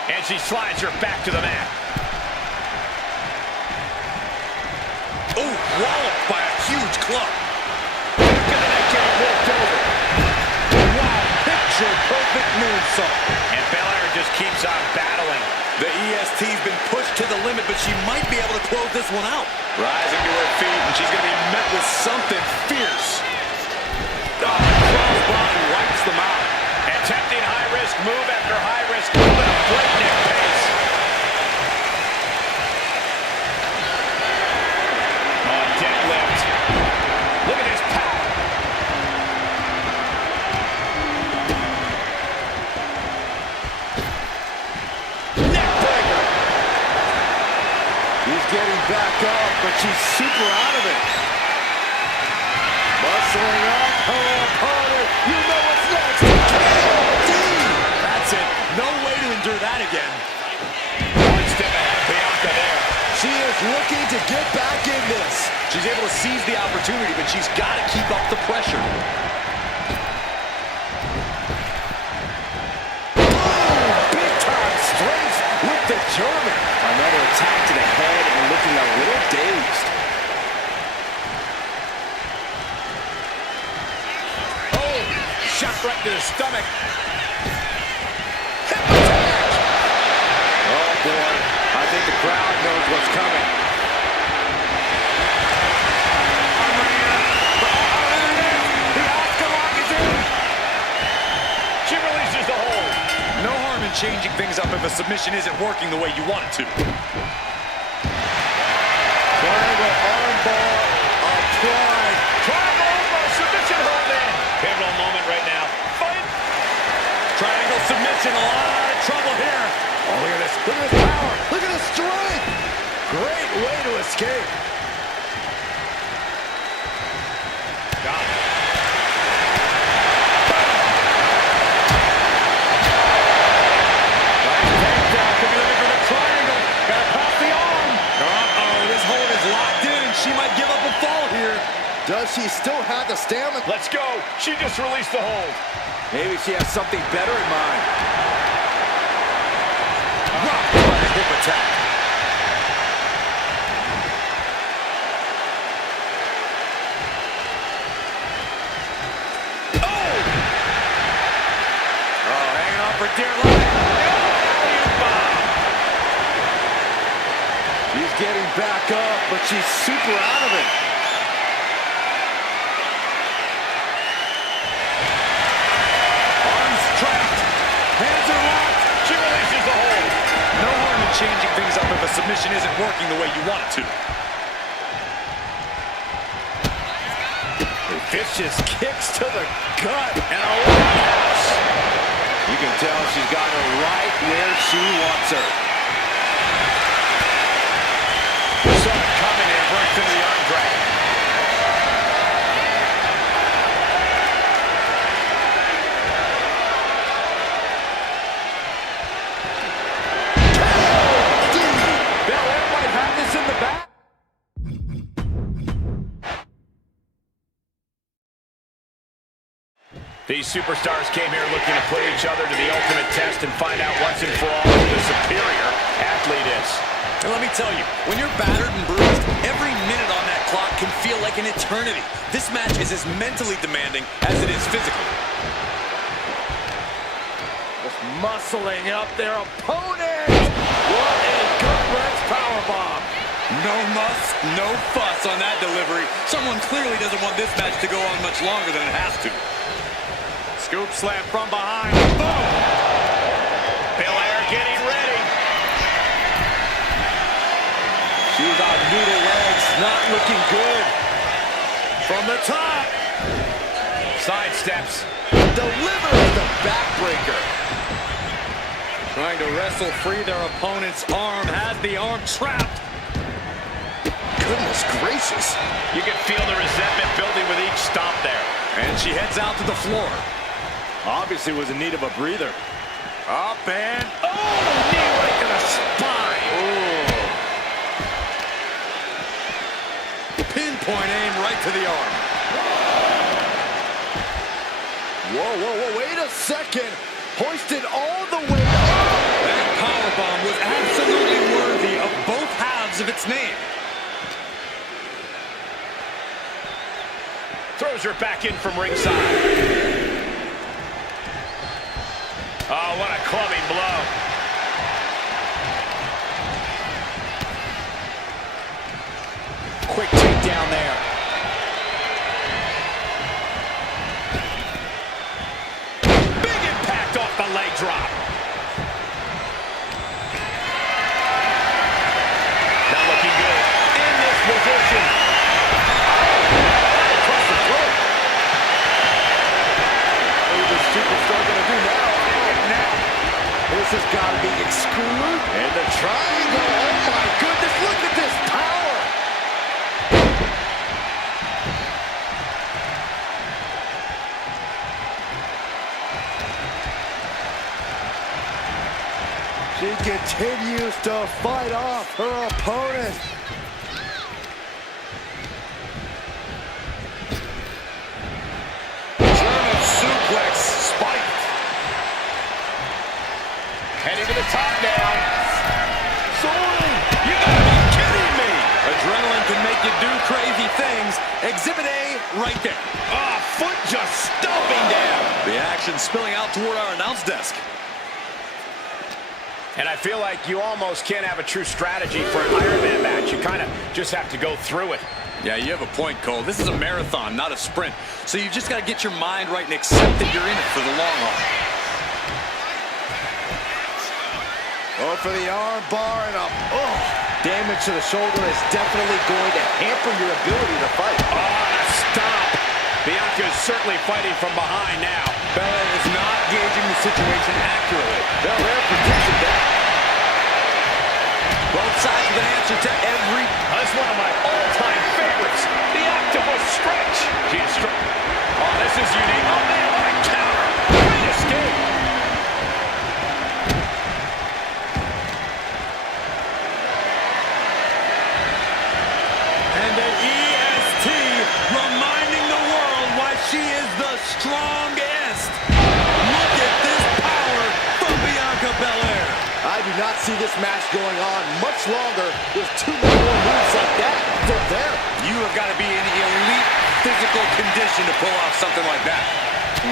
And she slides her back to the mat. Oh, walloped by a huge club. Look at that getting worked over. Wow, picture perfect moonsault. And Belair just keeps on battling. The EST's been pushed to the limit, but she might be able to close this one out. Rising to her feet, and she's going to be met with something fierce. Oh, crossbody wipes them out. Attempting high-risk move after high-risk move at a breakneck pace. Oh, deadlift. Look at his power. but she's super out of it. Bustling up her opponent. You know what's next. KOD. That's it. No way to endure that again. One step ahead of Bianca there. She is looking to get back in this. She's able to seize the opportunity, but she's got to keep up the pressure. Big time strength with the German. Another attack to the head and looking a little dazed. Oh, shot right to the stomach. Oh boy, I think the crowd knows what's coming. The Asuka lock is in. She releases the hold. No harm in changing things up if a submission isn't working the way you want it to. Triangle armbar applied. Triangle elbow submission hold in. Pivotal moment right now. Fight. Triangle submission, a lot of trouble here. Oh, look at this. Look at this power. Look at this strength. Great way to escape. Got it. Nice takedown. Could be looking for the triangle. Got to pop the arm. Uh-oh, this hold is locked in, and she might give up a fall here. Does she still have the stamina? Let's go. She just released the hold. Maybe she has something better in mind. Rocked by the hip attack. Oh, hanging on for dear life. She's getting back up, but she's super out of it. Arms trapped. Hands are locked. She releases the hold. No harm in changing things up if a submission isn't working the way you want it to. Vicious kicks to the gut and a roundhouse. You can tell she's got her right where she wants her. Saw it coming and breaks into the arm drag. Belair might have this in the back. These superstars came here looking to put each other to the ultimate test and find out once and for all who the superior athlete is. And let me tell you, when you're battered and bruised, every minute on that clock can feel like an eternity. This match is as mentally demanding as it is physical. Just muscling up their opponent. What a gut-wrench powerbomb. No muss, no fuss on that delivery. Someone clearly doesn't want this match to go on much longer than it has to. Scoop slam from behind. Boom! Belair getting ready. She's on noodle legs, not looking good. From the top. Side steps. Delivers the backbreaker. Trying to wrestle free their opponent's arm, has the arm trapped. Goodness gracious. You can feel the resentment building with each stomp there. And she heads out to the floor. Obviously was in need of a breather. Up and... Oh, knee right to the spine. Pinpoint aim right to the arm. Whoa, whoa, whoa, wait a second. Hoisted all the way up. That powerbomb was absolutely worthy of both halves of its name. Throws her back in from ringside. Oh, what a clubbing blow. Quick takedown there. Big impact off the leg drop. Not looking good. In this position. Across the throat. What is the superstar going to do now? This has got to be exclusive. And the triangle. Oh, my goodness. Look at this power. She continues to fight off her opponent. German suplex spiked. Heading to the top now. Soaring. You gotta be kidding me! Adrenaline can make you do crazy things. Exhibit A right there. Ah, foot just stomping down. The action spilling out toward our announce desk. And I feel like you almost can't have a true strategy for an Iron Man match. You kind of just have to go through it. Yeah, you have a point, Cole. This is a marathon, not a sprint. So you just got to get your mind right and accept that you're in it for the long haul. Oh, for the arm bar and up. Oh, damage to the shoulder is definitely going to hamper your ability to fight. Oh, and a stomp. Bianca is certainly fighting from behind now. Belair is not gauging the situation accurately. Belair predicted that. Both sides with an answer to every... That's one of my all-time favorites. The octopus stretch. She is oh, this is unique. Oh, man, what a counter. Great escape. And the EST reminding the world why she is the strongest. Look at this power from Bianca Belair. I do not see this match going on much longer with too many more moves like that from there. You have got to be in elite physical condition to pull off something like that.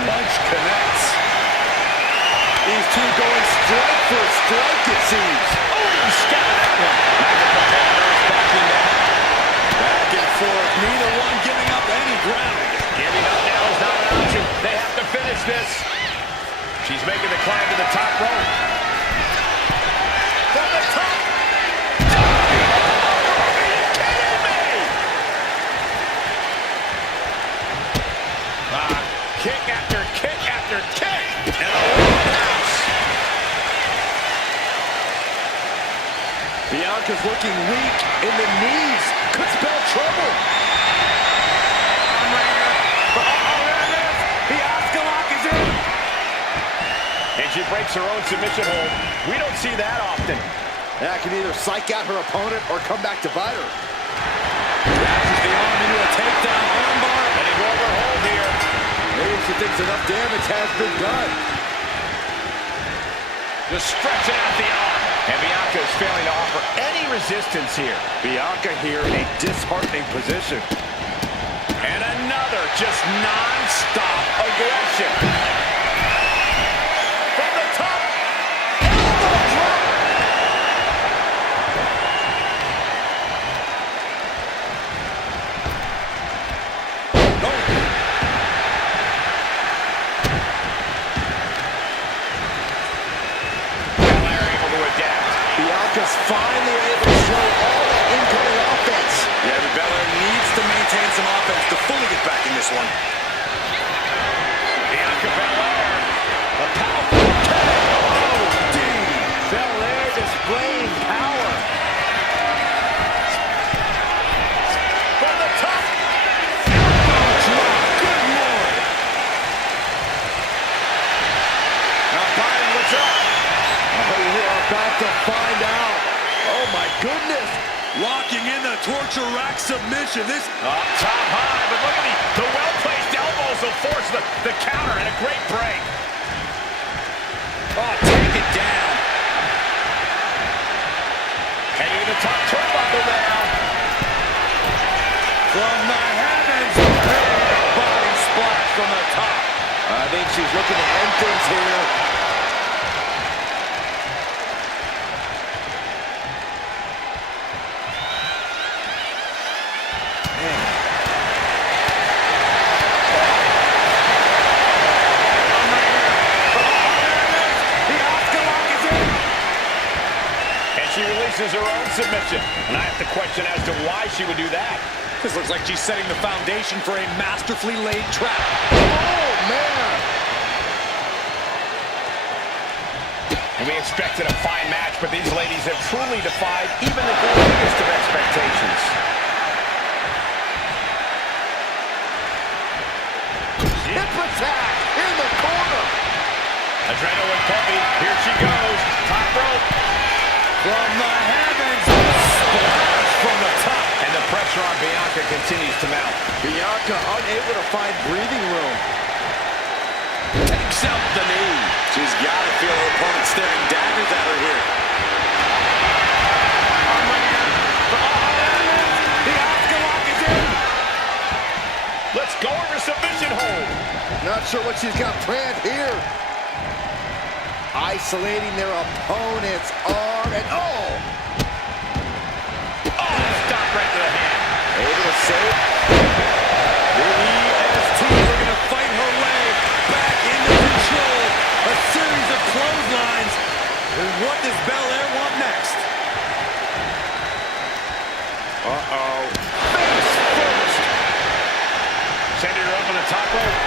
Lunch connects. These two going strike for strike, it seems. Oh, he scattered that one. Now the competitors backing down. Back and forth, neither one giving up any ground. Giving up now is not an option. They have to finish this. She's making the climb to the top rope. From the top. Are you kidding me? Kick after kick after kick. And a roundhouse. Bianca's looking weak in the knees. Could spell trouble. The Asuka lock is in. And she breaks her own submission hold. We don't see that often. That can either psych out her opponent or come back to bite her. Dashes the arm into a takedown armbar. Heading over hold here. Maybe she thinks enough damage has been done. Just stretching out the arm. And Bianca is failing to offer any resistance here. Bianca here in a disheartening position. And another just non-stop aggression. From the top. Elbow drop. Belair able to adapt. Bianca's finally able to show all that incoming offense. Yeah, but Belair needs to maintain some offense to fully get back in this one. Bianca Belair. A powerful KO. Belair displaying power. From the top. Good Lord. Now Byron, what's up? Oh, we are about to find out. Oh, my goodness. Locking in the torture rack submission. This Up top high, but look at the well-placed elbows will force the counter and a great break. oh, take it down. Heading to the top turnbuckle now. From the heavens, big body splash from the top. I think she's looking to end things here. The Asuka lock is in. And she releases her own submission. And I have to question as to why she would do that. This looks like she's setting the foundation for a masterfully laid trap. Oh, man. And we expected a fine match, but these ladies have truly defied even the greatest of expectations. Hip attack in the corner. Adrenaline pumping. Here she goes. Top rope. from the heavens. Splash from the top. And the pressure on Bianca continues to mount. Bianca unable to find breathing room. Takes out the knee. She's got to feel her opponent staring daggers at her here. The Asuka lock is in. Let's go over submission hold. Not sure what she's got planned here. Isolating their opponent's arm and oh! Stop right to the hand. Able to save. The EST looking to fight her way back into control. A series of clotheslines. And what does Belair want next? Uh-oh. Face first. Sending her up on the top rope.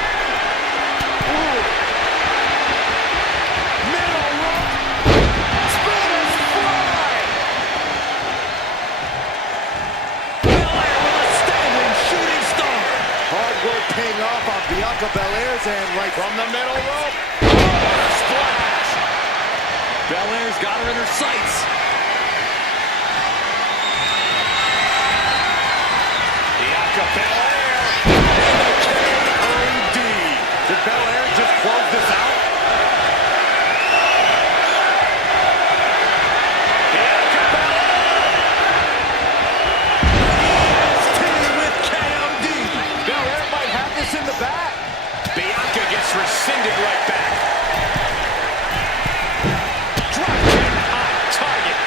Ooh. Middle rope. Spanish fly. Belair with a standing shooting star. Hard work paying off on Bianca Belair's end right From the middle rope. Splash. Belair's got her in her sights. Bianca Belair. KOD. Did Belair just close this out? Bianca Belair. EST with KOD. Belair might have this in the bag. Bianca gets rescinded right back. Drop kick on target.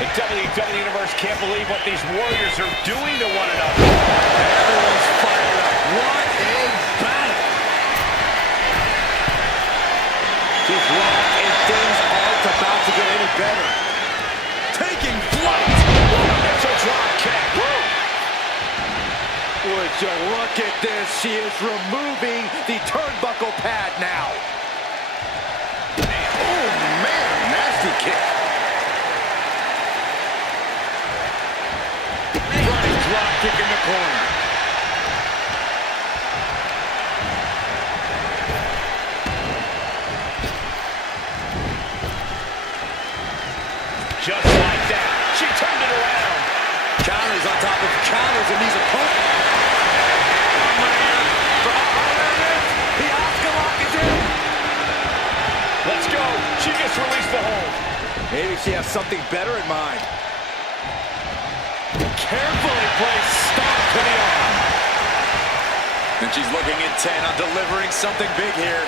The WWE Universe can't believe what these warriors are doing to one another. Everyone's fired up. What a battle. She's locked and things aren't about to get any better. Taking flight. Missile drop kick. Would you look at this? She is removing the turnbuckle pad now. Oh man, nasty kick. Running drop kick in the corner. Just like that, she turned it around. Counters on top of counters, and these opponents. The Asuka lock is in. Let's go. She just released the hold. Maybe she has something better in mind. Carefully placed stomp to the arm. And she's looking intent on delivering something big here.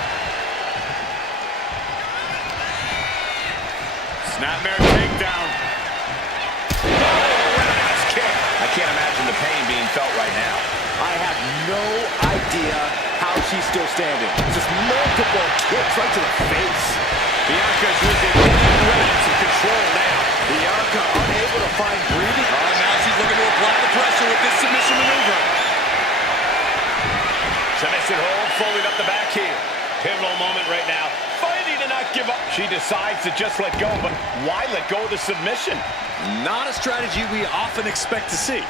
Snapmare takedown. Roundhouse kick. I can't imagine the pain being felt right now. I have no idea how she's still standing. Just multiple kicks right to the face. Bianca's losing any remnants of control now. Bianca unable to find breathing. Oh, now she's looking to apply the pressure with this submission maneuver. Submission hold, folding up the back heel. Pivotal moment right now. Fighting to not give up. She decides to just let go, but why let go of the submission? Not a strategy we often expect to see.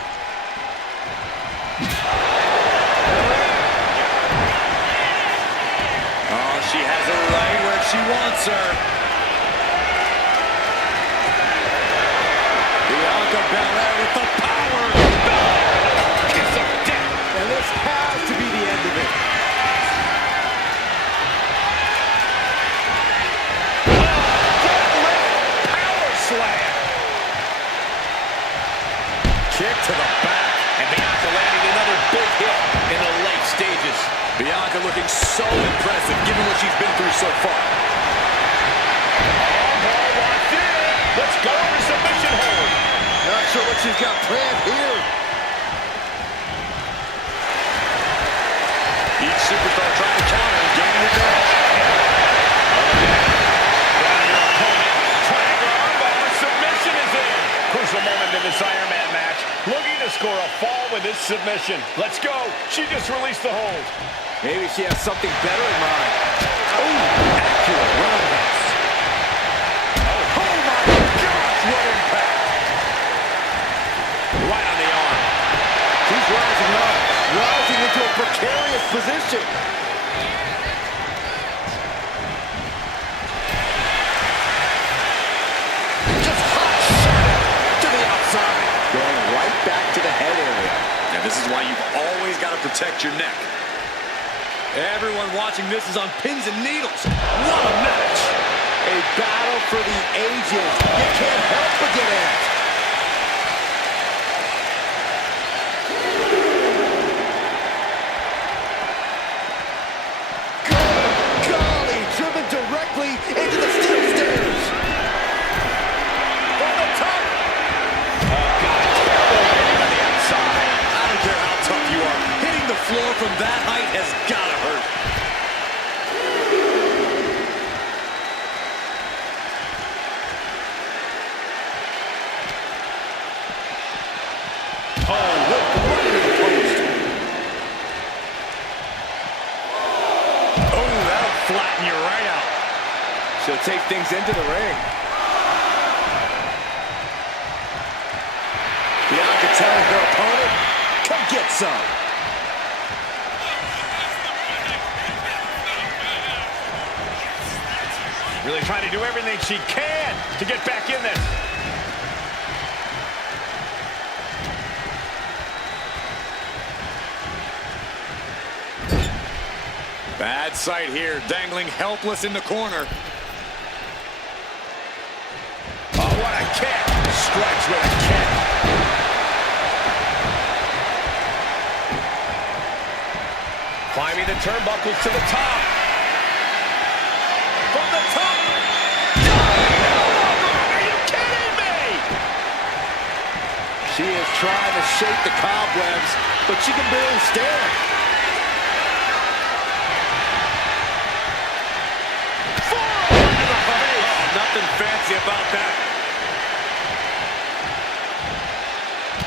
Oh, she has her right where she wants her. Bianca Belair with the power. Kiss of death. And this has to be the end of it. Power slam. Kick to the back. And Bianca landing another big hit in the late stages. Bianca looking so impressive given what she's been through so far. Ball locked in. Let's go over submission hold. Not sure what she's got planned here. Each superstar trying to counter and gain an advantage. Triangle armbar. Submission is in. Crucial moment in this Iron Man match. Looking to score a fall with this submission. Let's go. She just released the hold. Maybe she has something better in mind. Oh, accurate roundhouse. Oh my gosh, what impact. Right on the arm. She's rising up, rising into a precarious position. This is why you've always got to protect your neck. Everyone watching this is on pins and needles. What a match! A battle for the ages. You can't help but get amped. Good golly, driven directly into the steel stairs. From the top. Oh, God, terrible landing on the outside. I don't care how tough you are. Hitting the floor from that height has got to hurt. Flatten you right out. She'll take things into the ring. Bianca telling her opponent, come get some. Really trying to do everything she can to get back in this. Bad sight here, dangling helpless in the corner. Oh, what a kick. Strikes with a kick. Climbing the turnbuckles to the top. From the top. Are you kidding me? She is trying to shake the cobwebs, but she can barely stand. Nothing fancy about that.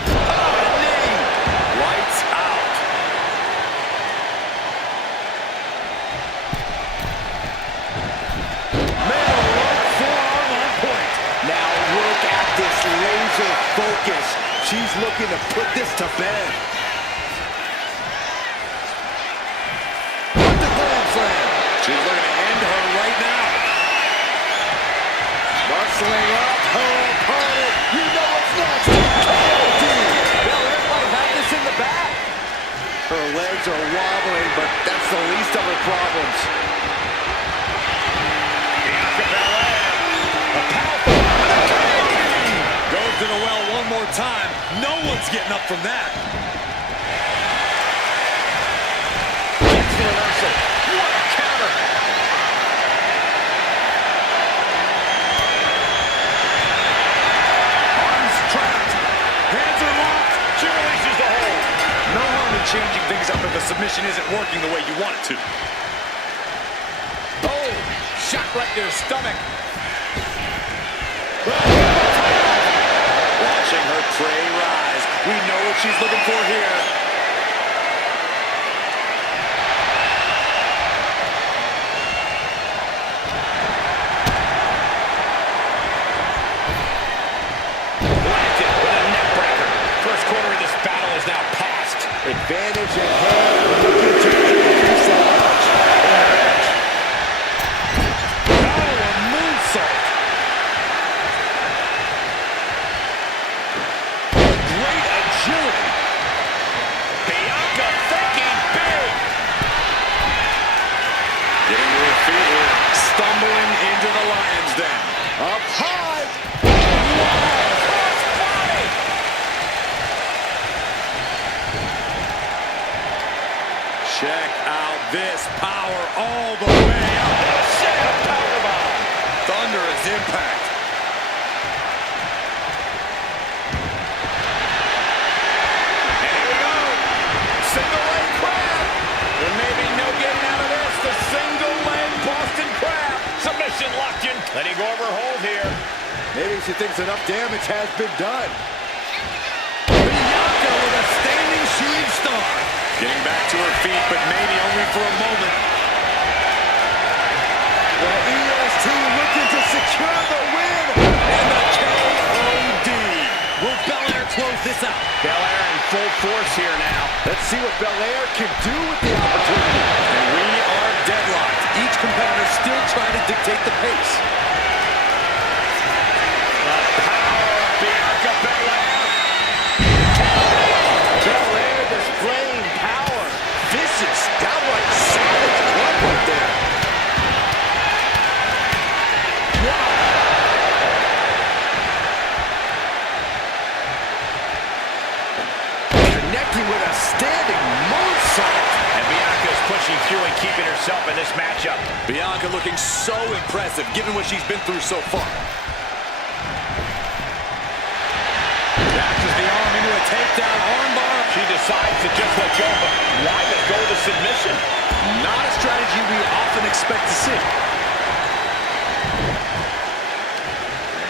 Oh, knee. Lights out. Man, right forearm on point. Now look at this laser focus. She's looking to put this to bed. What the Grand Slam? She's looking to end her right now. Bustling up her opponent. You know what's next. KOD. Belair might have this in the back. Her legs are wobbling, but that's the least of her problems. Bianca Belair. A powerful kane. Goes to the well one more time. No one's getting up from that. Gets the reversal. What a counter. Changing things up if the submission isn't working the way you want it to. Oh, shot right to the stomach. Watching her prey rise. We know what she's looking for here. Planted with a neck breaker. First quarter of this battle is now past. Advantage at hand, looking to increase that edge in the match. Oh, a moonsault. Great agility. Bianca thinking big. Getting to her feet here. Stumbling into the lion's den. Up high. Check out this power all the way up. Shot powerbomb. Thunderous impact. And here we go. Single leg crab. There may be no getting out of this. The single leg Boston crab. Submission locked in. Letting go of her hold here. Maybe she thinks enough damage has been done. Bianca with a standing shooting star. Getting back to her feet, but maybe only for a moment. The EST looking to secure the win. And the KOD. Will Belair close this out? Belair in full force here now. Let's see what Belair can do with the opportunity. And we are deadlocked. Each competitor still trying to dictate the pace. The power of Bianca Belair. Belair, the connecting with a standing moonsault. And Bianca's pushing through and keeping herself in this matchup. Bianca looking so impressive, given what she's been through so far. Dashes the arm into a takedown armbar. She decides to just let go, but why let go of the submission? Not a strategy we often expect to see.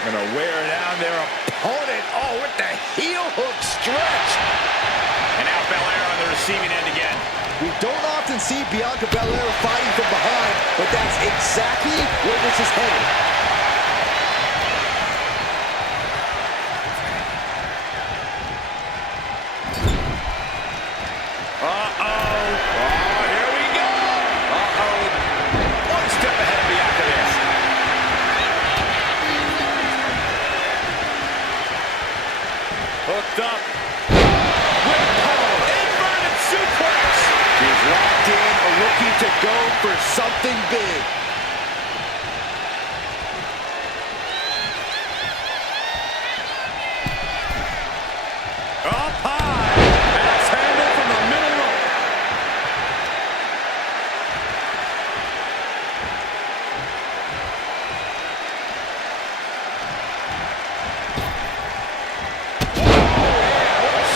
Gonna wear down their opponent. Oh, with the heel hook stretch. And now Belair on the receiving end again. We don't often see Bianca Belair fighting from behind, but that's exactly where this is headed. Here we go. One step ahead of Bianca there. Hooked up. Inverted suplex. She's locked in, looking to go for something big. Up high. Axe handle from the middle rope.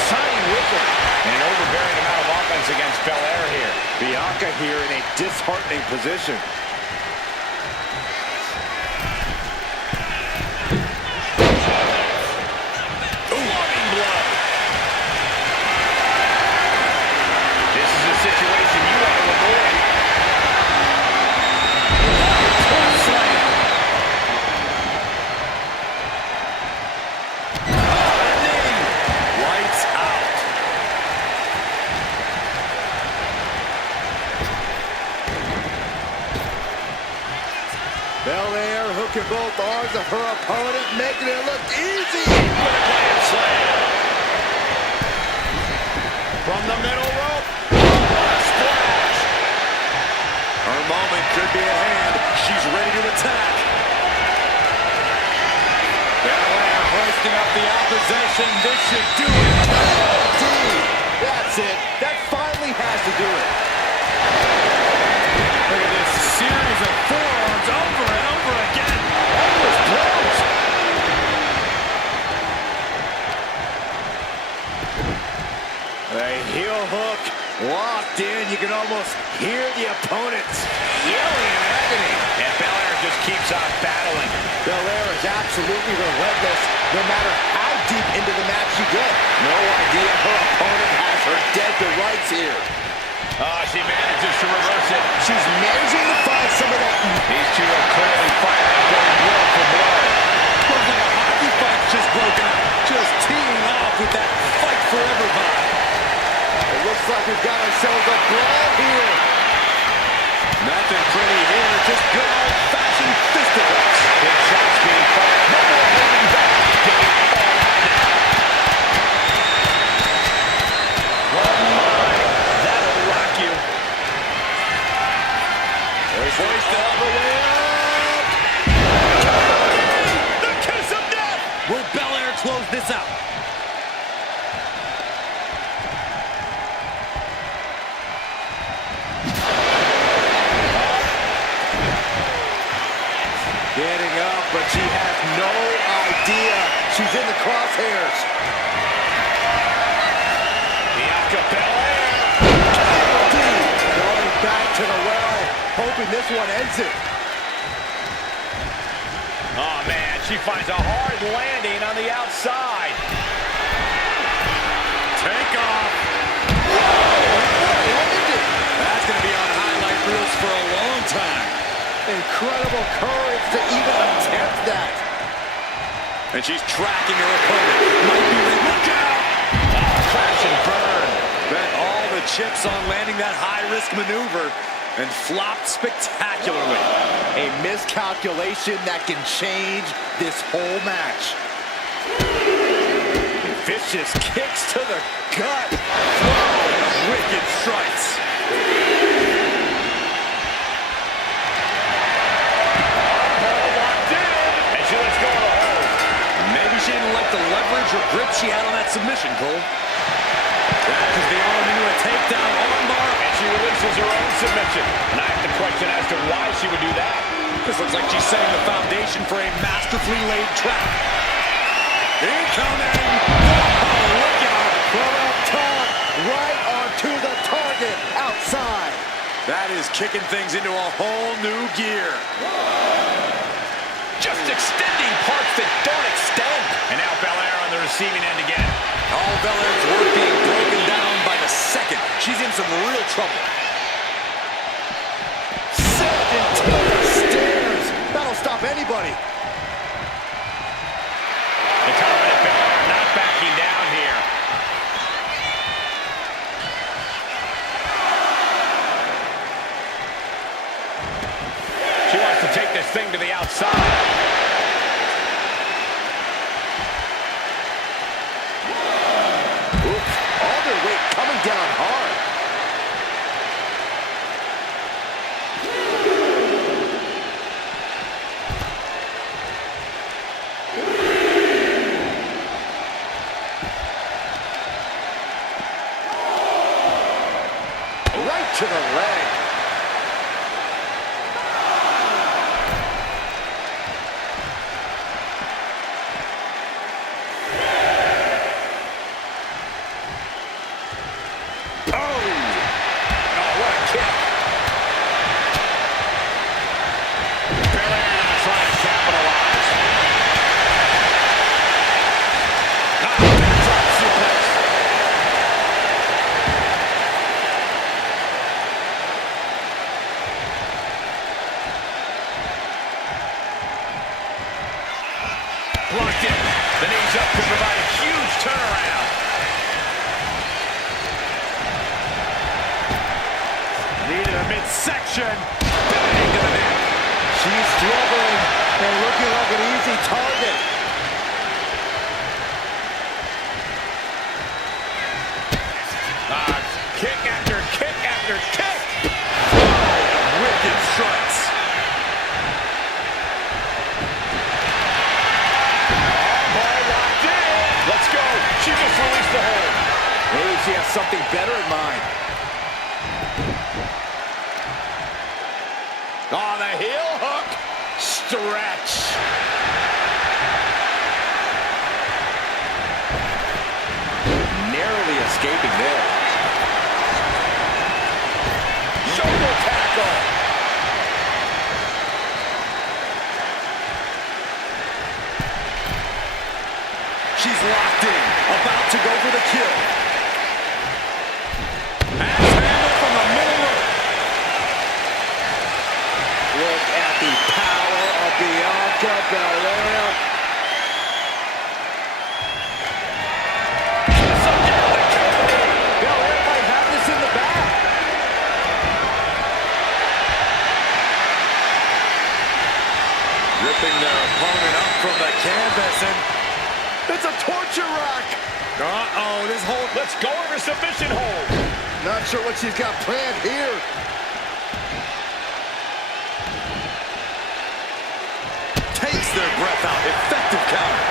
Shiny whipper. And an overbearing amount of offense against Belair here. Bianca here in a disheartening position. Flooding blood. This is a situation you want to avoid. Twist slam. Knee. Lights out. Belair hooking both arms of her opponent, making it look easy. Grand slam. From the middle rope. What a splash. Her moment could be at hand. She's ready to attack. Belair hoisting up the opposition. This should do it. That's it. That finally has to do it. Look at this series of forearms over and over again. Almost blows. A heel hook locked in. You can almost hear the opponents yelling in agony. And Belair just keeps on battling. Belair is absolutely relentless, no matter how deep into the match you get. No idea her opponent has her dead to rights here. She manages to reverse it. She's managing to find some of that. These two are clearly fighting, going blow for blow. Looks like a hockey fight's just broken out. Just teeing off with that fight forever vibe. It looks like we've got ourselves a brawl here. Nothing pretty here, just good old-fashioned fisticuffs. Big shots being fired. No more holding back. Getting all out now. Oh my, that'll rock you. Hoist all the way up. The kiss of death. Will Belair close this out? Getting up, but she has no idea she's in the crosshairs. Bianca Belair. Going back to the well, hoping this one ends it. Oh man, she finds a hard landing on the outside. Take off. Landed. That's going to be on highlight reels for a long time. Incredible courage to even attempt that. And she's tracking her opponent. Might be the look out. Crash and burn. Bet all the chips on landing that high-risk maneuver and flopped spectacularly. A miscalculation that can change this whole match. Vicious kicks to the gut. Wicked strikes. And she lets go of the hold. Maybe she didn't like the leverage or grip she had on that submission, Cole. That is the arm into a takedown armbar. And she releases her own submission. And I have to question as to why she would do that. This looks like she's setting the foundation for a masterfully laid trap. Incoming! Oh, look out! From up top, right onto the target, outside. That is kicking things into a whole new gear. Just extending parts that don't extend. And now Belair on the receiving end again. All Belair's work being broken down by the second. She's in some real trouble. Sent into the stairs. That'll stop anybody. The confident Belair not backing down here. She wants to take this thing to the outside. Oops, all their weight coming down hard. Right to the leg. Blocked it. The knees up to provide a huge turnaround. Needed a midsection. Bang to the neck. She's struggling and looking like an easy target. Kick after kick after kick. Wicked strikes. Let's go. She just released the hold. Maybe she has something better in mind. On the heel hook. Stretch. Narrowly escaping there. Shoulder tackle. She's locked in, about to go for the kill. Axe handle from the middle rope. Look at the power of Bianca Belair. Belair might have this in the bag. Ripping their opponent up from the canvas, and It's a torture rack. uh-oh, this whole... Let's go over submission hold. Not sure what she's got planned here. takes their breath out. Effective counter.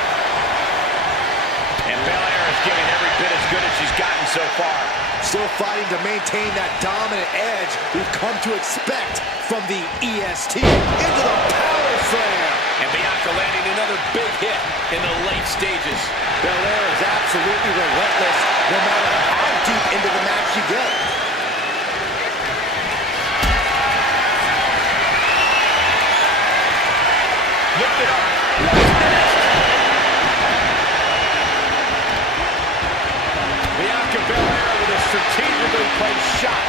And Belair is giving every bit as good as she's gotten so far. Still fighting to maintain that dominant edge we've come to expect from the EST. Into the power slam. And Bianca landing another big hit in the late stages. Belair is absolutely relentless, no matter how deep into the match you get. Lift it up. What's next? Bianca Belair with a strategically placed shot.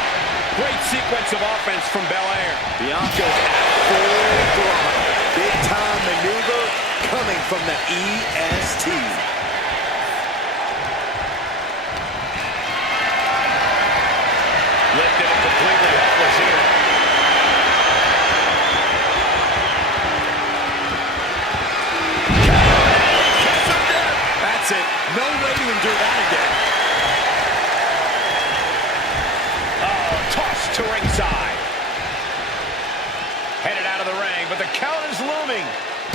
Great sequence of offense from Belair. Bianca's at full throttle. Big time maneuver coming from the EST. Lifted and completely helpless here. That's it. No way to endure that again. Oh, tossed to ringside. Headed out of the ring, but the count is looming.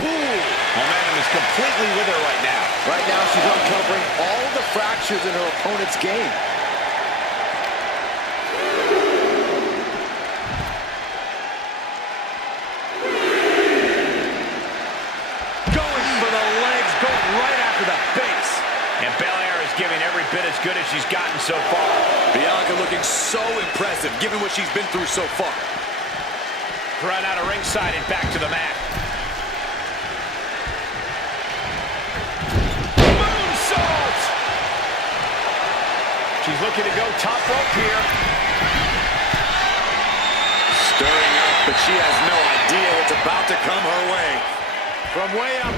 Ooh, momentum is completely with her right now. Right now, she's uncovering all the fractures in her opponent's game. every bit as good as she's gotten so far. Bianca looking so impressive, given what she's been through so far. Run out of ringside and back to the mat. Moonsault! She's looking to go top rope here. Stirring up, but she has no idea what's about to come her way. From way up.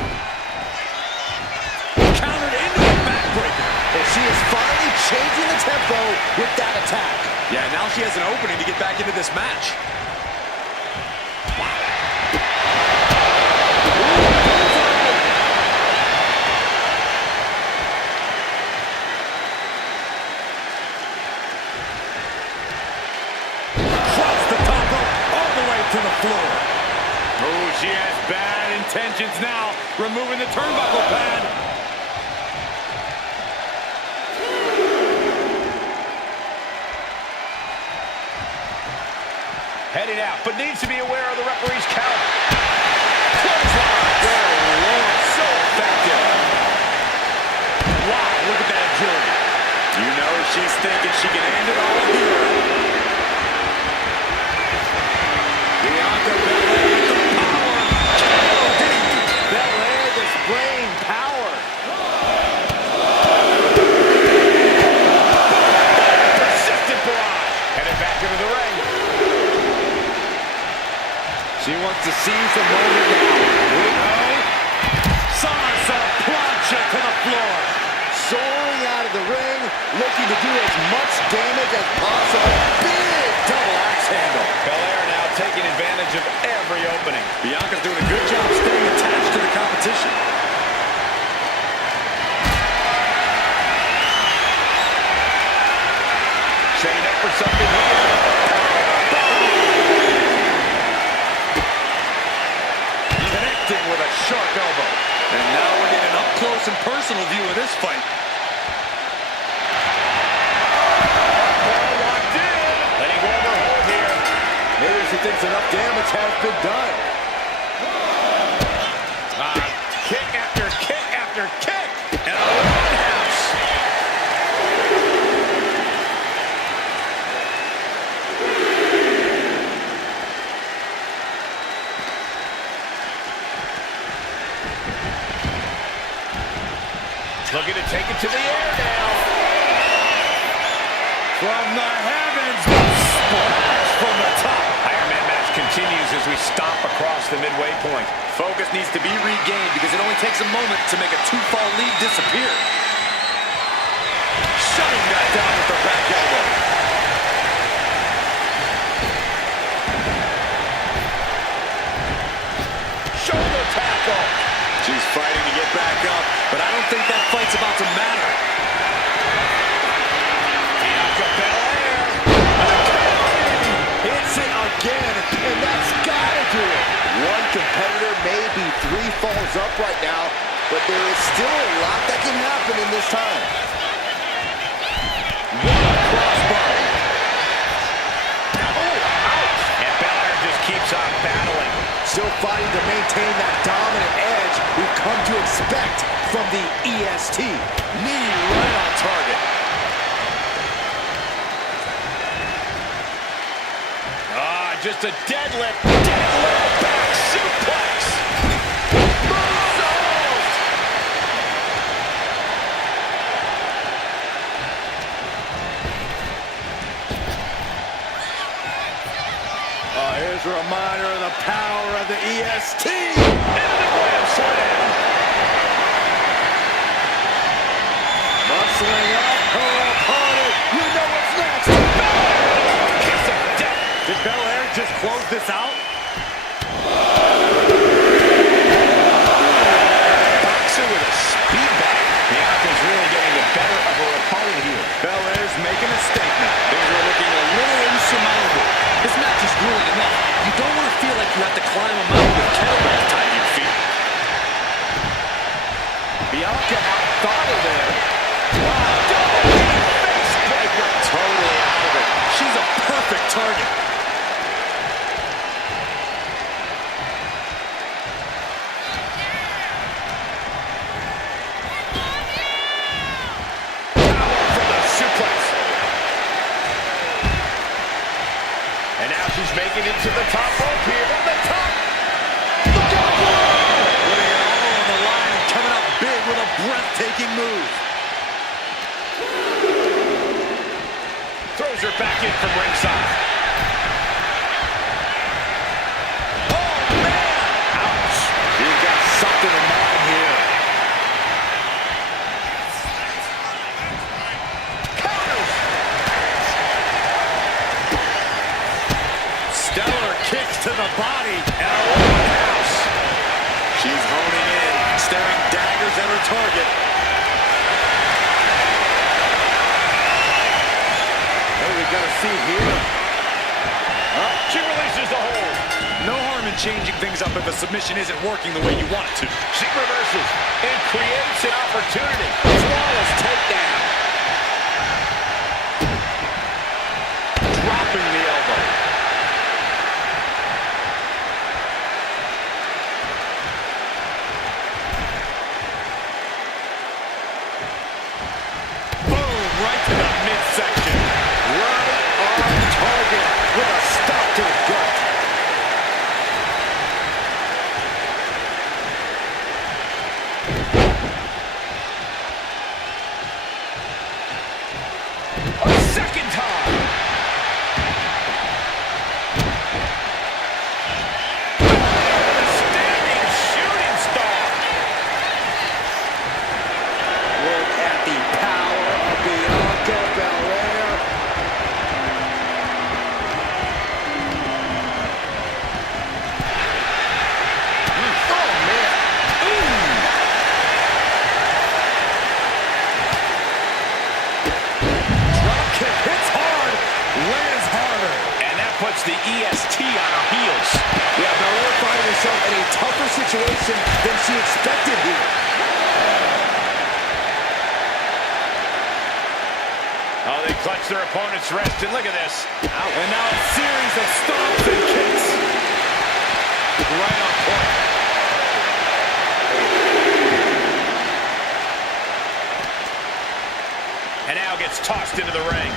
Countered into a backbreaker. And she is finally changing the tempo with that attack. Yeah, now she has an opening to get back into this match. Across the top rope, all the way to the floor. Oh, she has bad intentions now. Removing the turnbuckle pad. Heading out, but needs to be aware of the referee's count. Clothesline. Oh, Lord, so effective. Wow, look at that agility. You know she's thinking she can end it all here. Bianca Belair with the power. Belair displaying power. Persistent barrage. Headed back into the ring. She wants to seize the moment now. Somersault plancha to the floor. Soaring out of the ring, looking to do as much damage as possible. Big double axe handle. Belair now taking advantage of every opening. Bianca's doing a good job staying attached to the competition. Setting up for something here. Connecting with a sharp elbow. And now we're getting an up-close and personal view of this fight. Locked in. Letting go of her hold here. Maybe she thinks enough damage has been done. Kick after kick after kick. And a roundhouse. Looking to take it to the air now. From the heavens, the splash from the top. Iron Man match continues as we stomp across the midway point. Focus needs to be regained because it only takes a moment to make a two-fall lead disappear. Shutting that down with the back elbow. Shoulder tackle. She's fighting to get back up, but I don't think that fight's about to matter. Bianca Belair. Hits it again, and that's gotta do it. One competitor may be 3 falls up right now, but there is still a lot that can happen in this time. What a crossbody. And Belair just keeps on battling. Still fighting to maintain that dominant edge we've come to expect from the EST. Knee right on target. Just a deadlift. Deadlift back suplex. Moonsault. Here's a reminder of the power of the EST. Into the glam slam. Bustling up her opponent. You know what's next. Kiss of death. Did Belair just close this out? Boxer with a speed bag. Bianca's really getting the better of her opponent here. Belair's making a statement. Things are looking a little insurmountable. This match is grueling enough. You don't want to feel like you have to climb a mountain with kettlebells tied to your feet. Bianca outthought her there. Face breaker. Totally out of it. She's a perfect target. taking it to the top rope here. From the top. Look out below. Putting it all on the line and coming up big with a breathtaking move. Throws her back in from ringside. Oh, man! Ouch. He's got something in mind here. Counters. Stellar kicks to the body and a roundhouse. She's honing in, staring daggers at her target. What are we gonna see here? She releases the hold. No harm in changing things up if a submission isn't working the way you want it to. She reverses and creates an opportunity. Flawless takedown. Dropping the elbow. Boom, right to the midsection. Right on target with a stop to the gut. A second time. Standing shooting star. Look at the power of Bianca Belair. Oh, man. Drop kick hits hard, lands harder. And that puts the EST on her heels. Yeah, Belair finding herself in a tougher situation than she expected here. Oh, they clutch their opponent's wrist, and look at this. And now a series of stomps and kicks. Right on point. And now gets tossed into the ring.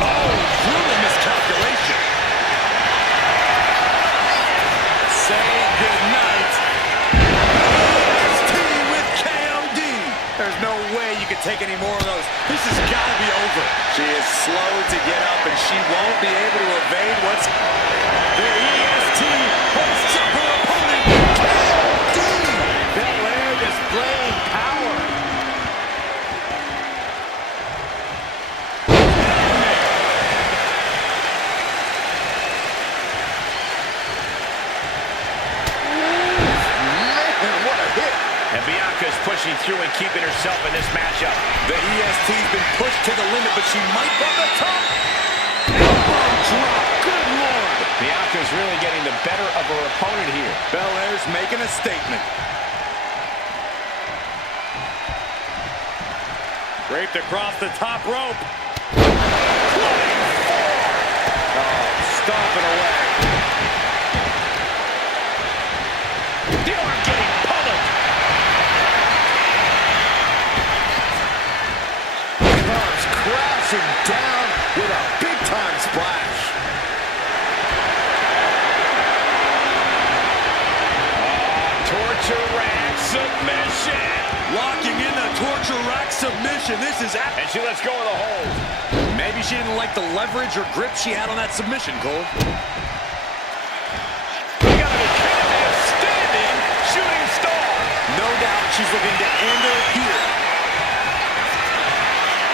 Oh, brutal miscalculation. Say goodnight. EST with KOD. There's no way you can take any more of those. This has got to be over. She is slow to get up, and she won't be able to evade what's... The EST hoists up her opponent. KOD. Belair displaying power. Man, what a hit. And Bianca's pushing through and keeping herself in this matchup. The EST's been pushed to the limit, but she might go to the top. Elbow drop. Good Lord. Bianca's really getting the better of her opponent here. Belair's making a statement. Draped across the top rope. Flying forward. Oh, stomping away. The arm getting pummeled. Comes crashing down with a big-time splash. Torture rack submission. Locking in the torture rack submission. This is... And she lets go of the hold. Maybe she didn't like the leverage or grip she had on that submission, Cole. We got a Candice standing shooting star. No doubt she's looking to end her here.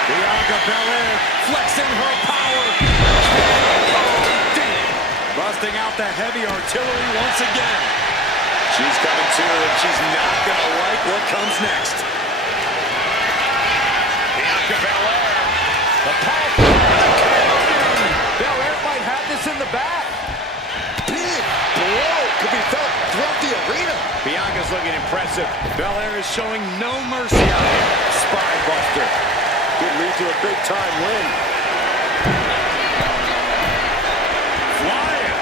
Bianca Belair flexing her power. KOD. Busting out the heavy artillery once again. She's coming to, and she's not going to like what comes next. Bianca Belair. The powerful. Belair might have this in the back. Big blow could be felt throughout the arena. Bianca's looking impressive. Belair is showing no mercy out here. Spine buster. Could lead to a big-time win. Flying.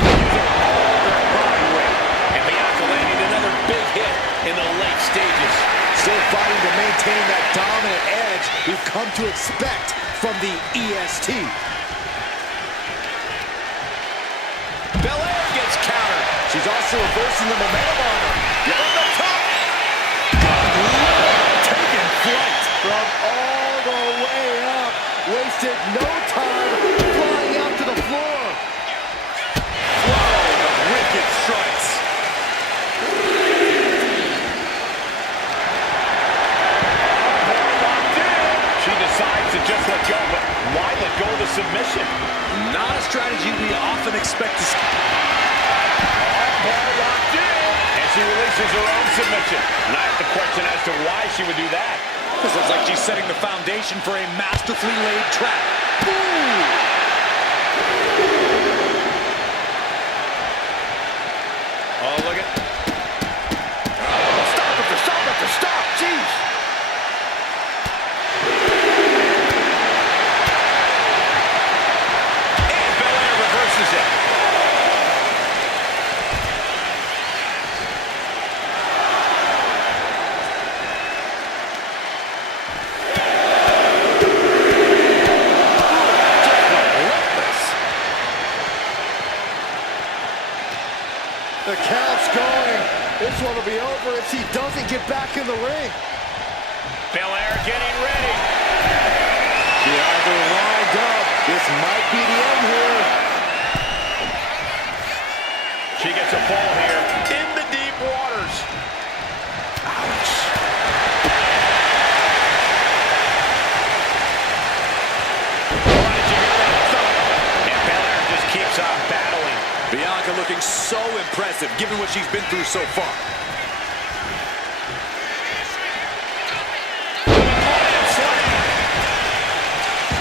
Using all their body weight. And Bianca landing another big hit in the late stages. Still fighting to maintain that dominant edge we've come to expect from the EST. Belair gets countered. She's also reversing the momentum on her. Give her the top. Taking flight from all the way up. Wasted no time flying out to the floor. Flow of wicked strikes. She decides to just let go, but why let go of the submission? Not a strategy we often expect to see. Locked in. And she releases her own submission. And I have to question as to why she would do that. This looks like she's setting the foundation for a masterfully laid trap. Ooh. Oh, look at... Stop it, stop it, stop, jeez. And Belair reverses it. The count's going. This one will be over if she doesn't get back in the ring. Belair getting ready. She has her lined up. This might be the end here. She gets a fall here in the deep waters. Ouch. Why did you hear that? And Belair just keeps on battling. Bianca looking so impressive, given what she's been through so far.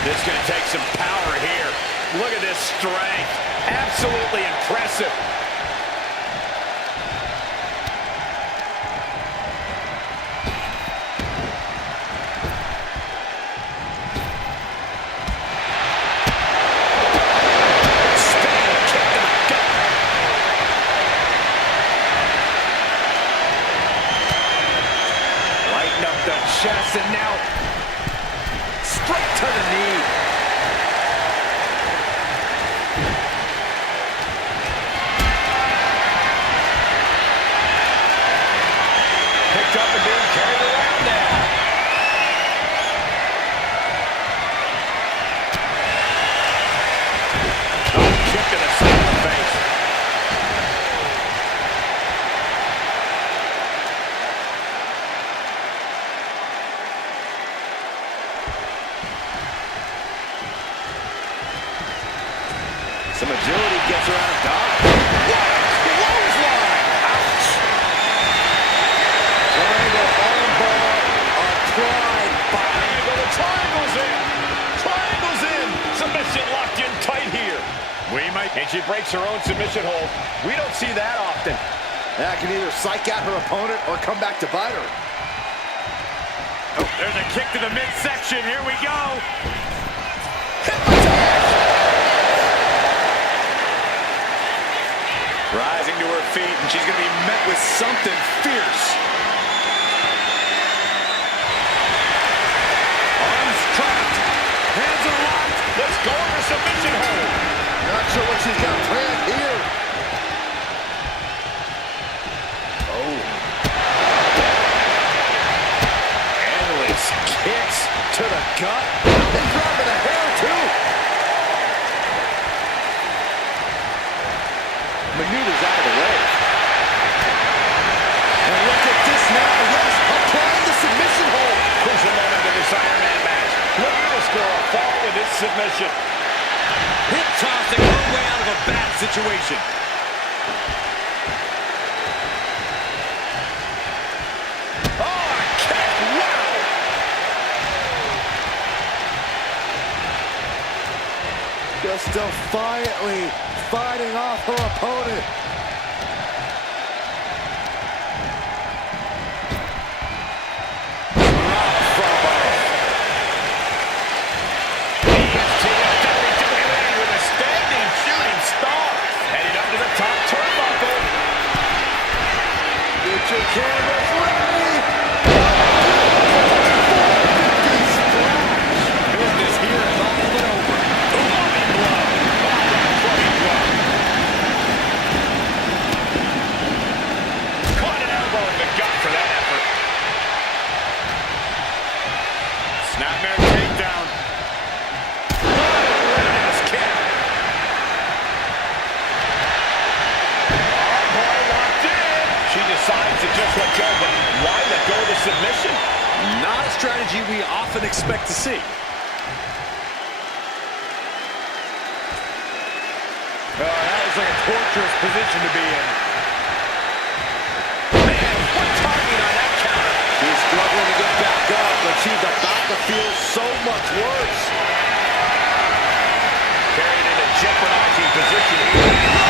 This is going to take some power here. Look at this strength. Absolutely impressive. Chest and now straight to the knee. Picked up and being carried around now. Oh, kick to the side of the face. Some agility gets her out of dodge. What a clothesline! Ouch! Triangle armbar applied by... The triangle's in! Triangle's in! Submission locked in tight here. And she breaks her own submission hold. We don't see that often. That can either psych out her opponent or come back to bite her. Oh, there's a kick to the midsection. Here we go. Rising to her feet, and she's going to be met with something fierce. Arms trapped. Hands are locked. Let's go into submission hold. Not sure what she's got planned here. Oh. Endless kicks to the gut. He's dropping a hair, too. Maneuvers out of the way. And look at this now. Yes, applying the submission hold. Crucial moment in this Iron Man match. Looking to score a fall with this submission. Hip tossing her way out of a bad situation. Oh, a kick. Wow. Just defiantly fighting off her opponent. Candice ready! wants to just let go, but why let go of the submission? Not a strategy we often expect to see. Oh, that was like a torturous position to be in. Man, what timing on that counter. She's struggling to get back up, but she's about to feel so much worse. Carried in a jeopardizing position here.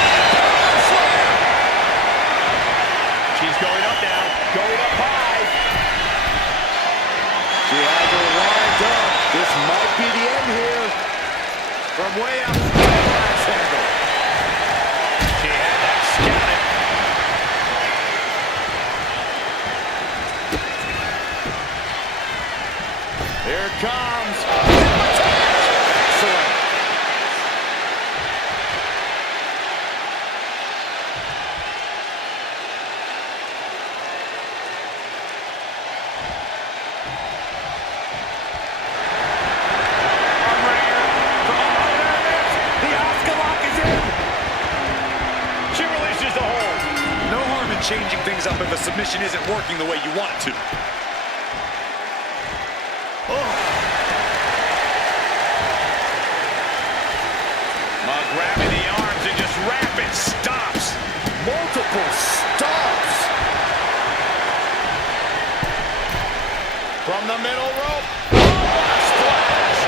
She's going up now, going up high. She has her lined up. This might be the end here. From way up, glass handle. She had that scouted. Here it comes. Excellent. Changing things up if a submission isn't working the way you want it to. Grabbing the arms and just rapid stops. Multiple stops. From the middle rope. Oh, splash.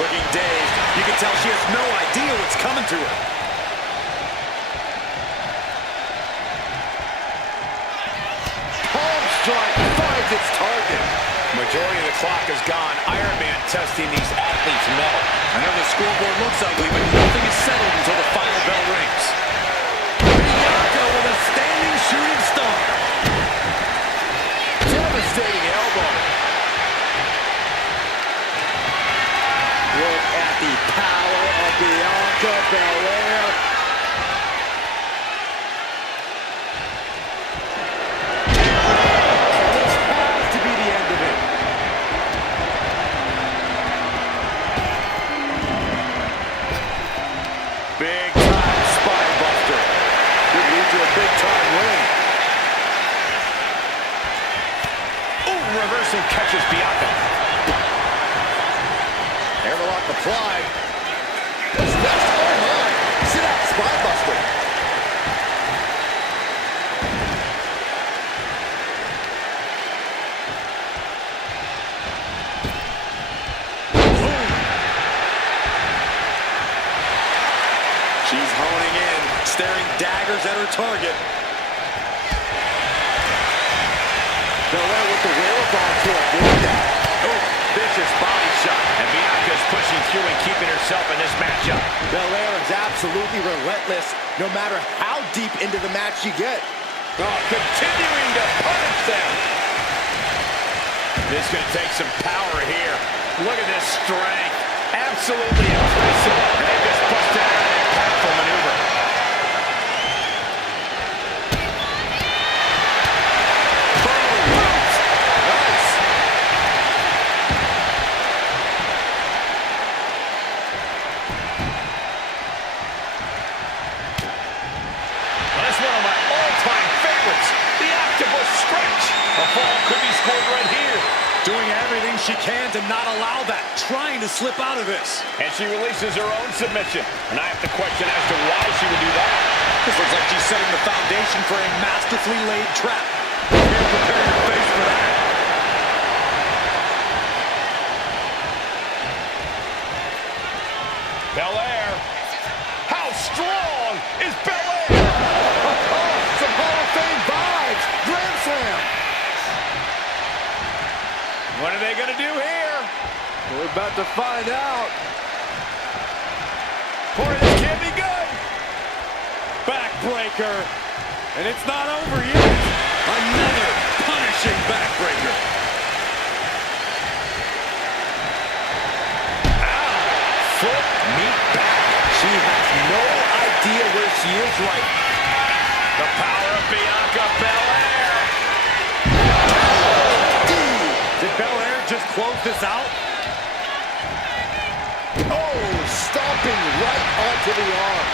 Looking dazed. You can tell she has no idea what's coming to her. Strike finds its target. Majority of the clock is gone. Iron Man testing these athletes' mettle. I know the scoreboard looks ugly, but nothing is settled until the final bell rings. Bianca with a standing shooting star. Devastating elbow. Look at the power of Bianca Belair. Reversal catches Bianca. Airlock applied. What's next? Oh my! Sit out, spinebuster. She's honing in, staring daggers at her target. Belair with the wherewithal to avoid that. Oh, vicious body shot. And Bianca's pushing through and keeping herself in this matchup. Belair is absolutely relentless, no matter how deep into the match you get. Oh, continuing to punish them. This is going to take some power here. Look at this strength. Absolutely impressive. And they just busted out an impactful maneuver. She can to not allow that, trying to slip out of this. And she releases her own submission. And I have to question as to why she would do that. This looks like she's setting the foundation for a masterfully laid trap. Can't prepare your face for that. Belair. How strong is Belair? Oh, some Hall of Fame vibes. Grand Slam. What are they going to do here? We're about to find out. Boy, this can't be good. Backbreaker. And it's not over yet. Another punishing backbreaker. Ow. Foot meet back. She has no idea where she is right. The power of Bianca Belair. Did Belair just close this out? Oh, stomping right onto the arm.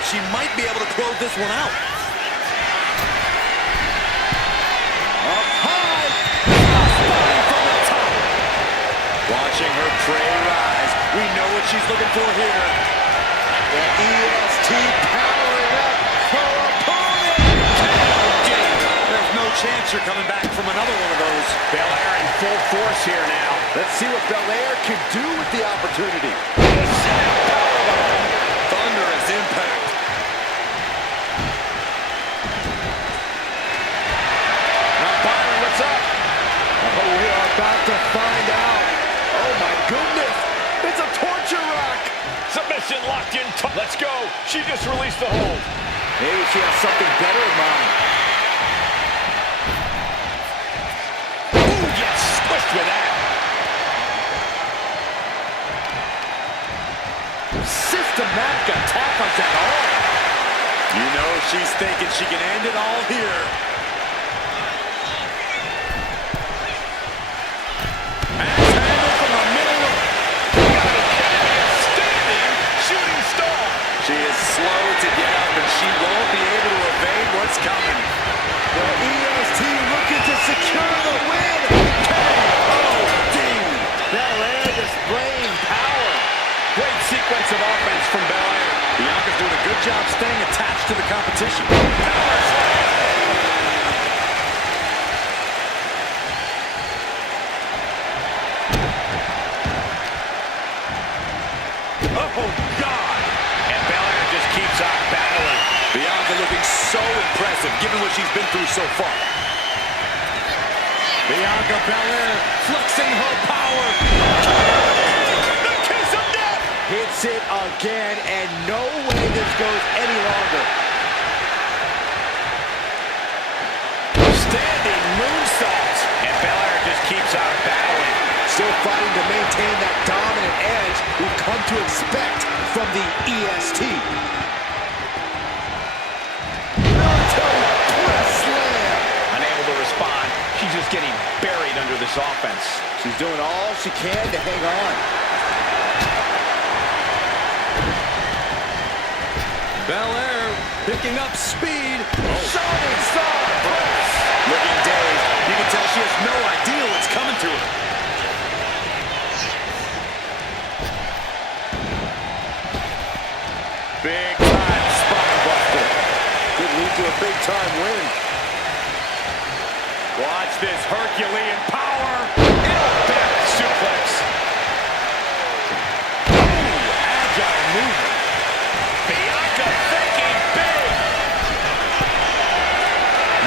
but she might be able to close this one out. Up high. Spotting from the top. Watching her prey rise. We know what she's looking for here. The EST powering up her opponent. There's no chance you're coming back from another one of those. Belair in full force here now. Let's see what Belair can do with the opportunity. Thunderous impact. Now Byron, what's up? Oh, we are about to find out. Oh my goodness, it's a torture rack. Submission locked in. Let's go. She just released the hold. Maybe she has something better in mind. Ooh, gets squished with that. Systematic attack on that arm. You know she's thinking she can end it all here. Axe handle from the middle of... Standing shooting star. She is slow to get up, and she won't be able to evade what's coming. The EST looking to secure the win. KOD. Belair displaying power. Great sequence of offense from Belair. Bianca's doing a good job staying attached to the competition. Power slam. Oh, God! And Belair just keeps on battling. Bianca looking so impressive, given what she's been through so far. Bianca Belair flexing her power. The kiss of death. Hits it again, and no way this goes any longer. Standing moonsault. And Belair just keeps on battling. Still fighting to maintain that dominant edge we've come to expect from the EST. Military press slam. Unable to respond. She's just getting buried under this offense. She's doing all she can to hang on. Belair picking up speed. Shooting star press. Looking dazed. You can tell she has no idea what's coming to her. Big time spine buster. Could lead to a big time win. Watch this Herculean power. Back suplex. Ooh, agile movement. Bianca thinking big.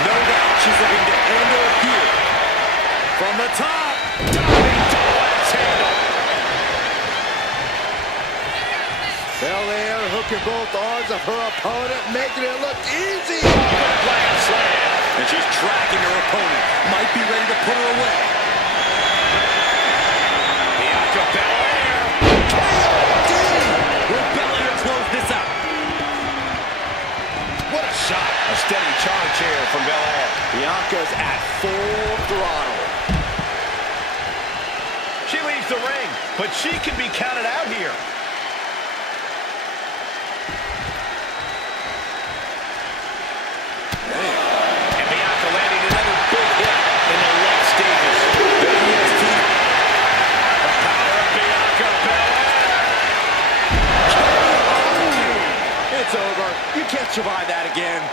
No doubt she's looking to handle it here. From the top. Diving double axe handle. Belair hooking both arms of her opponent, making it look easy. Lamb slam. And she's tracking her opponent. Might be ready to put her away. Bianca Belair. KOD. Will Belair close this out? What a shot. A steady charge here from Belair. Bianca's at full throttle. She leaves the ring, but she can be counted out here. And Bianca landing another big hit in the late stages. The EST. The power of Bianca Belair. It's over. You can't survive that again.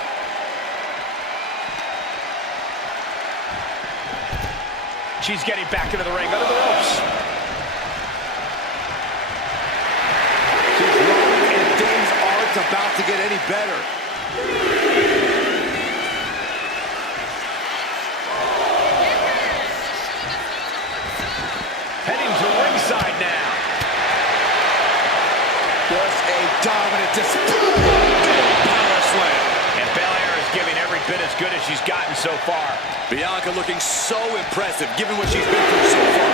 She's getting back into the ring, under the ropes. She's rolling, and things aren't about to get any better. Heading to ringside now. Just a dominant display. Power slam. And Belair is giving every bit as good as she's gotten so far. Bianca looking so impressive, given what she's been through so far.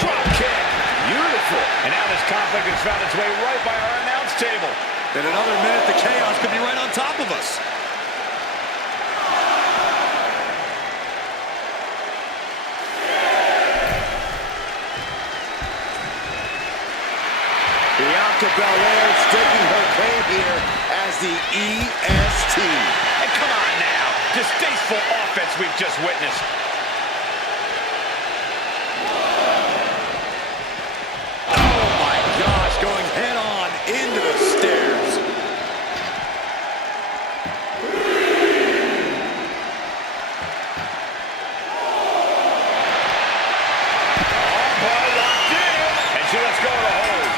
Drop kick. Beautiful. And now this conflict has found its way right by our announce table. In another minute, the chaos could be right on top of us. Bianca Belair staking her claim here. the EST. And come on now. Distasteful offense we've just witnessed. Oh my gosh, going head on into the stairs. She lets go of the hold.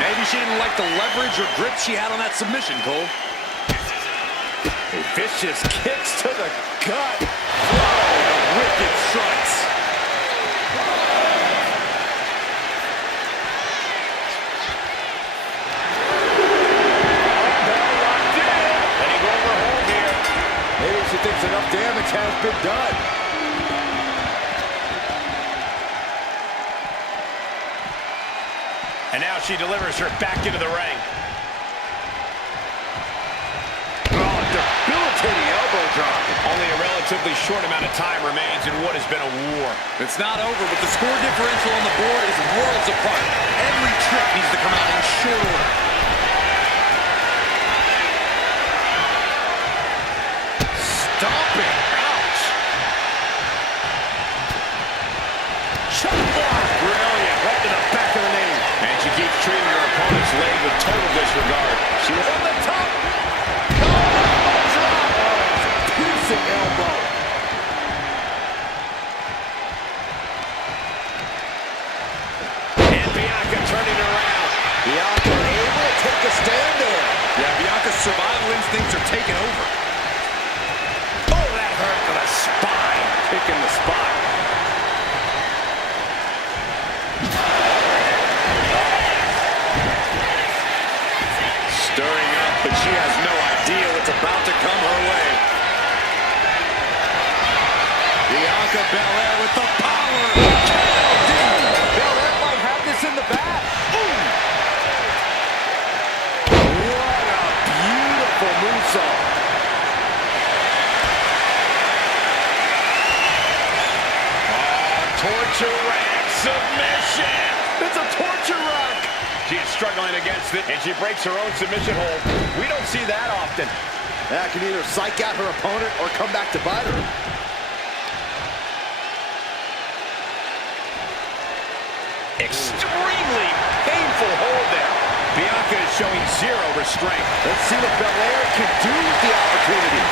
Maybe she didn't like the leverage or grip she had on that submission, Cole. Vicious kicks to the gut. Whoa, wicked strikes. Letting go of her hold here. Maybe she thinks enough damage has been done. And now she delivers her back into the ring. Oh, debilitating elbow drop. Only a relatively short amount of time remains in what has been a war. It's not over, but the score differential on the board is worlds apart. Every trick needs to come out in short order. Stomping. Ouch. Shot block. Brilliant. Right to the back of the knee. And she keeps treating her opponent's leg with total disregard. She was on the top. Elbow drop. Oh, piercing elbow. And Bianca turning around. Bianca able to take a stand there. Yeah, Bianca's survival instincts are taking over. Oh, that hurt to the spine. Picking the spot. Stirring up, but she has no idea what's about to come her way. Bianca Belair with the power. Belair might have this in the bag. What a beautiful moonsault. Torture rack submission. It's a torture rack. She is struggling against it, and she breaks her own submission hold. We don't see that often. That can either psych out her opponent or come back to bite her. Extremely painful hold there. Bianca is showing zero restraint. Let's see what Belair can do with the opportunity.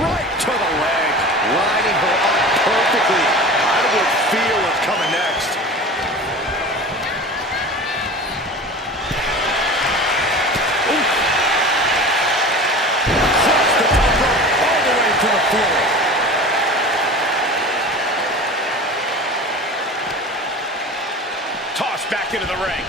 Right to the leg. Lining her up perfectly. I would feel what's coming next. Ooh. Across the top rope, all the way to the floor. Tossed back into the ring.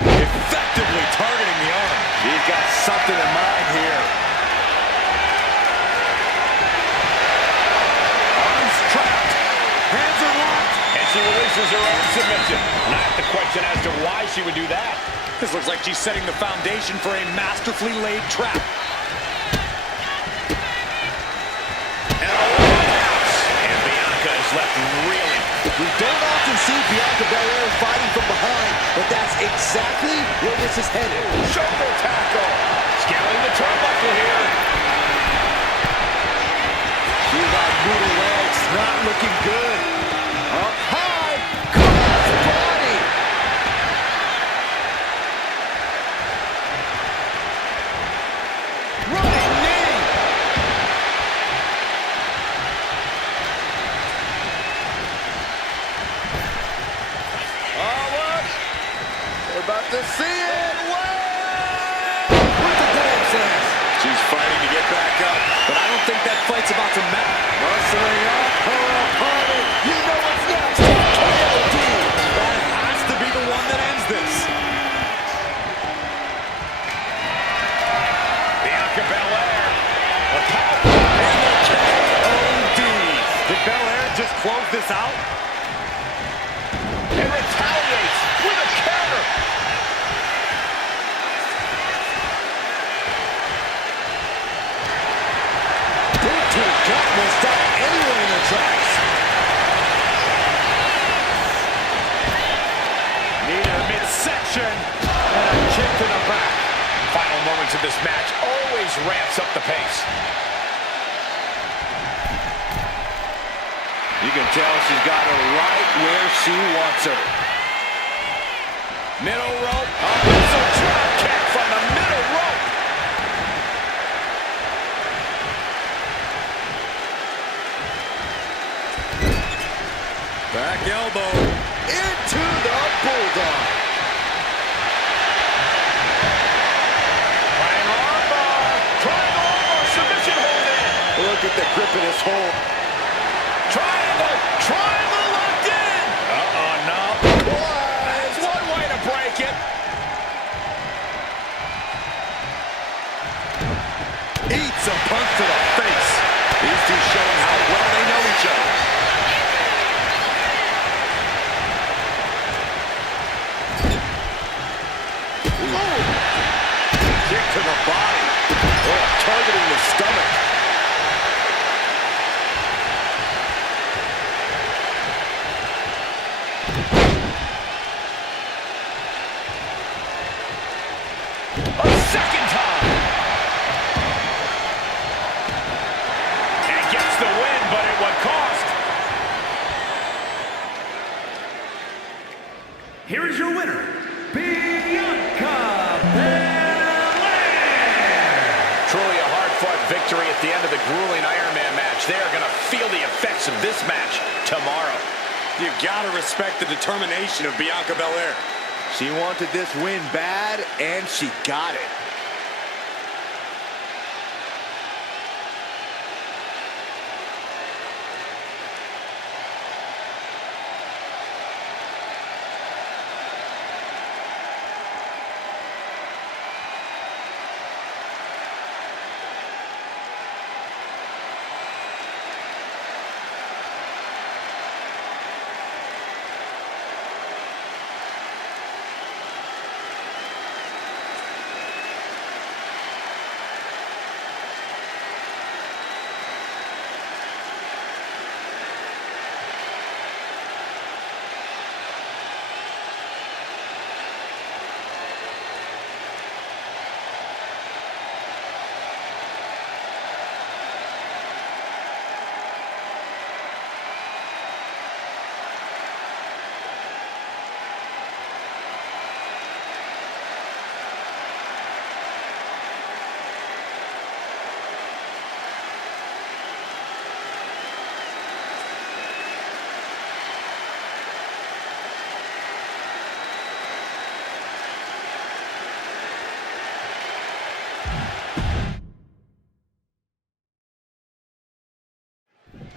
Effectively targeting the arm. She's got something in mind here. Arms trapped. Hands are locked. And she releases her own submission. And I have to question as to why she would do that. This looks like she's setting the foundation for a masterfully laid trap. And Bianca is left reeling. We don't often see Bianca Belair fighting from behind, but that's exactly where this is headed. Shoulder tackle. Scaling the turnbuckle here. She's got brutal legs, not looking good. Up high, cross body. Running knee. Oh, look. We're about to see it. With the dance dance. She's fighting to get back up, but I don't think that fight's about to matter. Muscling up her opponent. You know what's next. KOD. That has to be the one that ends this. Bianca Belair. The power. And the KOD. Did Belair just close this out? And retaliates with a counter. Boot to the gut was submission and a kick to the back. Final moments of this match always ramps up the pace. You can tell she's got her right where she wants her. Middle rope. Oh, it's a drop kick from the middle rope. Back elbow. Into the bulldog. Triangle armbar, submission hold in. Look at the grip in his hold. Triangle locked in. No. That's one way to break it. Eats a punch to the face. These two showing how well they know each other. Kick to the body. Oh, targeting the stomach. A second time. And gets the win, but at what cost? Here is your winner, Bianca Belair. Truly a hard-fought victory at the end of the grueling Iron Man match. They are going to feel the effects of this match tomorrow. You gotta respect the determination of Bianca Belair. She wanted this win bad, and she got it.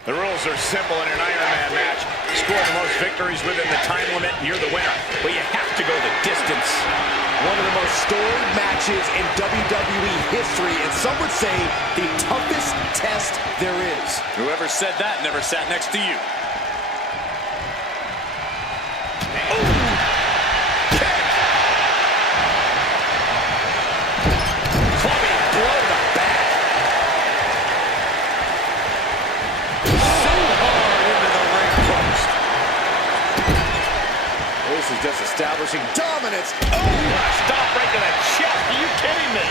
The rules are simple in an Iron Man match. Score the most victories within the time limit, and you're the winner. But you have to go the distance. One of the most storied matches in WWE history, and some would say the toughest test there is. Whoever said that never sat next to you. This is just establishing dominance. Stop right to the chest. Are you kidding me?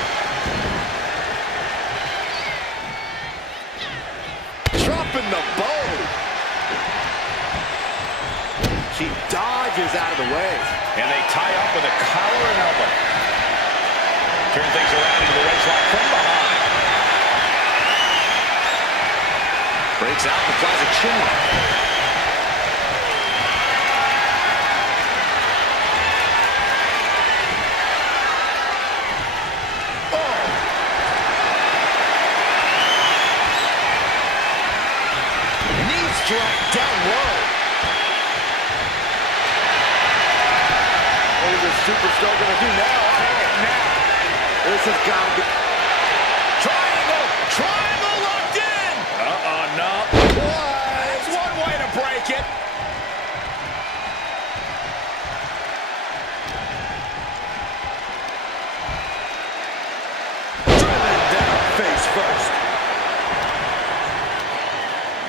Dropping the bow. She dodges out of the way. And they tie up with a collar and elbow. Turn things around into the waistlock from behind. Breaks out and applies a chin lock. Drop down low. What is this superstar going to do now? This has got to be... Triangle locked in. No. That's one way to break it. Driven down face first.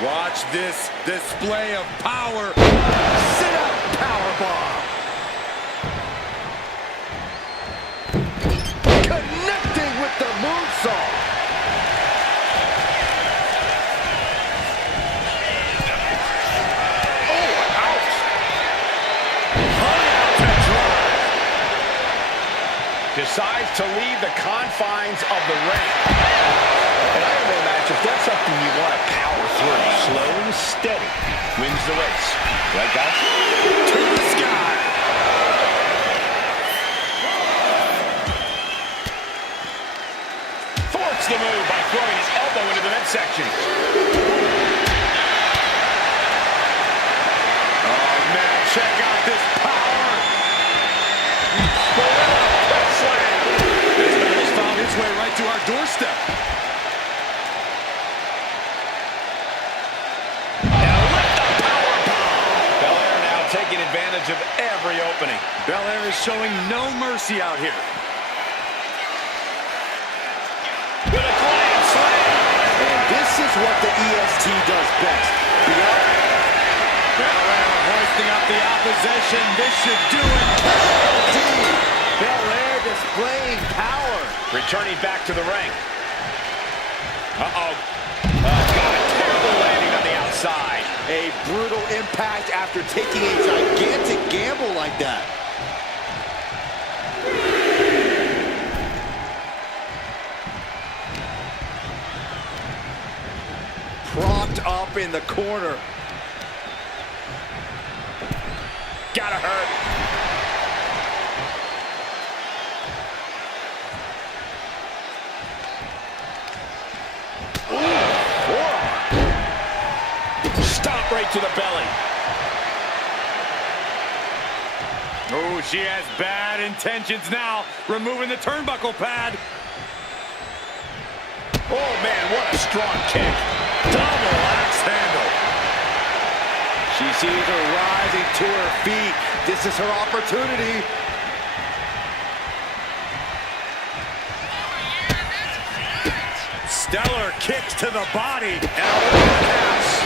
Watch this display of power. Sit out powerbomb. decides to leave the confines of the ring. And I don't know, match, if that's something you want to power through, slow and steady wins the race. Right, guys? To the sky. Thwarts the move by throwing his elbow into the midsection. Oh, man, check out this power. This battle's found its way right to our doorstep. Taking advantage of every opening. Belair is showing no mercy out here. With a grand slam. And this is what the EST does best. Belair hoisting up the opposition. This should do it. Belair displaying power. Returning back to the ring. Uh-oh. Got a terrible landing on the outside. A brutal impact after taking a gigantic gamble like that. Propped up in the corner. Gotta hurt. Stomp right to the belly. Oh, she has bad intentions now, removing the turnbuckle pad. Oh, man, what a strong kick. Double axe handle. She sees her rising to her feet. This is her opportunity. Stellar kicks to the body. And a roundhouse.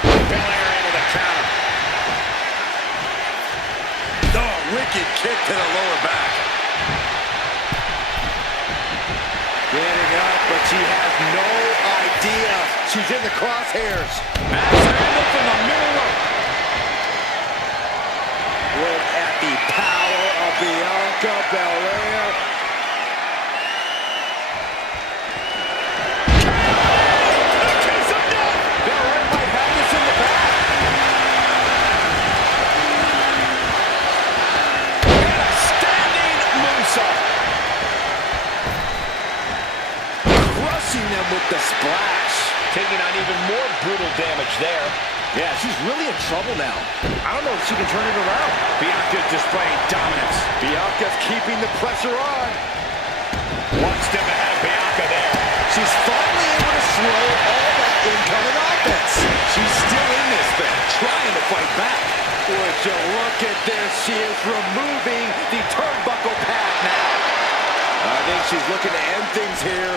Belair able to counter. Oh, wicked kick to the lower back. Getting up, but she has no idea. She's in the crosshairs. Axe handle from the middle rope. Look at the power of Bianca Belair. Belair might have this in the bag. And a standing moonsault. Crushing them with the splash. Taking on even more brutal damage there. Yeah, she's really in trouble now. I don't know if she can turn it around. Bianca's displaying dominance. Bianca's keeping the pressure on. One step ahead of Bianca there. She's finally able to slow all that incoming offense. She's still in this thing, trying to fight back. Would you look at this? She is removing the turnbuckle pad now. I think she's looking to end things here.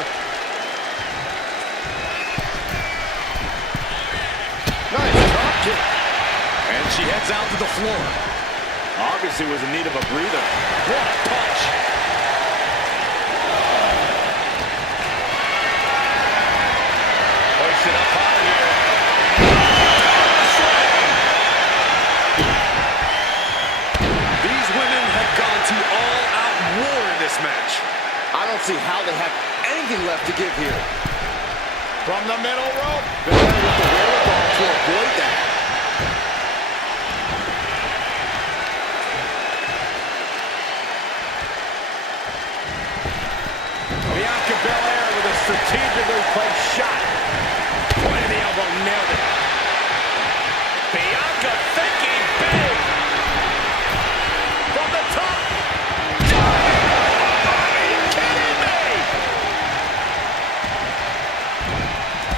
Nice drop kick. And she heads out to the floor. Obviously was in need of a breather. What a punch. Hoisted up high here. These women have gone to all-out war in this match. I don't see how they have anything left to give here. From the middle rope. Belair with the wherewithal to avoid that. Bianca Belair with a strategically placed shot. Point of the elbow, nailed it. Bianca thinking big. From the top. Are you kidding me?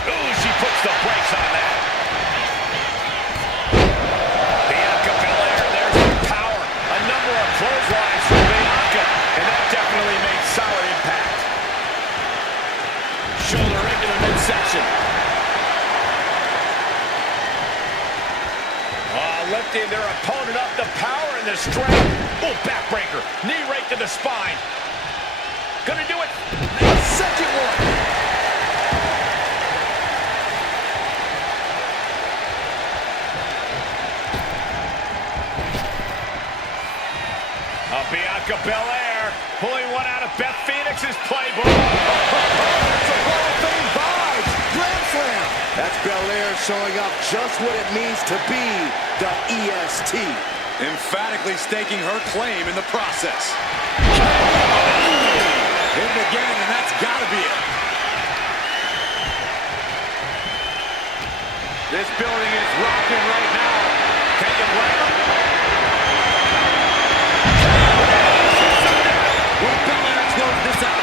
Ooh, she puts the brakes on that. Bianca Belair, there's the power. A number of clotheslines from Bianca, and that definitely made solid impact. Shoulder into the midsection. Lifting their opponent up, the power and the strength. Oh, backbreaker. Knee right to the spine. Gonna do it. A second one. Belair showing up just what it means to be the EST. Emphatically staking her claim in the process. Hit it again, and that's got to be it. This building is rocking right now. Can you blame him? Will Belair close this out?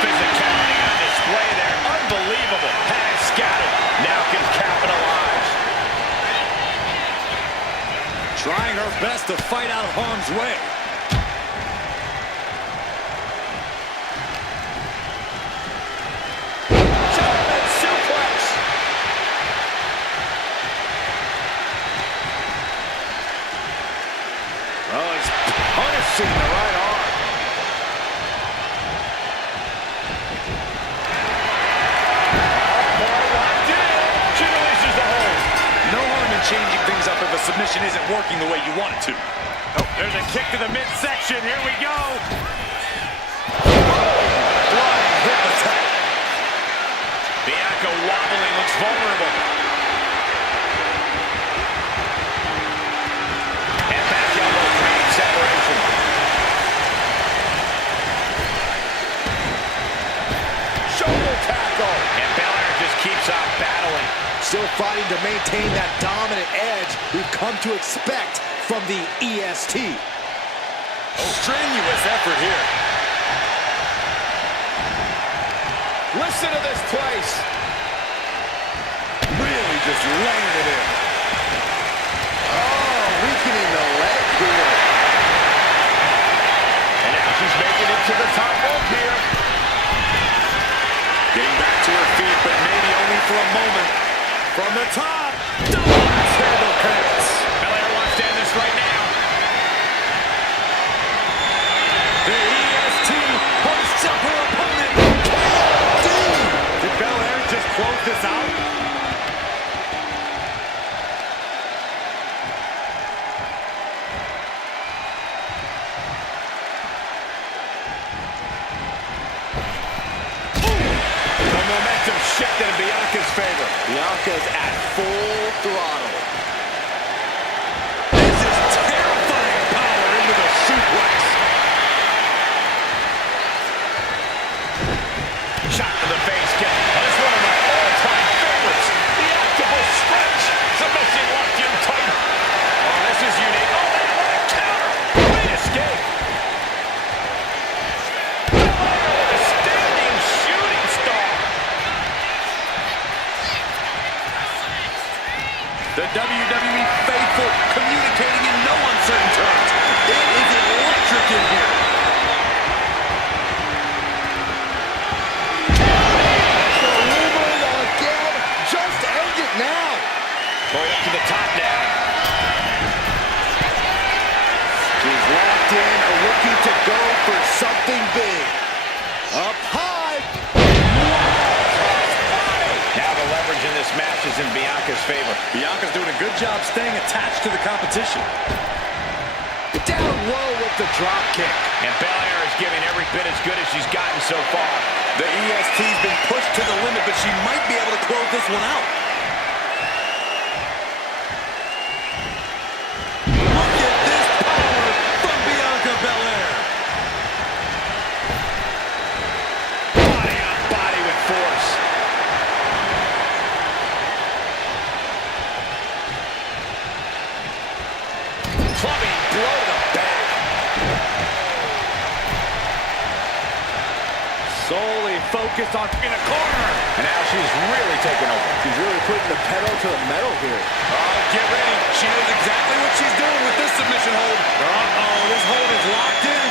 Physicality on display there. Unbelievable. Has scattered. Now can capitalize. Trying her best to fight out of harm's way. German suplex. Oh, he's punishing the right arm. She releases the hold. No harm in changing things up if a submission isn't working the way you want it to. Oh, there's a kick to the midsection. Here we go. Flying hip attack. Bianca wobbling, looks vulnerable. And back elbow, creating separation. Shoulder tackle. And Belair just keeps on battling. Still fighting to maintain that dominant edge we've come to expect from the EST. Strenuous effort here. Listen to this place. Really just laying it in. Oh, weakening the leg here. And now she's making it to the top rope here. Getting back to her feet, but maybe only for a moment. From the top. Double connects. Belair wants to end this right now. The EST hoists up her opponent. Did Belair just close this out? The momentum shifted in Bianca's favor. Bianca's at full throttle. This is terrifying power into the suplex. Shot to the face kick. That's one of my all-time favorites. The octopus stretch. Submission locked in tight. Oh, this is unique. Oh, man, what a counter. Great escape. Belair with a standing shooting star. The WWE faithful communicating in no uncertain terms. It is electric in here. The rumor again. Just end it now. Going up to the top now. She's locked in, looking to go for something big. Up high. Now the leverage in this match is in Bianca's favor. Bianca's doing a good job staying attached to the competition. Down low with the drop kick. And Belair is giving every bit as good as she's gotten so far. The EST's been pushed to the limit, but she might be able to close this one out. Look at this power from Bianca Belair. Body on body with force. Clubbing blow to the back. Solely focused on in a corner. And now she's really taking over. She's really putting the pedal to the metal here. Oh, get ready. She knows exactly what she's doing with this submission hold. Uh-oh, this hold is locked in.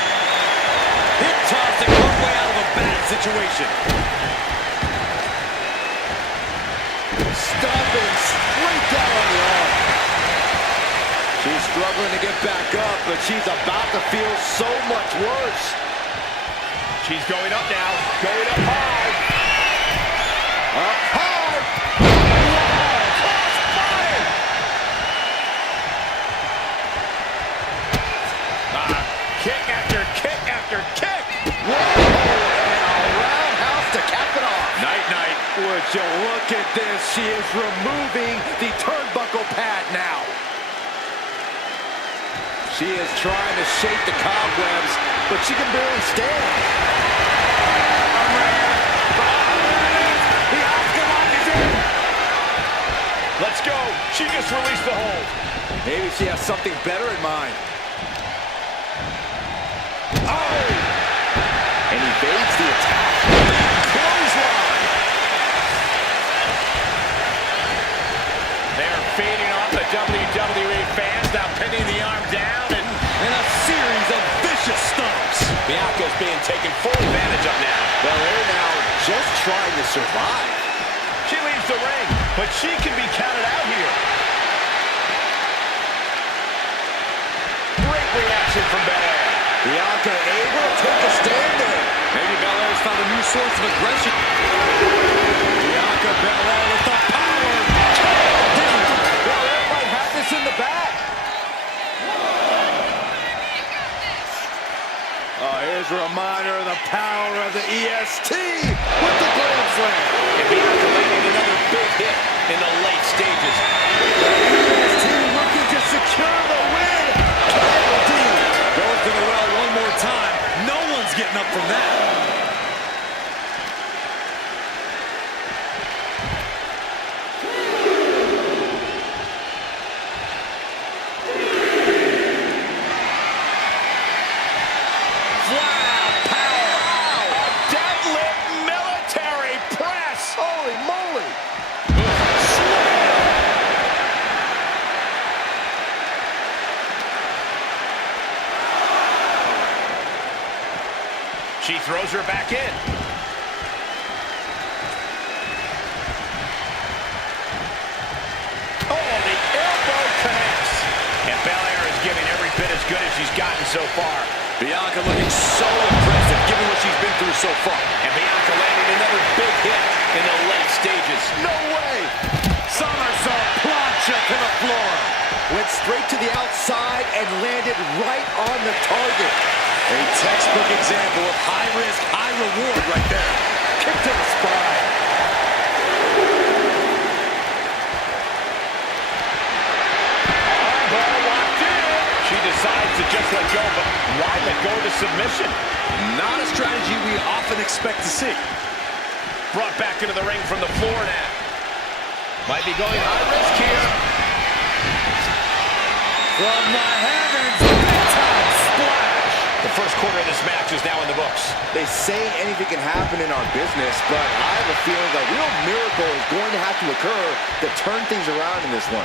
Hip tossing her way out of a bad situation. Stomping straight down on the arm. She's struggling to get back up, but she's about to feel so much worse. She's going up now. Going up high. Up high. Crossbody. Kick after kick after kick. Whoa, and a roundhouse to cap it off. Night, night. Would you look at this. She is removing the turnbuckle pad now. She is trying to shake the cobwebs, but she can barely stand. The Asuka lock is in. Let's go. She just released the hold. Maybe she has something better in mind. Oh! And evades the attack. Clothesline. They're feeding off the WWE fans, now pinning the arm down and a series of vicious stomps. Bianca's being taken full advantage of now. Belair now just trying to survive. She leaves the ring, but she can be counted out here. Great reaction from Belair. Bianca able to take a stand there. Maybe Belair's found a new source of aggression. Bianca Belair with the power. Belair might have this in the bag. Oh, here's a reminder of the power of the EST with the Grand Slam. And Bianca landing another big hit in the late stages. The EST looking to secure the win. Goes to the well one more time. No one's getting up from that. She throws her back in. Oh, the elbow connects. And Belair is giving every bit as good as she's gotten so far. Bianca looking so impressive given what she's been through so far. And Bianca landing another big hit in the late stages. No way! Somersault plancha to the floor. Went straight to the outside and landed right on the target. A textbook example of high risk, high reward right there. Kick to the spine. Armbar locked in. She decides to just let go, but why let go to submission? Not a strategy we often expect to see. Brought back into the ring from the floor now. Might be going high risk here. From the heavens, big time splash. The first quarter of this match is now in the books. They say anything can happen in our business, but I have a feeling a real miracle is going to have to occur to turn things around in this one.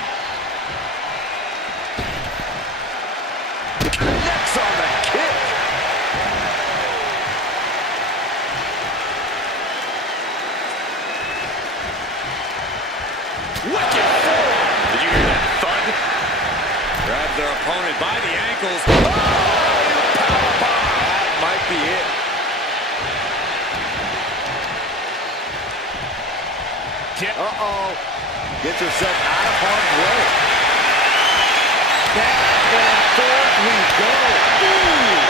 Connects on the kick. Wicked forearm. Did you hear that thud? Grabs their opponent by the ankles. Might be it. Uh-oh. Gets herself out of harm's way. Back and forth we go. Ooh.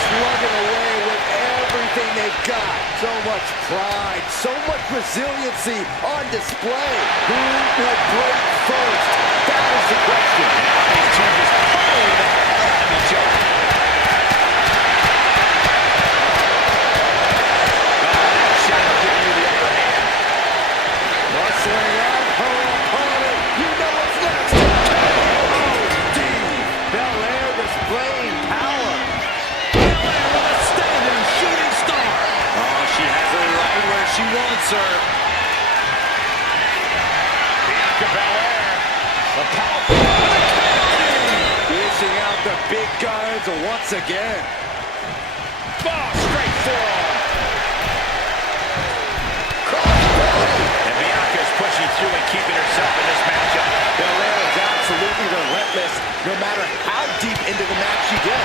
Slugging away with everything they've got. So much pride, so much resiliency on display. Who will break first? That is the question. These two just pulling the hell out of each other. She wants her. Bianca Belair, the powerful. Dishing out the big guns once again. Oh, straight forearm. And Bianca's pushing through and keeping herself in this matchup. Belair is absolutely relentless, no matter how deep into the match you get.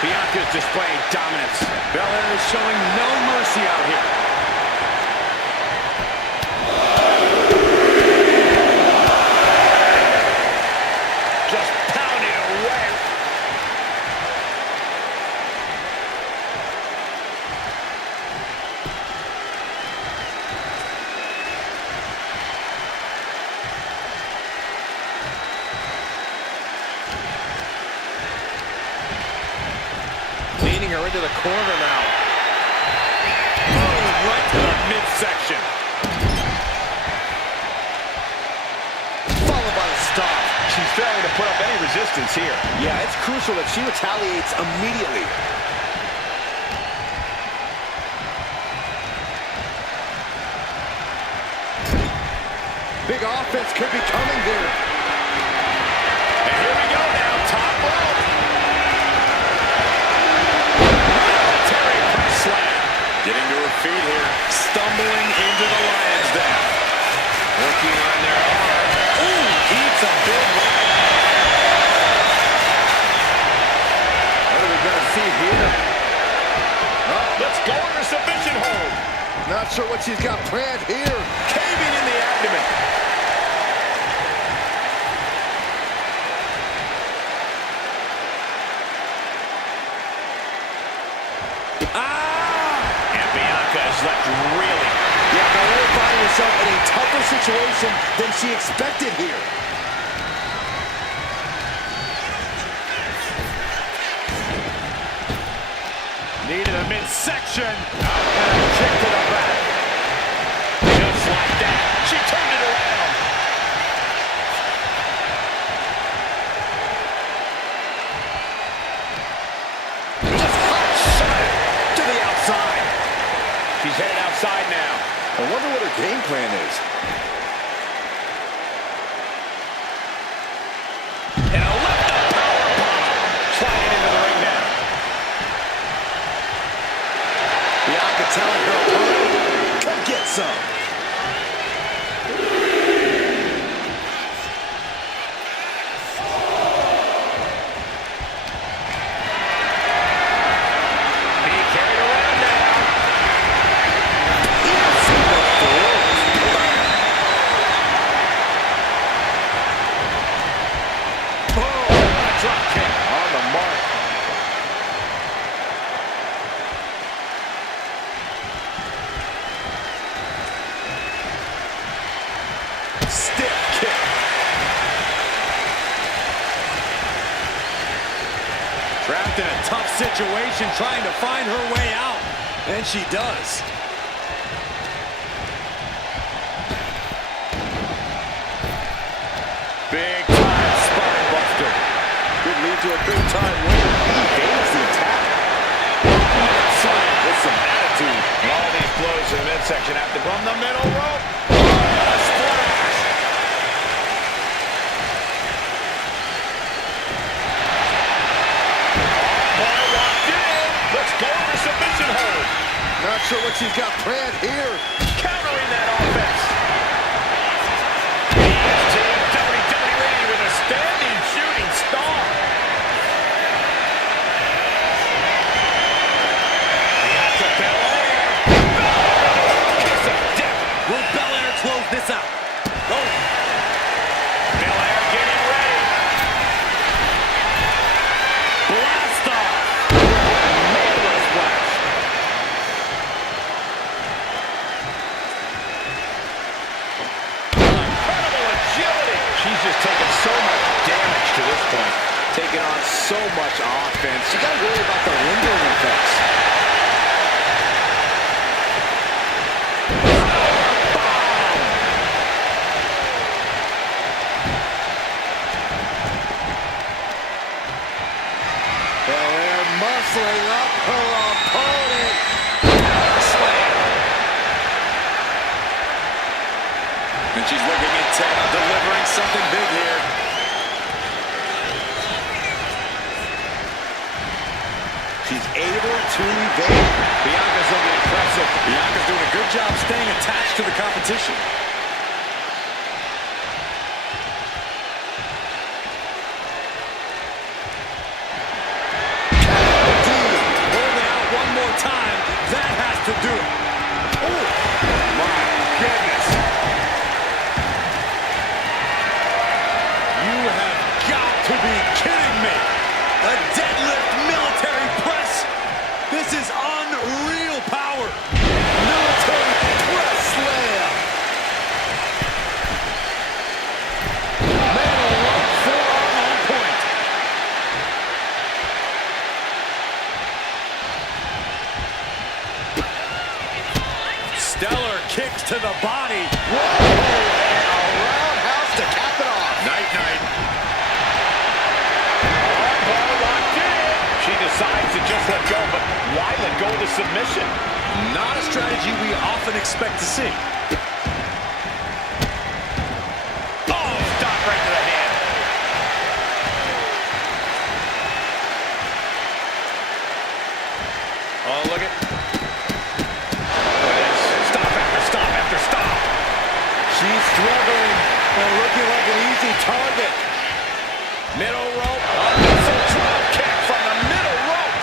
Bianca's displaying dominance. Belair is showing no mercy out here. Just pounding away. dragging her into the corner now. Boom, right to the midsection. Followed by the stop. She's failing to put up any resistance here. Yeah, it's crucial that she retaliates immediately. Big offense could be coming here. And here we go now, top rope. Military press slam. Getting to her feet here. Stumbling into the lion's den. Working on their arm. Ooh, eats a big right. What are we going to see here? Let's go in her submission hold. Not sure what she's got planned here. Caving in the abdomen. And Bianca is left reeling. Yeah, Belair finding herself in a tougher situation than she expected here. Needed a midsection. And a kick to the back. Just like that. She turned it around. Just hot shot to the outside. She's headed outside now. I wonder what her game plan is. And a left power bomb. Sliding into the ring now. Bianca telling her opponent, come get some. Being carried around now. Boom! A drop kick on the mark. Stiff kick. Trapped in a tough situation, trying to find her way out. And she does. Big time spine buster. Could lead to a big time win. He hates the attack. Outside with some attitude. And all these blows to the midsection after from the middle rope. Oh, a splash. Boy, locked in. Let's go over submission hold. Not sure what she's got planned here. Countering that offense. WWE with a standing shooting star. To Belair. Kiss of death. Will Belair close this out? Oh, Belair getting ready. Blast off. Nail splash. Incredible agility. She's just taken so much damage to this point. Taking on so much offense. You got to worry about the lingering effects. Belair muscling up her opponent. Slam. and she's looking intent on delivering something big here. She's able to evade. Bianca's looking impressive. Bianca's doing a good job staying attached to the competition. Holding out one more time. That has to do it. Oh, my goodness. You have got to be kidding me. A deadlift military press. This is unreal power. Military press slam. kicks to the body. Whoa, and a roundhouse to cap it off. Night-night. Ball locked in. She decides to just let go, but why let go of the submission? Not a strategy we often expect to see. Oh, stop right to the hand. Oh, look at... Stop after stop after stop. She's struggling and looking like an easy target. Middle rope. A missile drop kick from the middle rope.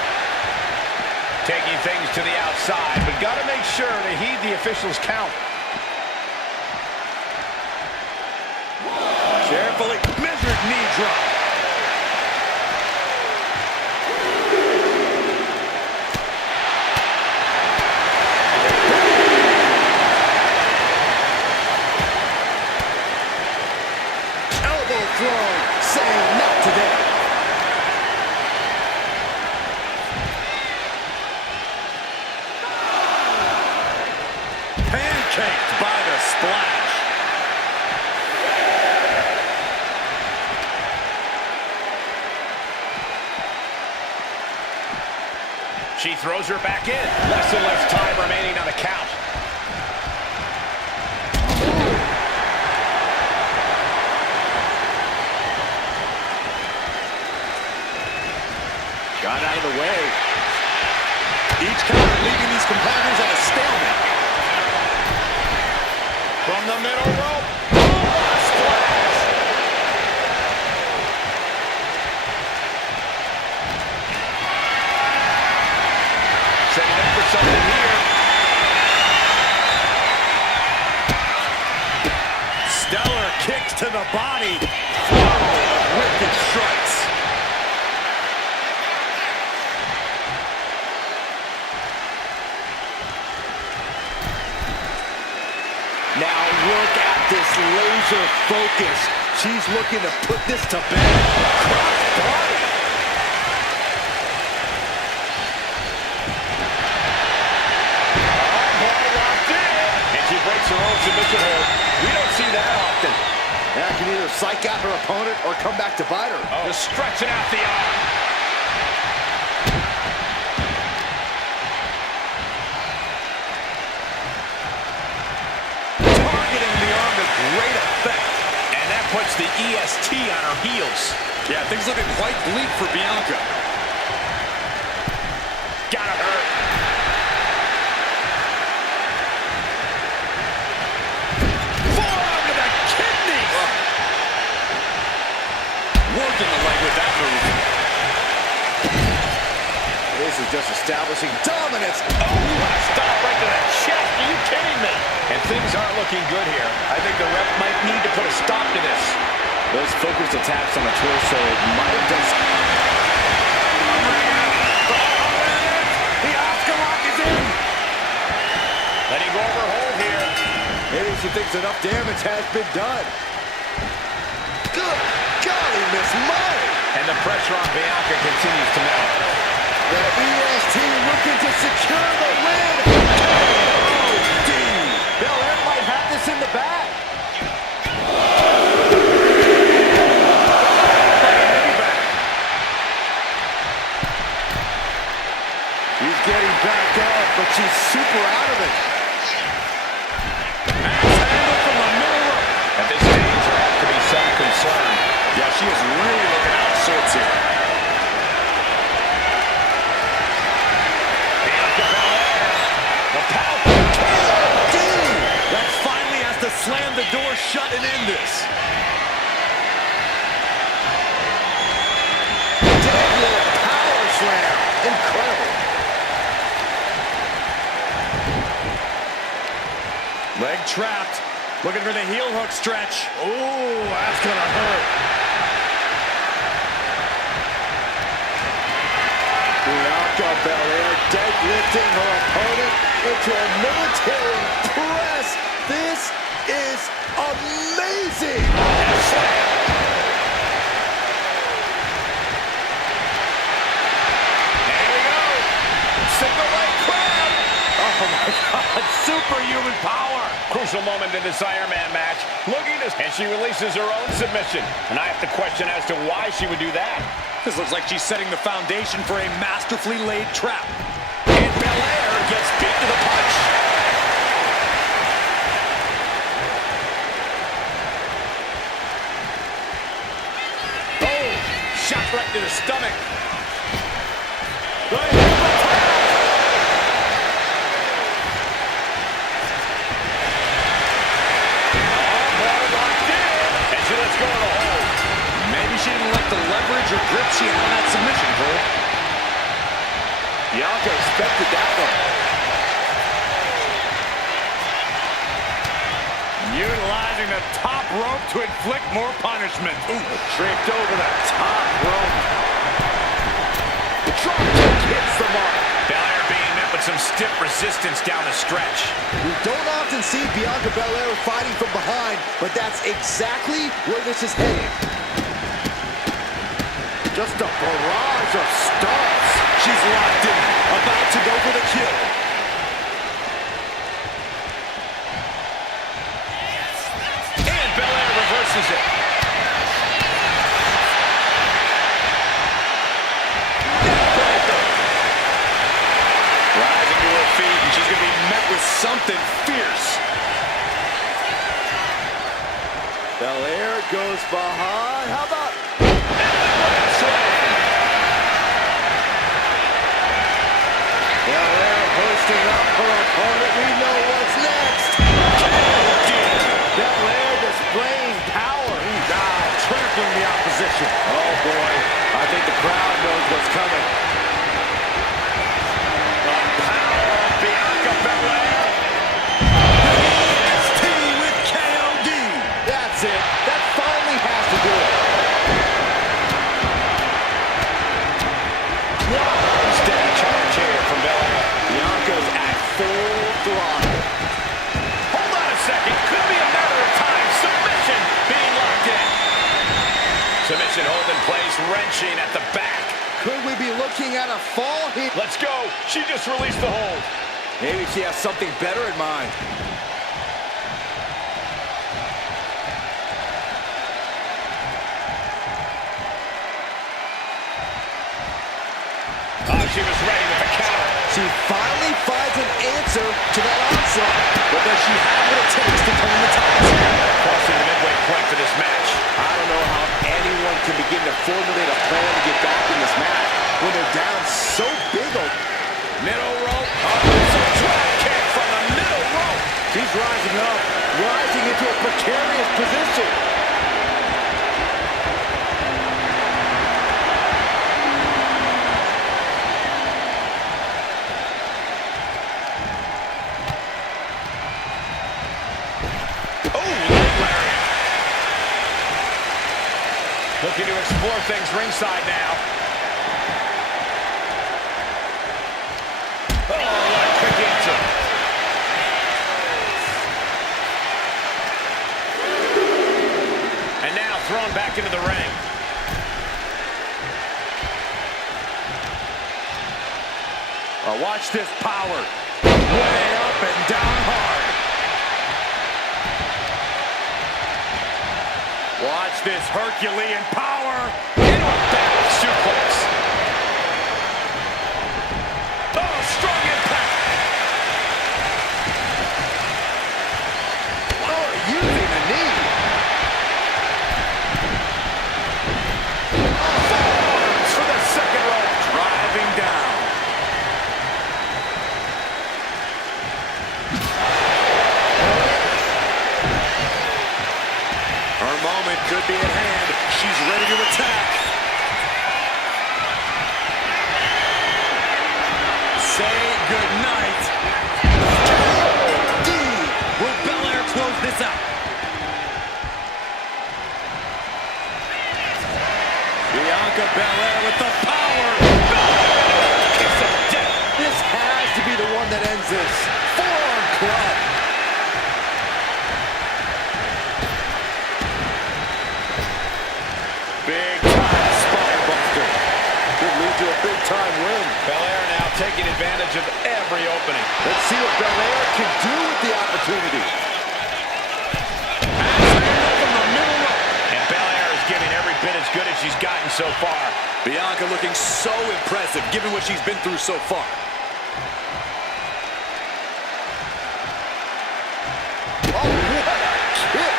Taking things to the outside, but got to make sure to heed the officials' count. Carefully measured knee drop. Elbow throw, saying not today. Pancaked by the splash. She throws her back in. Less and less time remaining on the count. Got out of the way. Each counter leaving these competitors at a stalemate. From the middle rope. Oh, a splash. Setting up for something here. Stellar kicks to the body. Flurry of wicked strikes. Now look at this laser focus. She's looking to put this to bed. Cross body. Ball locked in. And she breaks her own submission hold. We don't see that often. That can either psych out her opponent or come back to bite her. Oh, just stretching out the arm. Targeting the arm to great effect. And that puts the EST on her heels. Yeah, things looking quite bleak for Bianca. Gotta hurt. Forearm to the kidneys. Working the leg with that move. This is just establishing dominance. Oh, what a stop right to the chest. Are you kidding me? And things aren't looking good here. I think the ref might need to put a stop to this. Those focused attacks on the torso might have done something. The Asuka lock is in. Letting go of her hold here. Maybe she thinks enough damage has been done. Good golly, Miss Molly. And the pressure on Bianca continues to mount. The EST looking to secure the win. Oh, D. Belair might have this in the bag. He's getting back up, but she's super out of it. Axe handle from the middle rope. At this stage, there has to be some concern. Yeah, she is really looking out of sorts here. Bianca Belair. The powerful D. That finally has to slam the door shut and end this. Deadlift power slam. Incredible. Leg trapped. Looking for the heel hook stretch. Oh, that's gonna hurt. Bianca Belair deadlifting her opponent into a military press. This is amazing. Here we go. Single leg crab. A Oh my God, superhuman power. Crucial moment in this Iron Man match. Looking to, and she releases her own submission. And I have to question as to why she would do that. This looks like she's setting the foundation for a masterfully laid trap. And Belair gets beat to the punch. Oh, shot right to the stomach. Let's go to the hole. Maybe she didn't like the leverage or grip she had on that submission, Cole. Bianca expected that one. Utilizing the top rope to inflict more punishment. Ooh, draped over the top rope. The drop kick hits the mark. Belair being met with some stiff resistance down the stretch. We don't often see Bianca Belair fighting from behind, but that's exactly where this is headed. Just a barrage of stomps. She's locked in, about to go for the kill. And Belair reverses it. Rising to her feet, and she's going to be met with something fierce. Belair goes behind. How about... Belair boosting up her opponent. We know what's next. Belair displaying power. Trampling the opposition. Oh boy, I think the crowd knows what's coming. The power of Bianca Belair. NXT with KOD. That's it. That finally has to do it. Wow. Steady charge here from Belair. Bianca's at full throttle. Hold on a second. Could be a matter of time. Submission being locked in. Submission hold in place, wrenching at the back. Could we be looking at a fall here? Let's go. She just released the hold. Maybe she has something better in mind. Oh, she was ready with the counter. She finally finds an answer to that onslaught. But does she have what it takes to turn the tides? Crossing the midway point for this match. I don't know how anyone can begin to formulate a plan to get back in this match when they're down so big. Middle rope. Oh, it's a drop kick from the middle rope. She's rising up, rising into a precarious position. Looking to explore things ringside now. Oh, what a quick answer. And now thrown back into the ring. Watch this power. Way up and down hard. Watch this Herculean power. Into a back suplex. Oh, strong impact. Oh, using the knee. Forearms for the second rope. Driving down. Her moment could be at hand. She's ready to attack. Say goodnight. KOD. Will Belair close this out? Bianca Belair with the power. Kiss of death. This has to be the one that ends this. Forearm club. Big time spine buster. Could lead to a big time win. Belair now taking advantage of every opening. Let's see what Belair can do with the opportunity. From the middle rope. And Belair is giving every bit as good as she's gotten so far. Bianca looking so impressive, given what she's been through so far. Oh, what a kick!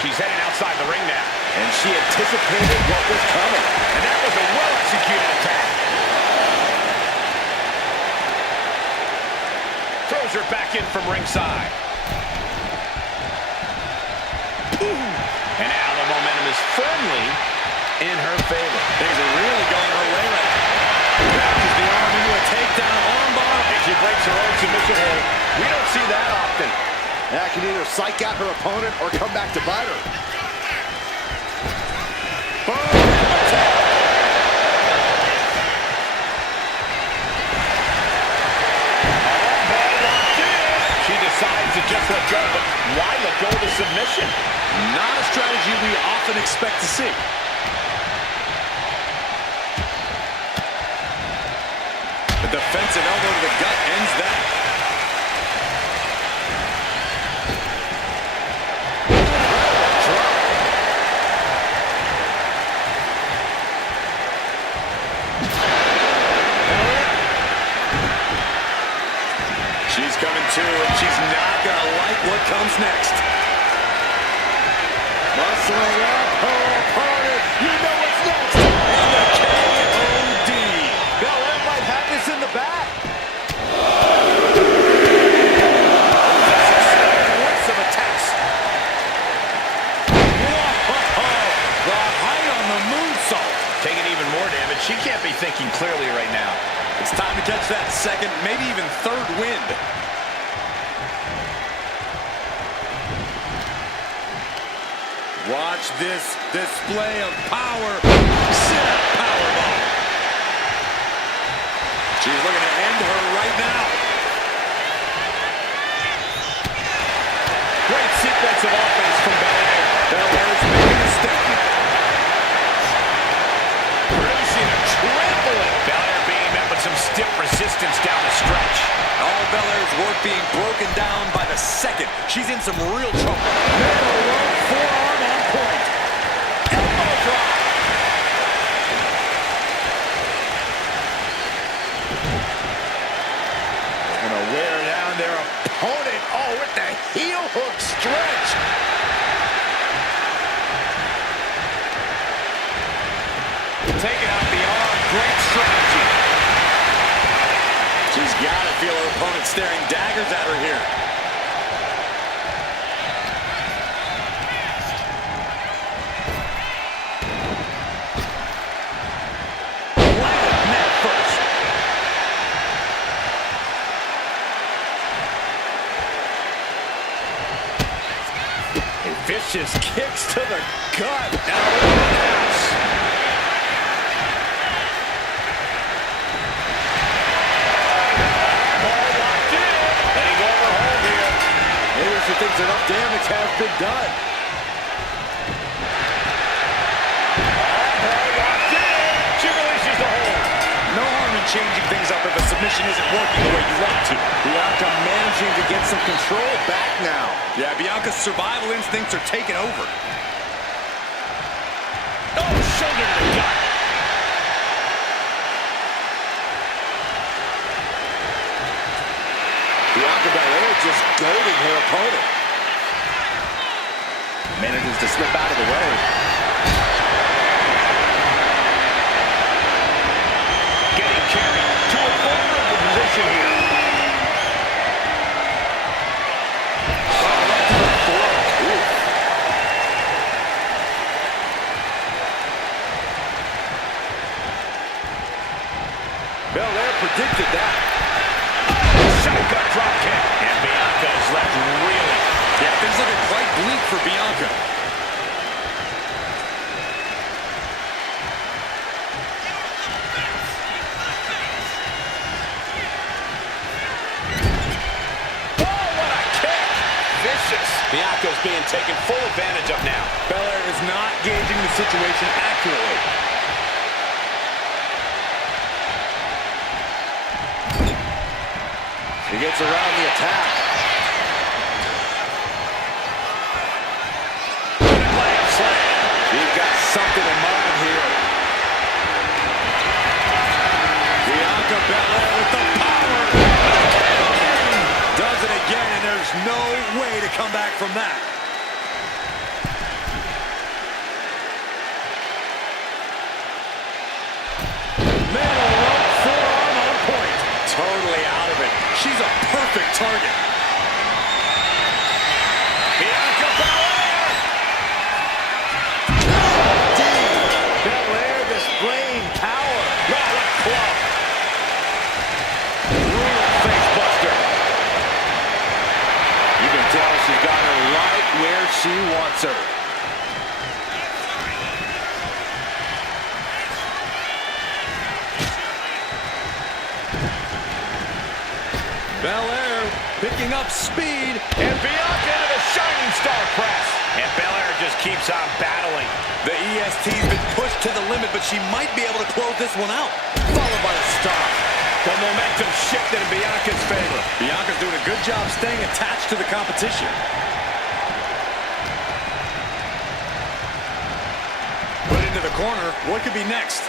She's heading outside the ring now. And she anticipated what was coming. And that was a well-executed attack. Throws her back in from ringside. Ooh. And now the momentum is firmly in her favor. Things are really going her way right now. Wraps the arm into a takedown armbar. And she breaks her own submission hold. We don't see that often. That can either psych out her opponent or come back to bite her. She decides to just let go, but why let go of the submission? Not a strategy we often expect to see. The defensive elbow to the gut ends that. She's coming to, and she's not going to like what comes next. Muscling up her opponent. You know what's next. And the K.O.D. Belair might have this in the back. Lots of attacks. The height on the moonsault. Taking even more damage. She can't be thinking clearly right now. It's time to catch that second, maybe even third wind. Watch this display of power. Sit up, powerbomb. She's looking to end her right now. Great sequence of offense from Belair. Belair's making a statement. Producing a trampling. Belair being met with some stiff resistance down the stretch. All Belair's work being broken down by the second. She's in some real trouble. Forearm on point. Elbow drop. Gonna wear down their opponent. Oh, with the heel hook stretch. Taking out the arm. Great strategy. She's got to feel her opponent staring daggers at her here. Landed net first. Vicious kicks to the gut. Now roundhouse. Ball locked in. Letting go of her hold here. Maybe she thinks enough damage has been done. Ball locked in. She releases the hold. No harm in changing things up if a submission isn't working the way you want to. Bianca managing to get some control back now. Yeah, Bianca's survival instincts are taking over. Oh, shoulder to the gut. Bianca Belair just goading her opponent. Manages to slip out of the way. Getting carried to a vulnerable position here. Oh, right to the throat. Ooh. Belair predicted that. Shotgun drop kick. And Bianca is left reeling. Yeah, things looking quite bleak for Bianca. Oh, what a kick. vicious. Bianca's being taken full advantage of now. Belair is not gauging the situation accurately. He gets around the attack. She's got something in mind here. Bianca Belair with the power. Does it again, and there's no way to come back from that. Middle rope forearm on point. Totally out of it. She's a perfect target. Bianca Belair! Belair displaying power. Oh, what a club. Brutal face buster. You can tell she's got her right where she wants her. Belair picking up speed. And Bianca into the Shining Star press. And Belair just keeps on battling. The EST's been pushed to the limit, but she might be able to close this one out. Followed by a stop. The momentum shifted in Bianca's favor. Bianca's doing a good job staying attached to the competition. Put into the corner. What could be next?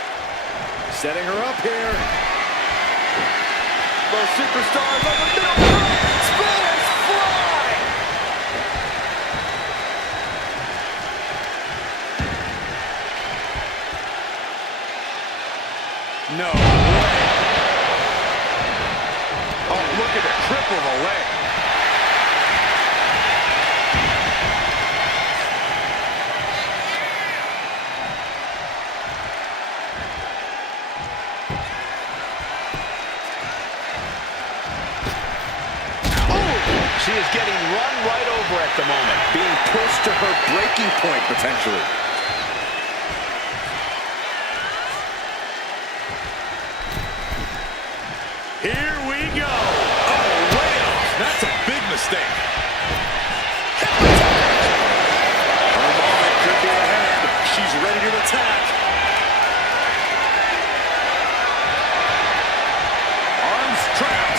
Setting her up here. The superstars on the middle rope. Spillers fly. No way. Oh, look at the triple of a leg. She is getting run right over at the moment. Being pushed to her breaking point, potentially. Here we go. Oh, way off. That's a big mistake. Her moment could be ahead. She's ready to attack. Arms trapped.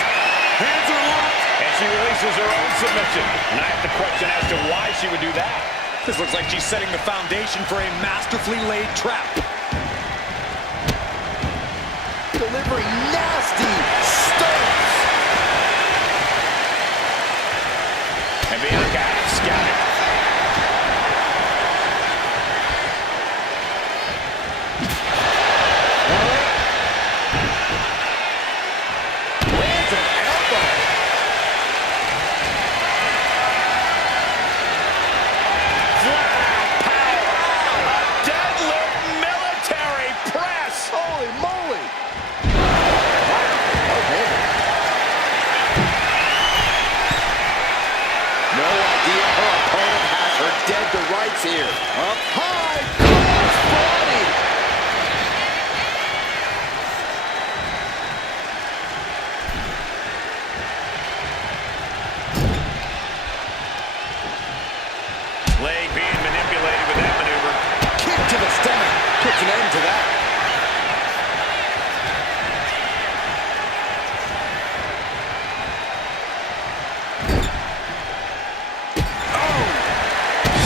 Hands are locked. And she releases her own submission. And I have to question as to why she would do that. This looks like she's setting the foundation for a masterfully laid trap. Delivering nasty stunts. And Bianca had it scouted. Lands an elbow. Flat power. A deadlift military press. Holy moly. Wow. Okay. No idea her opponent has her dead to rights here. Up high, cross body. Leg being manipulated with that maneuver. Kick to the stomach. Puts an end to that.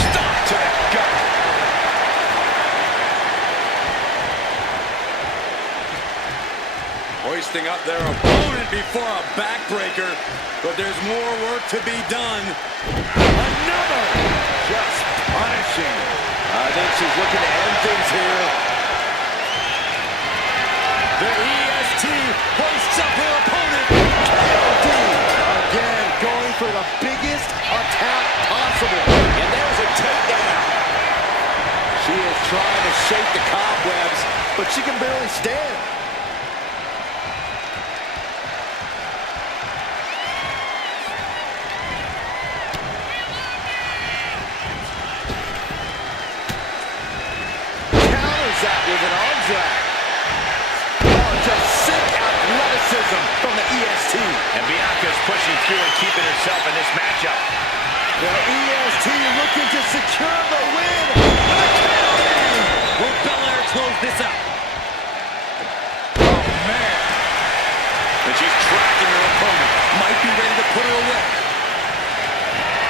Stop to the gut. Hoisting up their opponent before a backbreaker, but there's more work to be done. Another! Just punishing. I think she's looking to end things here. The EST hoists up her opponent. KOD. Again, going for the biggest attack possible. And there's a takedown. She is trying to shake the cobwebs, but she can barely stand. Counters that with an arm drag. Oh, just sick athleticism from the EST. And Bianca's pushing through and keeping herself in this matchup. The EST looking to secure the win. Will Belair close this out? Oh, man. And she's tracking her opponent. Might be ready to put her away.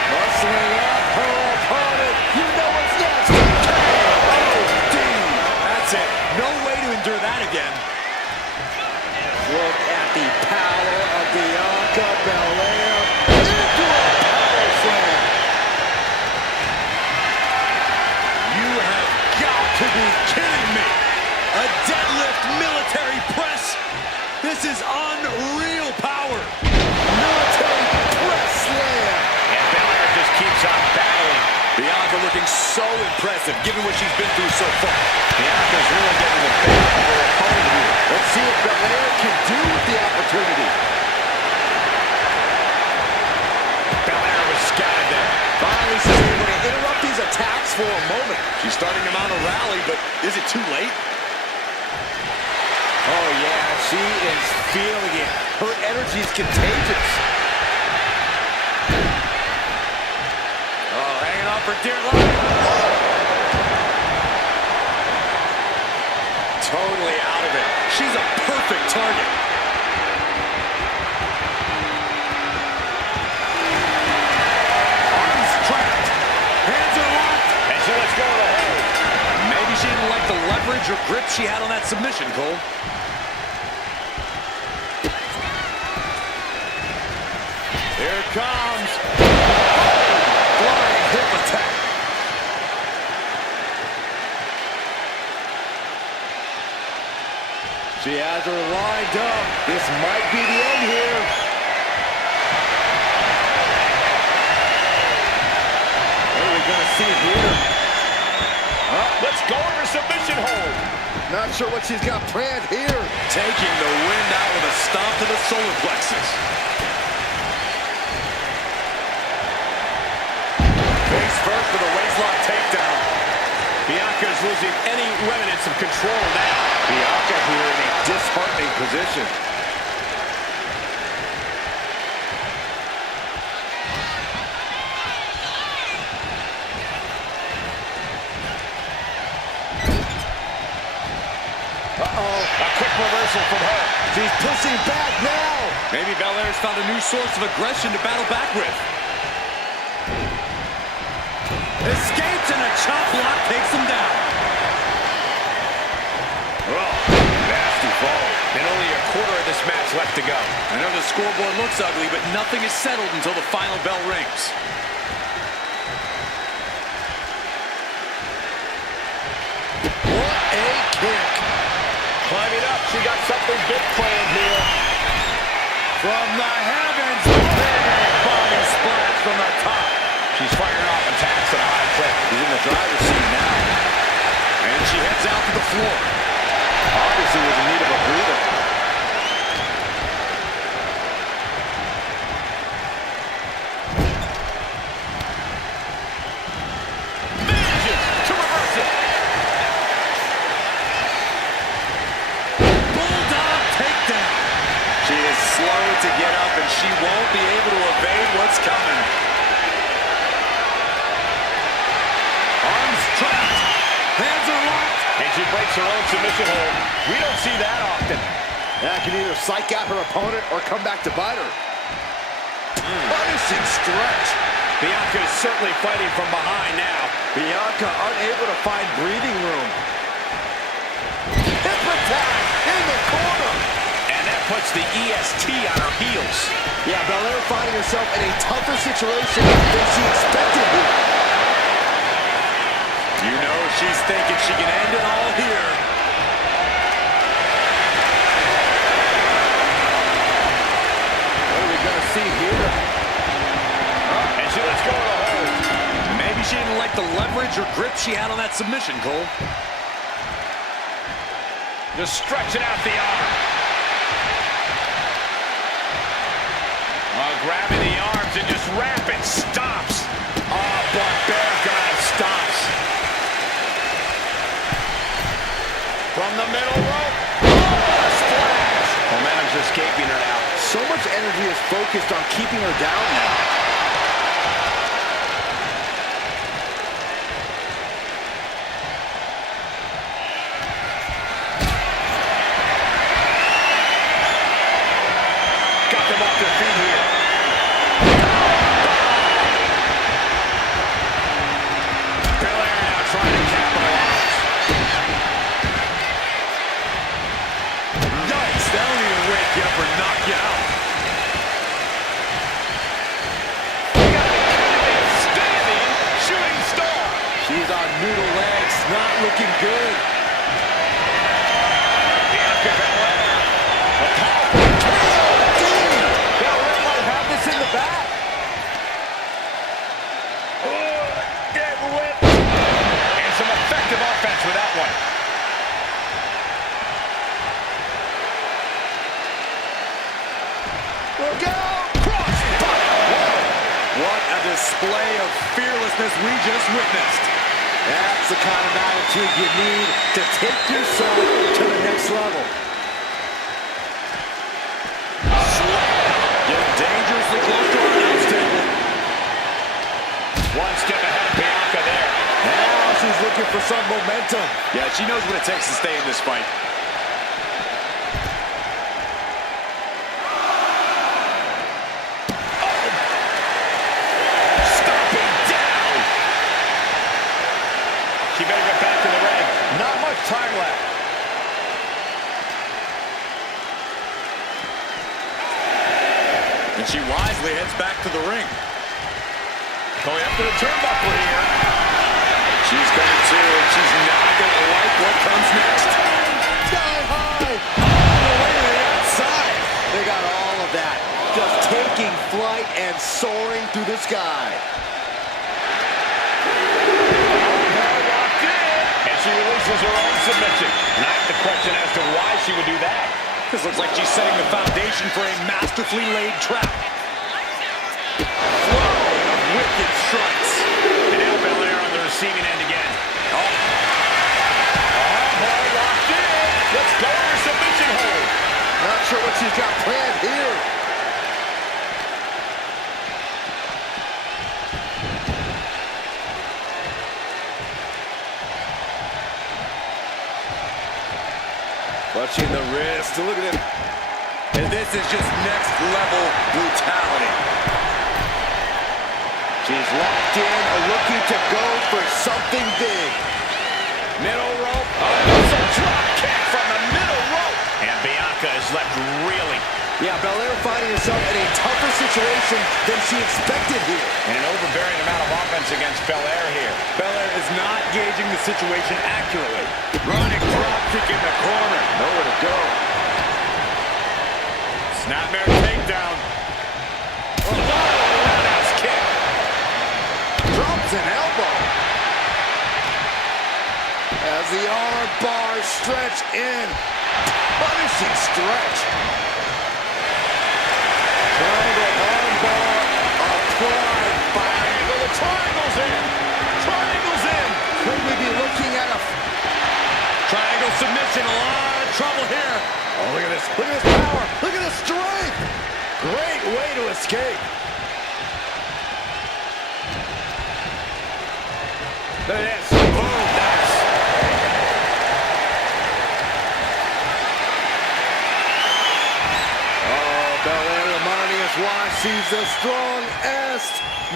Muscling up her opponent. You know what's next. KOD. That's it. No way to endure that again. Look at the power of Bianca Belair. Into a power slam. You have got to be kidding me. A deadlift military press. This is unreal power. Military press slam. And Belair just keeps on battling. Bianca looking so impressive given what she's been through so far. Bianca's really getting the best of her opponent here. Let's see what Belair can do with the opportunity. Belair was scattered there. Finally, she's able to interrupt these attacks for a moment. She's starting to mount a rally, but is it too late? Oh, yeah, she is feeling it. Her energy is contagious. Oh, hanging on for dear life. Totally out of it. She's a perfect target. Arms trapped. Hands are locked. And she lets go of the hold. Maybe she didn't like the leverage or grip she had on that submission, Cole. Here it comes. Flying hip attack. She has her lined up. This might be the end here. What are we going to see here? Let's go over submission hold. Not sure what she's got planned here. Taking the wind out with a stomp to the solar plexus. Face first with a waistlock takedown. Bianca's losing any remnants of control now. Bianca here in a disheartening position. A quick reversal from her. She's pushing back now. Maybe Belair's found a new source of aggression to battle back with. Escapes and a chop block takes him down. Oh, nasty fall. And only a quarter of this match left to go. I know the scoreboard looks ugly, but nothing is settled until the final bell rings. What a kick. Climbing up, she got something big planned here. From the heavens, big body splash from the top. She's firing off attacks at a high clip. She's in the driver's seat now. And she heads out to the floor. Obviously was in need of a breather. Manages to reverse it. Bulldog takedown. She is slow to get up, and she won't be able to evade what's coming. Arms trapped. Hands are locked. And she breaks her own submission hold. We don't see that often. That can either psych out her opponent or come back to bite her. Punishing stretch. Bianca is certainly fighting from behind now. Bianca unable to find breathing room. Hip attack in the corner. And that puts the EST on her heels. Yeah, Belair finding herself in a tougher situation than she expected here. You know she's thinking she can end it all here. What are we going to see here? And she lets go of the hold. Maybe she didn't like the leverage or grip she had on that submission, Cole. Just stretching out the arm. Grabbing the arms and just rapid stomps. Oh, Belair's gonna have stomps. From the middle rope. Oh, splash. Momentum's escaping her now. So much energy is focused on keeping her down now. noodle legs, not looking good. Bianca Belair. A powerful KO. Belair might have this in the bag. Dead whip. And some effective offense with that one. Look out! What a display of fearlessness we just witnessed. That's the kind of attitude you need to take yourself to the next level. Getting dangerously close to our announce table. One step ahead of Bianca there. Now she's looking for some momentum. Yeah, she knows what it takes to stay in this fight. Stomping down. She better get back to the ring. Not much time left. And she wisely heads back to the ring. Going up to the turnbuckle here. She's going to, and she's not going to like what comes next. Sky high! All the way to the outside. They got all of that. Just taking flight and soaring through the sky. And she releases her own submission. Not the question as to why she would do that. This looks like she's setting the foundation for a masterfully laid trap. Flurry of wicked strikes. And now Belair on the receiving end again. Oh, boy, locked in. Let's go to her submission hold. Not sure what she's got planned here. Clutching the wrist. Look at him. And this is just next level brutality. She's locked in, looking to go for something big. Middle rope. Oh, it's a drop kick from the middle rope. And Bianca is left reeling. Yeah, Belair finding herself in a tougher situation than she expected here. And an overbearing amount of offense against Belair here. Belair is not gauging the situation accurately. Running drop kick in the corner. Nowhere to go. Snapmare takedown. Oh, roundhouse kick. Drops an elbow. As the arm bars stretch in. Punishing stretch. Triangle arm bar applied by Well, the triangle's in. Triangle's in. Could we be looking at a... Triangle submission. A lot of trouble here. Oh, look at this. Look at this power. Look at this strength. Great way to escape. Look at this. Boom. Nice. Oh, Belair reminding us why she's the strongest.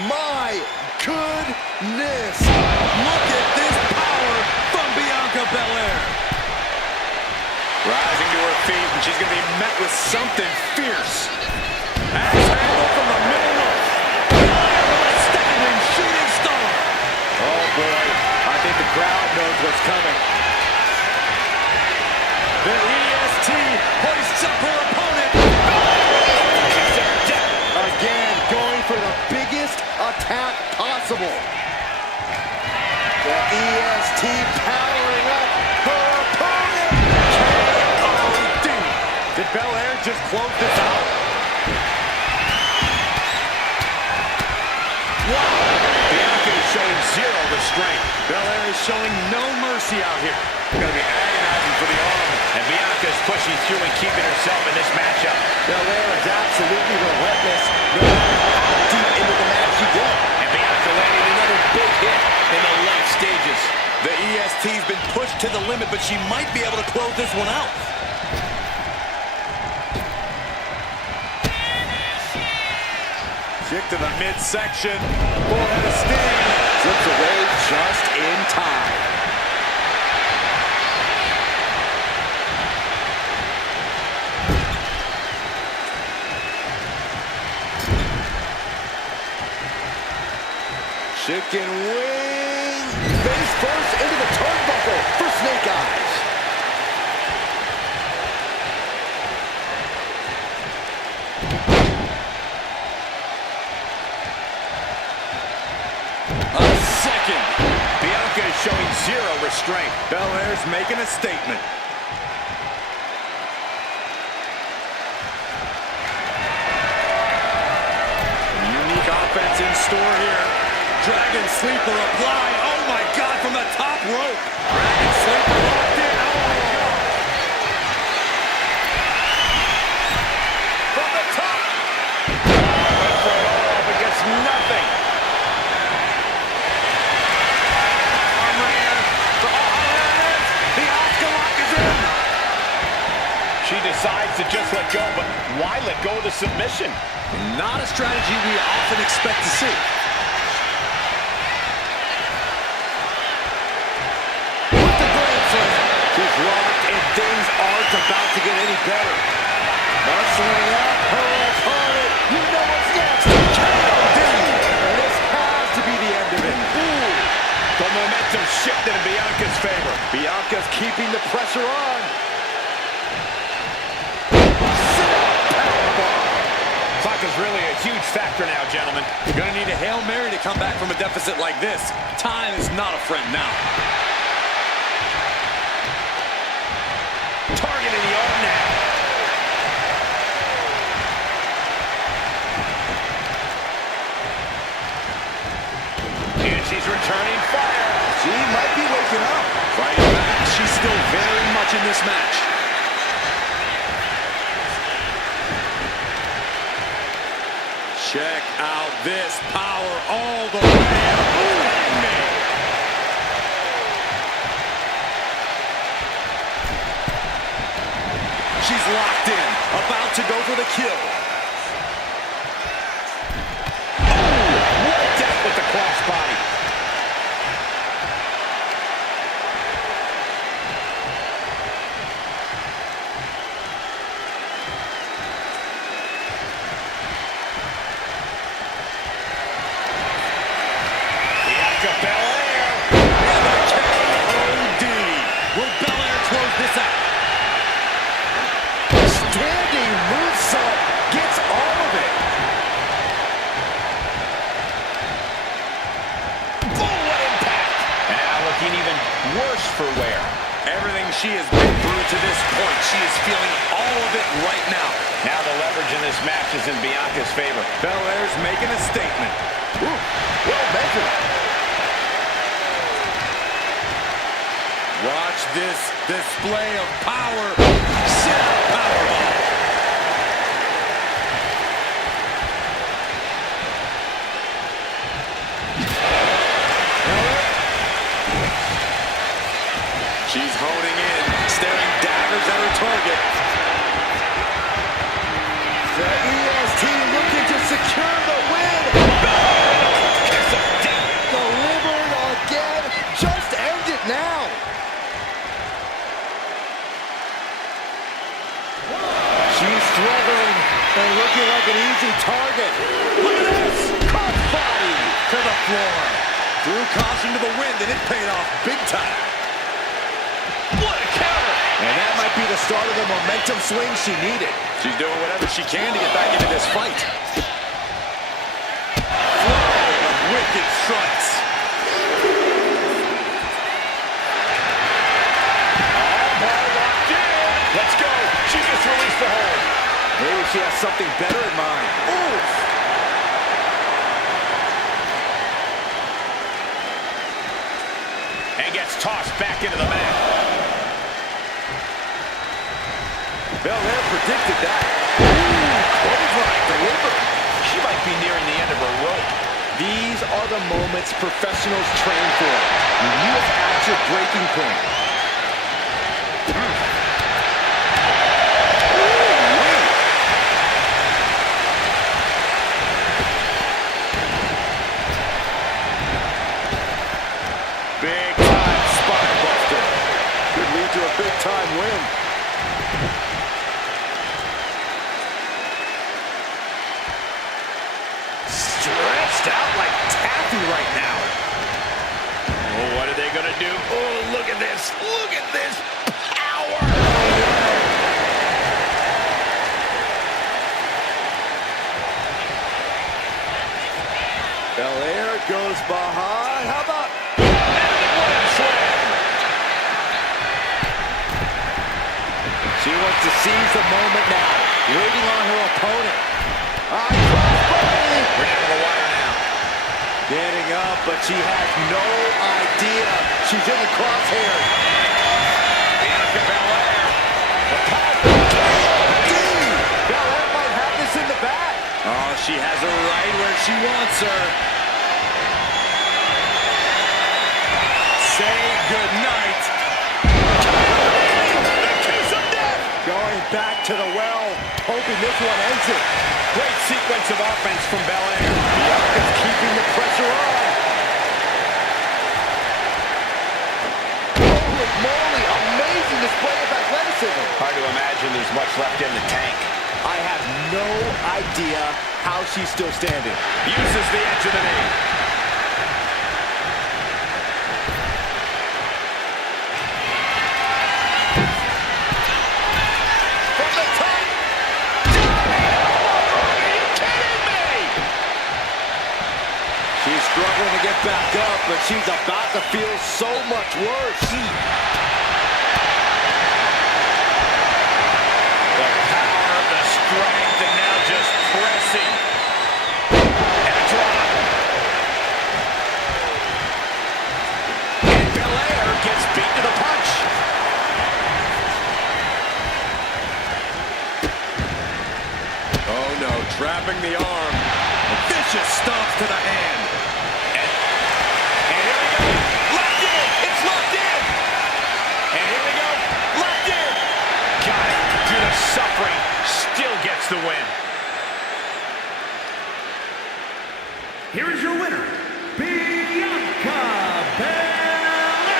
My goodness. Look at this power from Bianca Belair. Rising to her feet, and she's going to be met with something fierce. Axe handle from the middle rope. Belair with a staggering shooting star. Oh, boy. I think the crowd knows what's coming. The EST hoists up her opponent. Again, going for the biggest attack possible. The EST powering up her opponent. KOD. Did Belair just close this out? Wow. Bianca is showing zero restraint. Belair is showing no mercy out here. Going to be agonizing for the arm. And Bianca is pushing through and keeping herself in this matchup. Belair is absolutely relentless, no matter how deep into the match you go. And Bianca landing another big hit in the late stages. The EST's been pushed to the limit, but she might be able to close this one out. Kick to the midsection. Full head of steam. Slips away just in time. Chicken wings. heading face first into the turnbuckle for Snake Eyes. A second. Bianca is showing zero restraint. Belair's making a statement. Unique offense in store here. Dragon Sleeper apply. Oh my God, from the top rope. Dragon Sleeper locked in. Oh. From the top. Went for it all, but gets nothing. She decides to just let go, but why let go of the submission? Not a strategy we often expect to see. With the grand slam. She's locked, and things aren't about to get any better. Muscling up her opponent. You know what's next. KOD. And this has to be the end of it. Ooh. The momentum shifted in Bianca's favor. Bianca's keeping the pressure on. Clock is really a huge factor now, gentlemen. You're going to need a Hail Mary to come back from a deficit like this. Time is not a friend now. Targeting the arm now. And she's returning fire. She might be waking up. Fighting back. She's still very much in this match. Check out this power all the way. Ooh, she's locked in, about to go for the kill. Oh, what death with the crossbody. Belair. And the KOD. Will Belair close this out? Standing moonsault gets all of it. Boom, what impact. And now looking even worse for wear. Everything she has been through to this point, she is feeling all of it right now. Now the leverage in this match is in Bianca's favor. Belair's making a statement. Ooh, well measured. Watch this display of power. Sit out powerbomb. She's honing in, staring daggers at her target. The EST looking to secure the win. Kiss of death. Delivered again. Just end it now. She's struggling and looking like an easy target. Look at this! Crossbody to the floor. Threw caution to the wind, and it paid off big time. What a counter. And that might be the start of the momentum swing she needed. She's doing whatever she can to get back into this fight. Flurry of wicked strikes. Armbar locked in. Let's go. She just released the hold. Maybe she has something better in mind. Oof! And gets tossed back into the mat. Belair predicted that. Clothesline delivered. She might be nearing the end of her rope. These are the moments professionals train for. When you are at your breaking point. Big time spine buster. Could lead to a big time win. Stretched out like taffy right now. this. Look at this power. Belair goes behind. How about... She wants to seize the moment now, waiting on her opponent. We're down to the wire now. Getting up, but she has no idea she's in the crosshairs. Bianca Belair. The power. Belair might have this in the bag. Oh, she has her right where she wants her. Say goodnight. Going back to the well, hoping this one ends it. Great sequence of offense from Belair. Bianca's keeping the pressure on. Holy moly, amazing display of athleticism. Hard to imagine there's much left in the tank. I have no idea how she's still standing. Uses the edge of the knee. She's struggling to get back up, but she's about to feel so much worse. The power, the strength, and now just pressing. And a drop. And Belair gets beat to the punch. Oh no, trapping the arm. A vicious stomp to the hand. And here we go. Locked in. It's locked in. And here we go. Locked in. Got it. Through the suffering. Still gets the win. Here is your winner, Bianca Belair.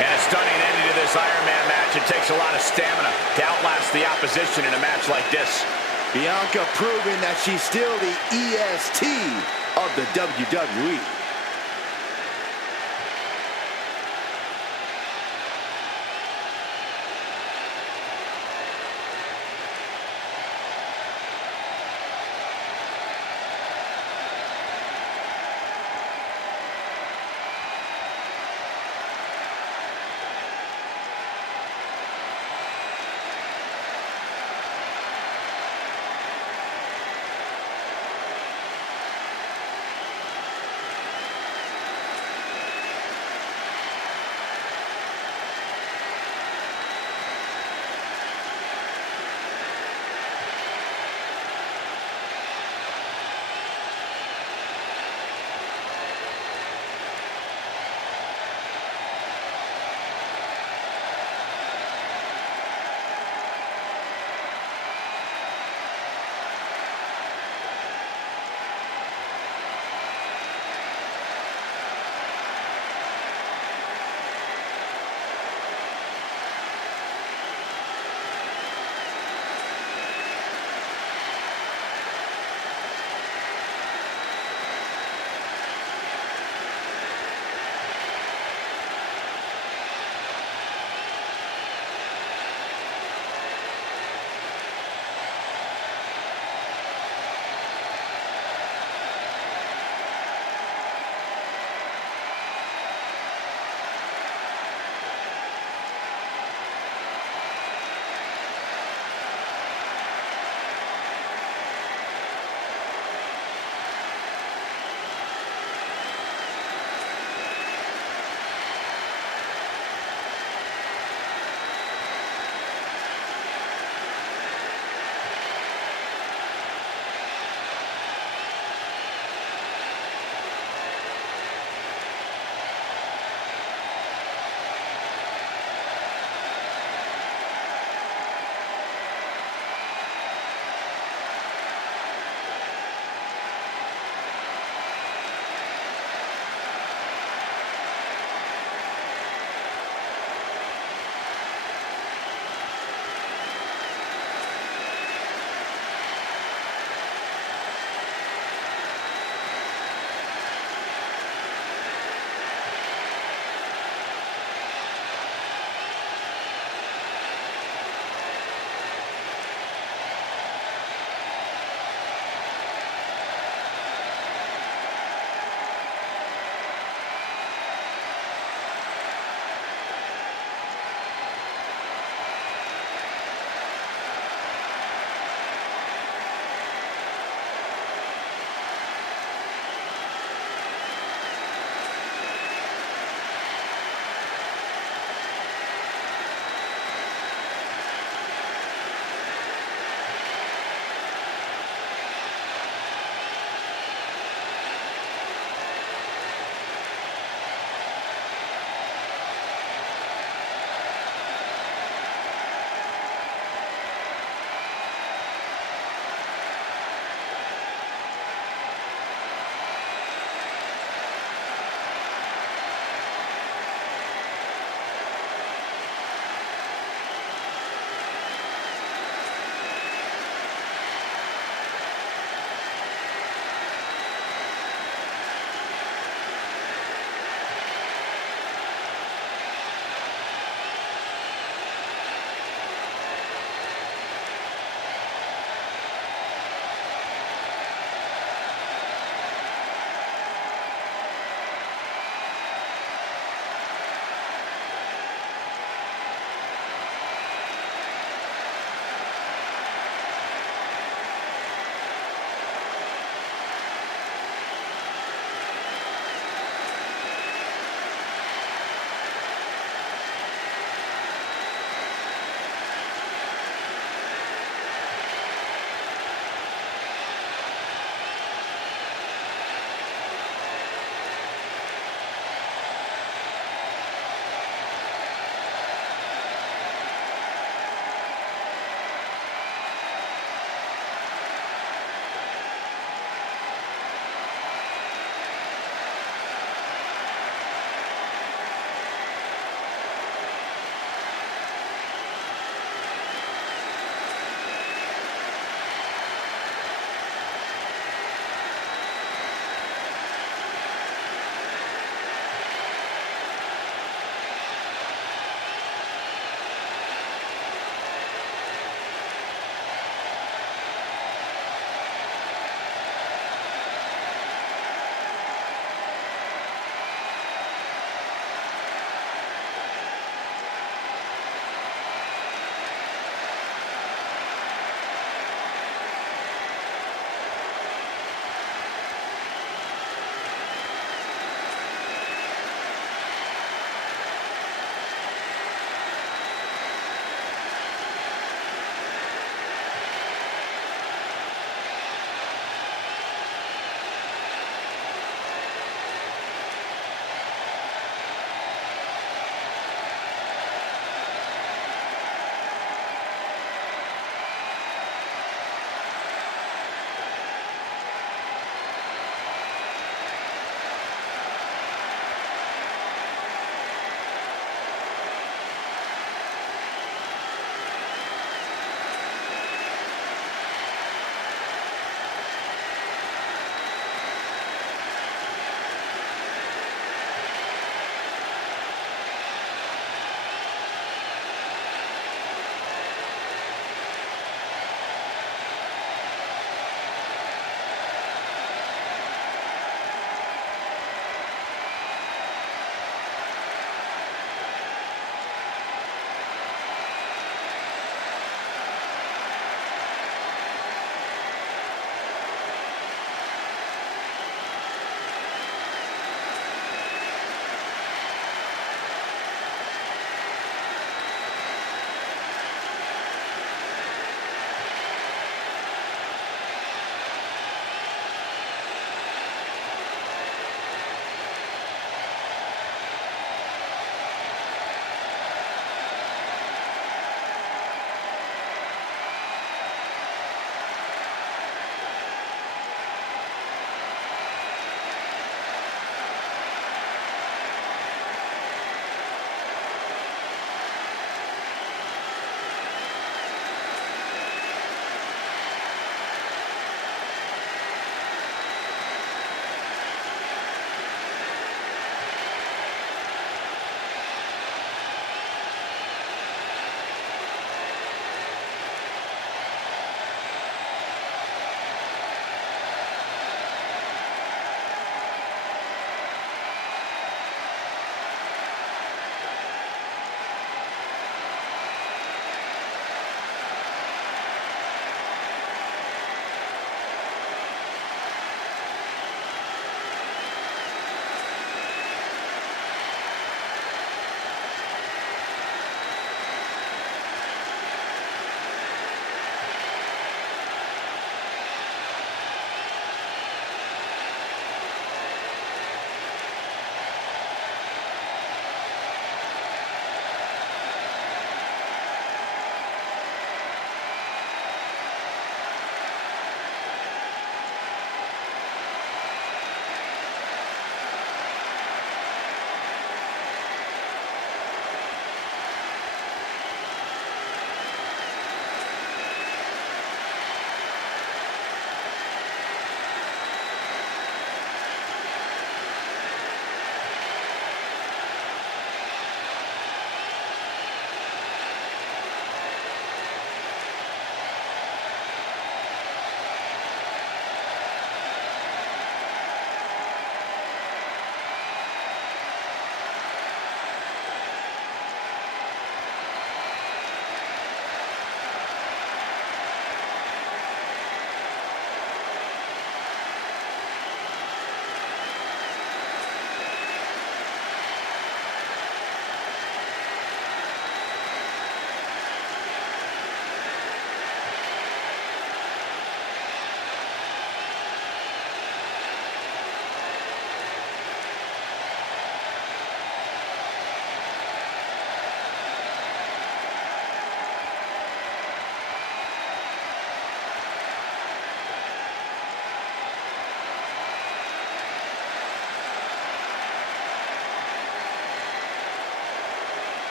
And a stunning ending to this Iron Man match. It takes a lot of stamina to outlast the opposition in a match like this. Bianca proving that she's still the EST of the WWE.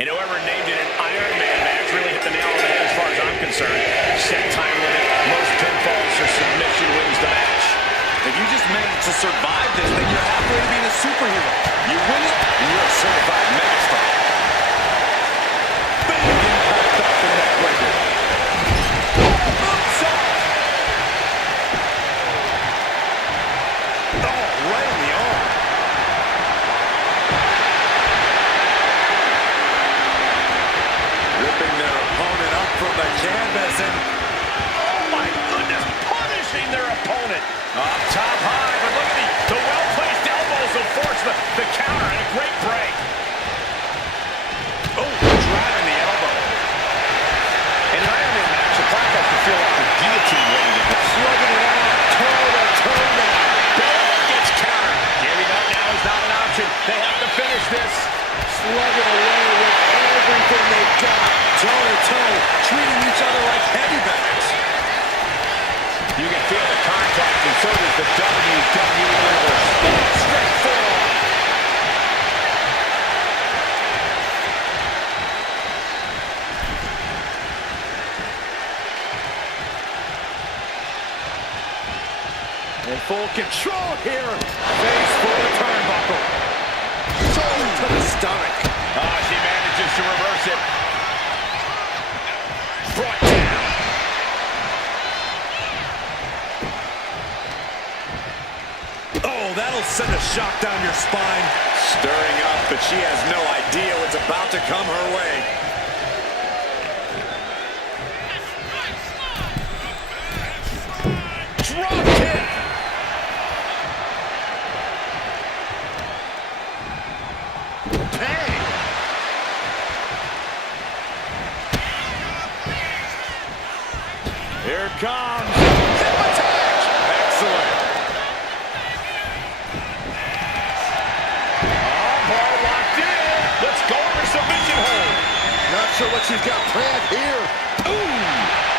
And whoever named it an Iron Man match really hit the nail on the head as far as I'm concerned. Set time limit, most pinfalls or submission wins the match. If you just manage to survive this, then you're halfway to being a superhero. You win it, and you're a certified megastar. Big impact off the neck breaker. Oh, right on the arm. Ripping their opponent up from the canvas and... Oh my goodness, punishing their opponent. Up top high, but look at the well-placed elbows will force the counter and a great break. Oh, driving the elbow. In an Iron Man match, the clock has to feel like the guillotine ready to go. Slugging it out, toe-to-toe now. Belair gets countered. Giving up now is not an option. They have to finish this. Slugging away with everything they've got. Toe-to-toe, treating each other like heavyweights. You can feel the contact, and so does the WWE Universe. Straight forward. In full control here. Face for the turnbuckle. Shoulder to the stomach. She manages to reverse it. Brought down. Oh, that'll send a shock down your spine. Stirring up, but she has no idea what's about to come her way. Drop kick. Bang. Here it comes. Hypnotage. Excellent. Ball locked in. Let's go over submission hold. Not sure what she's got planned here. Ooh.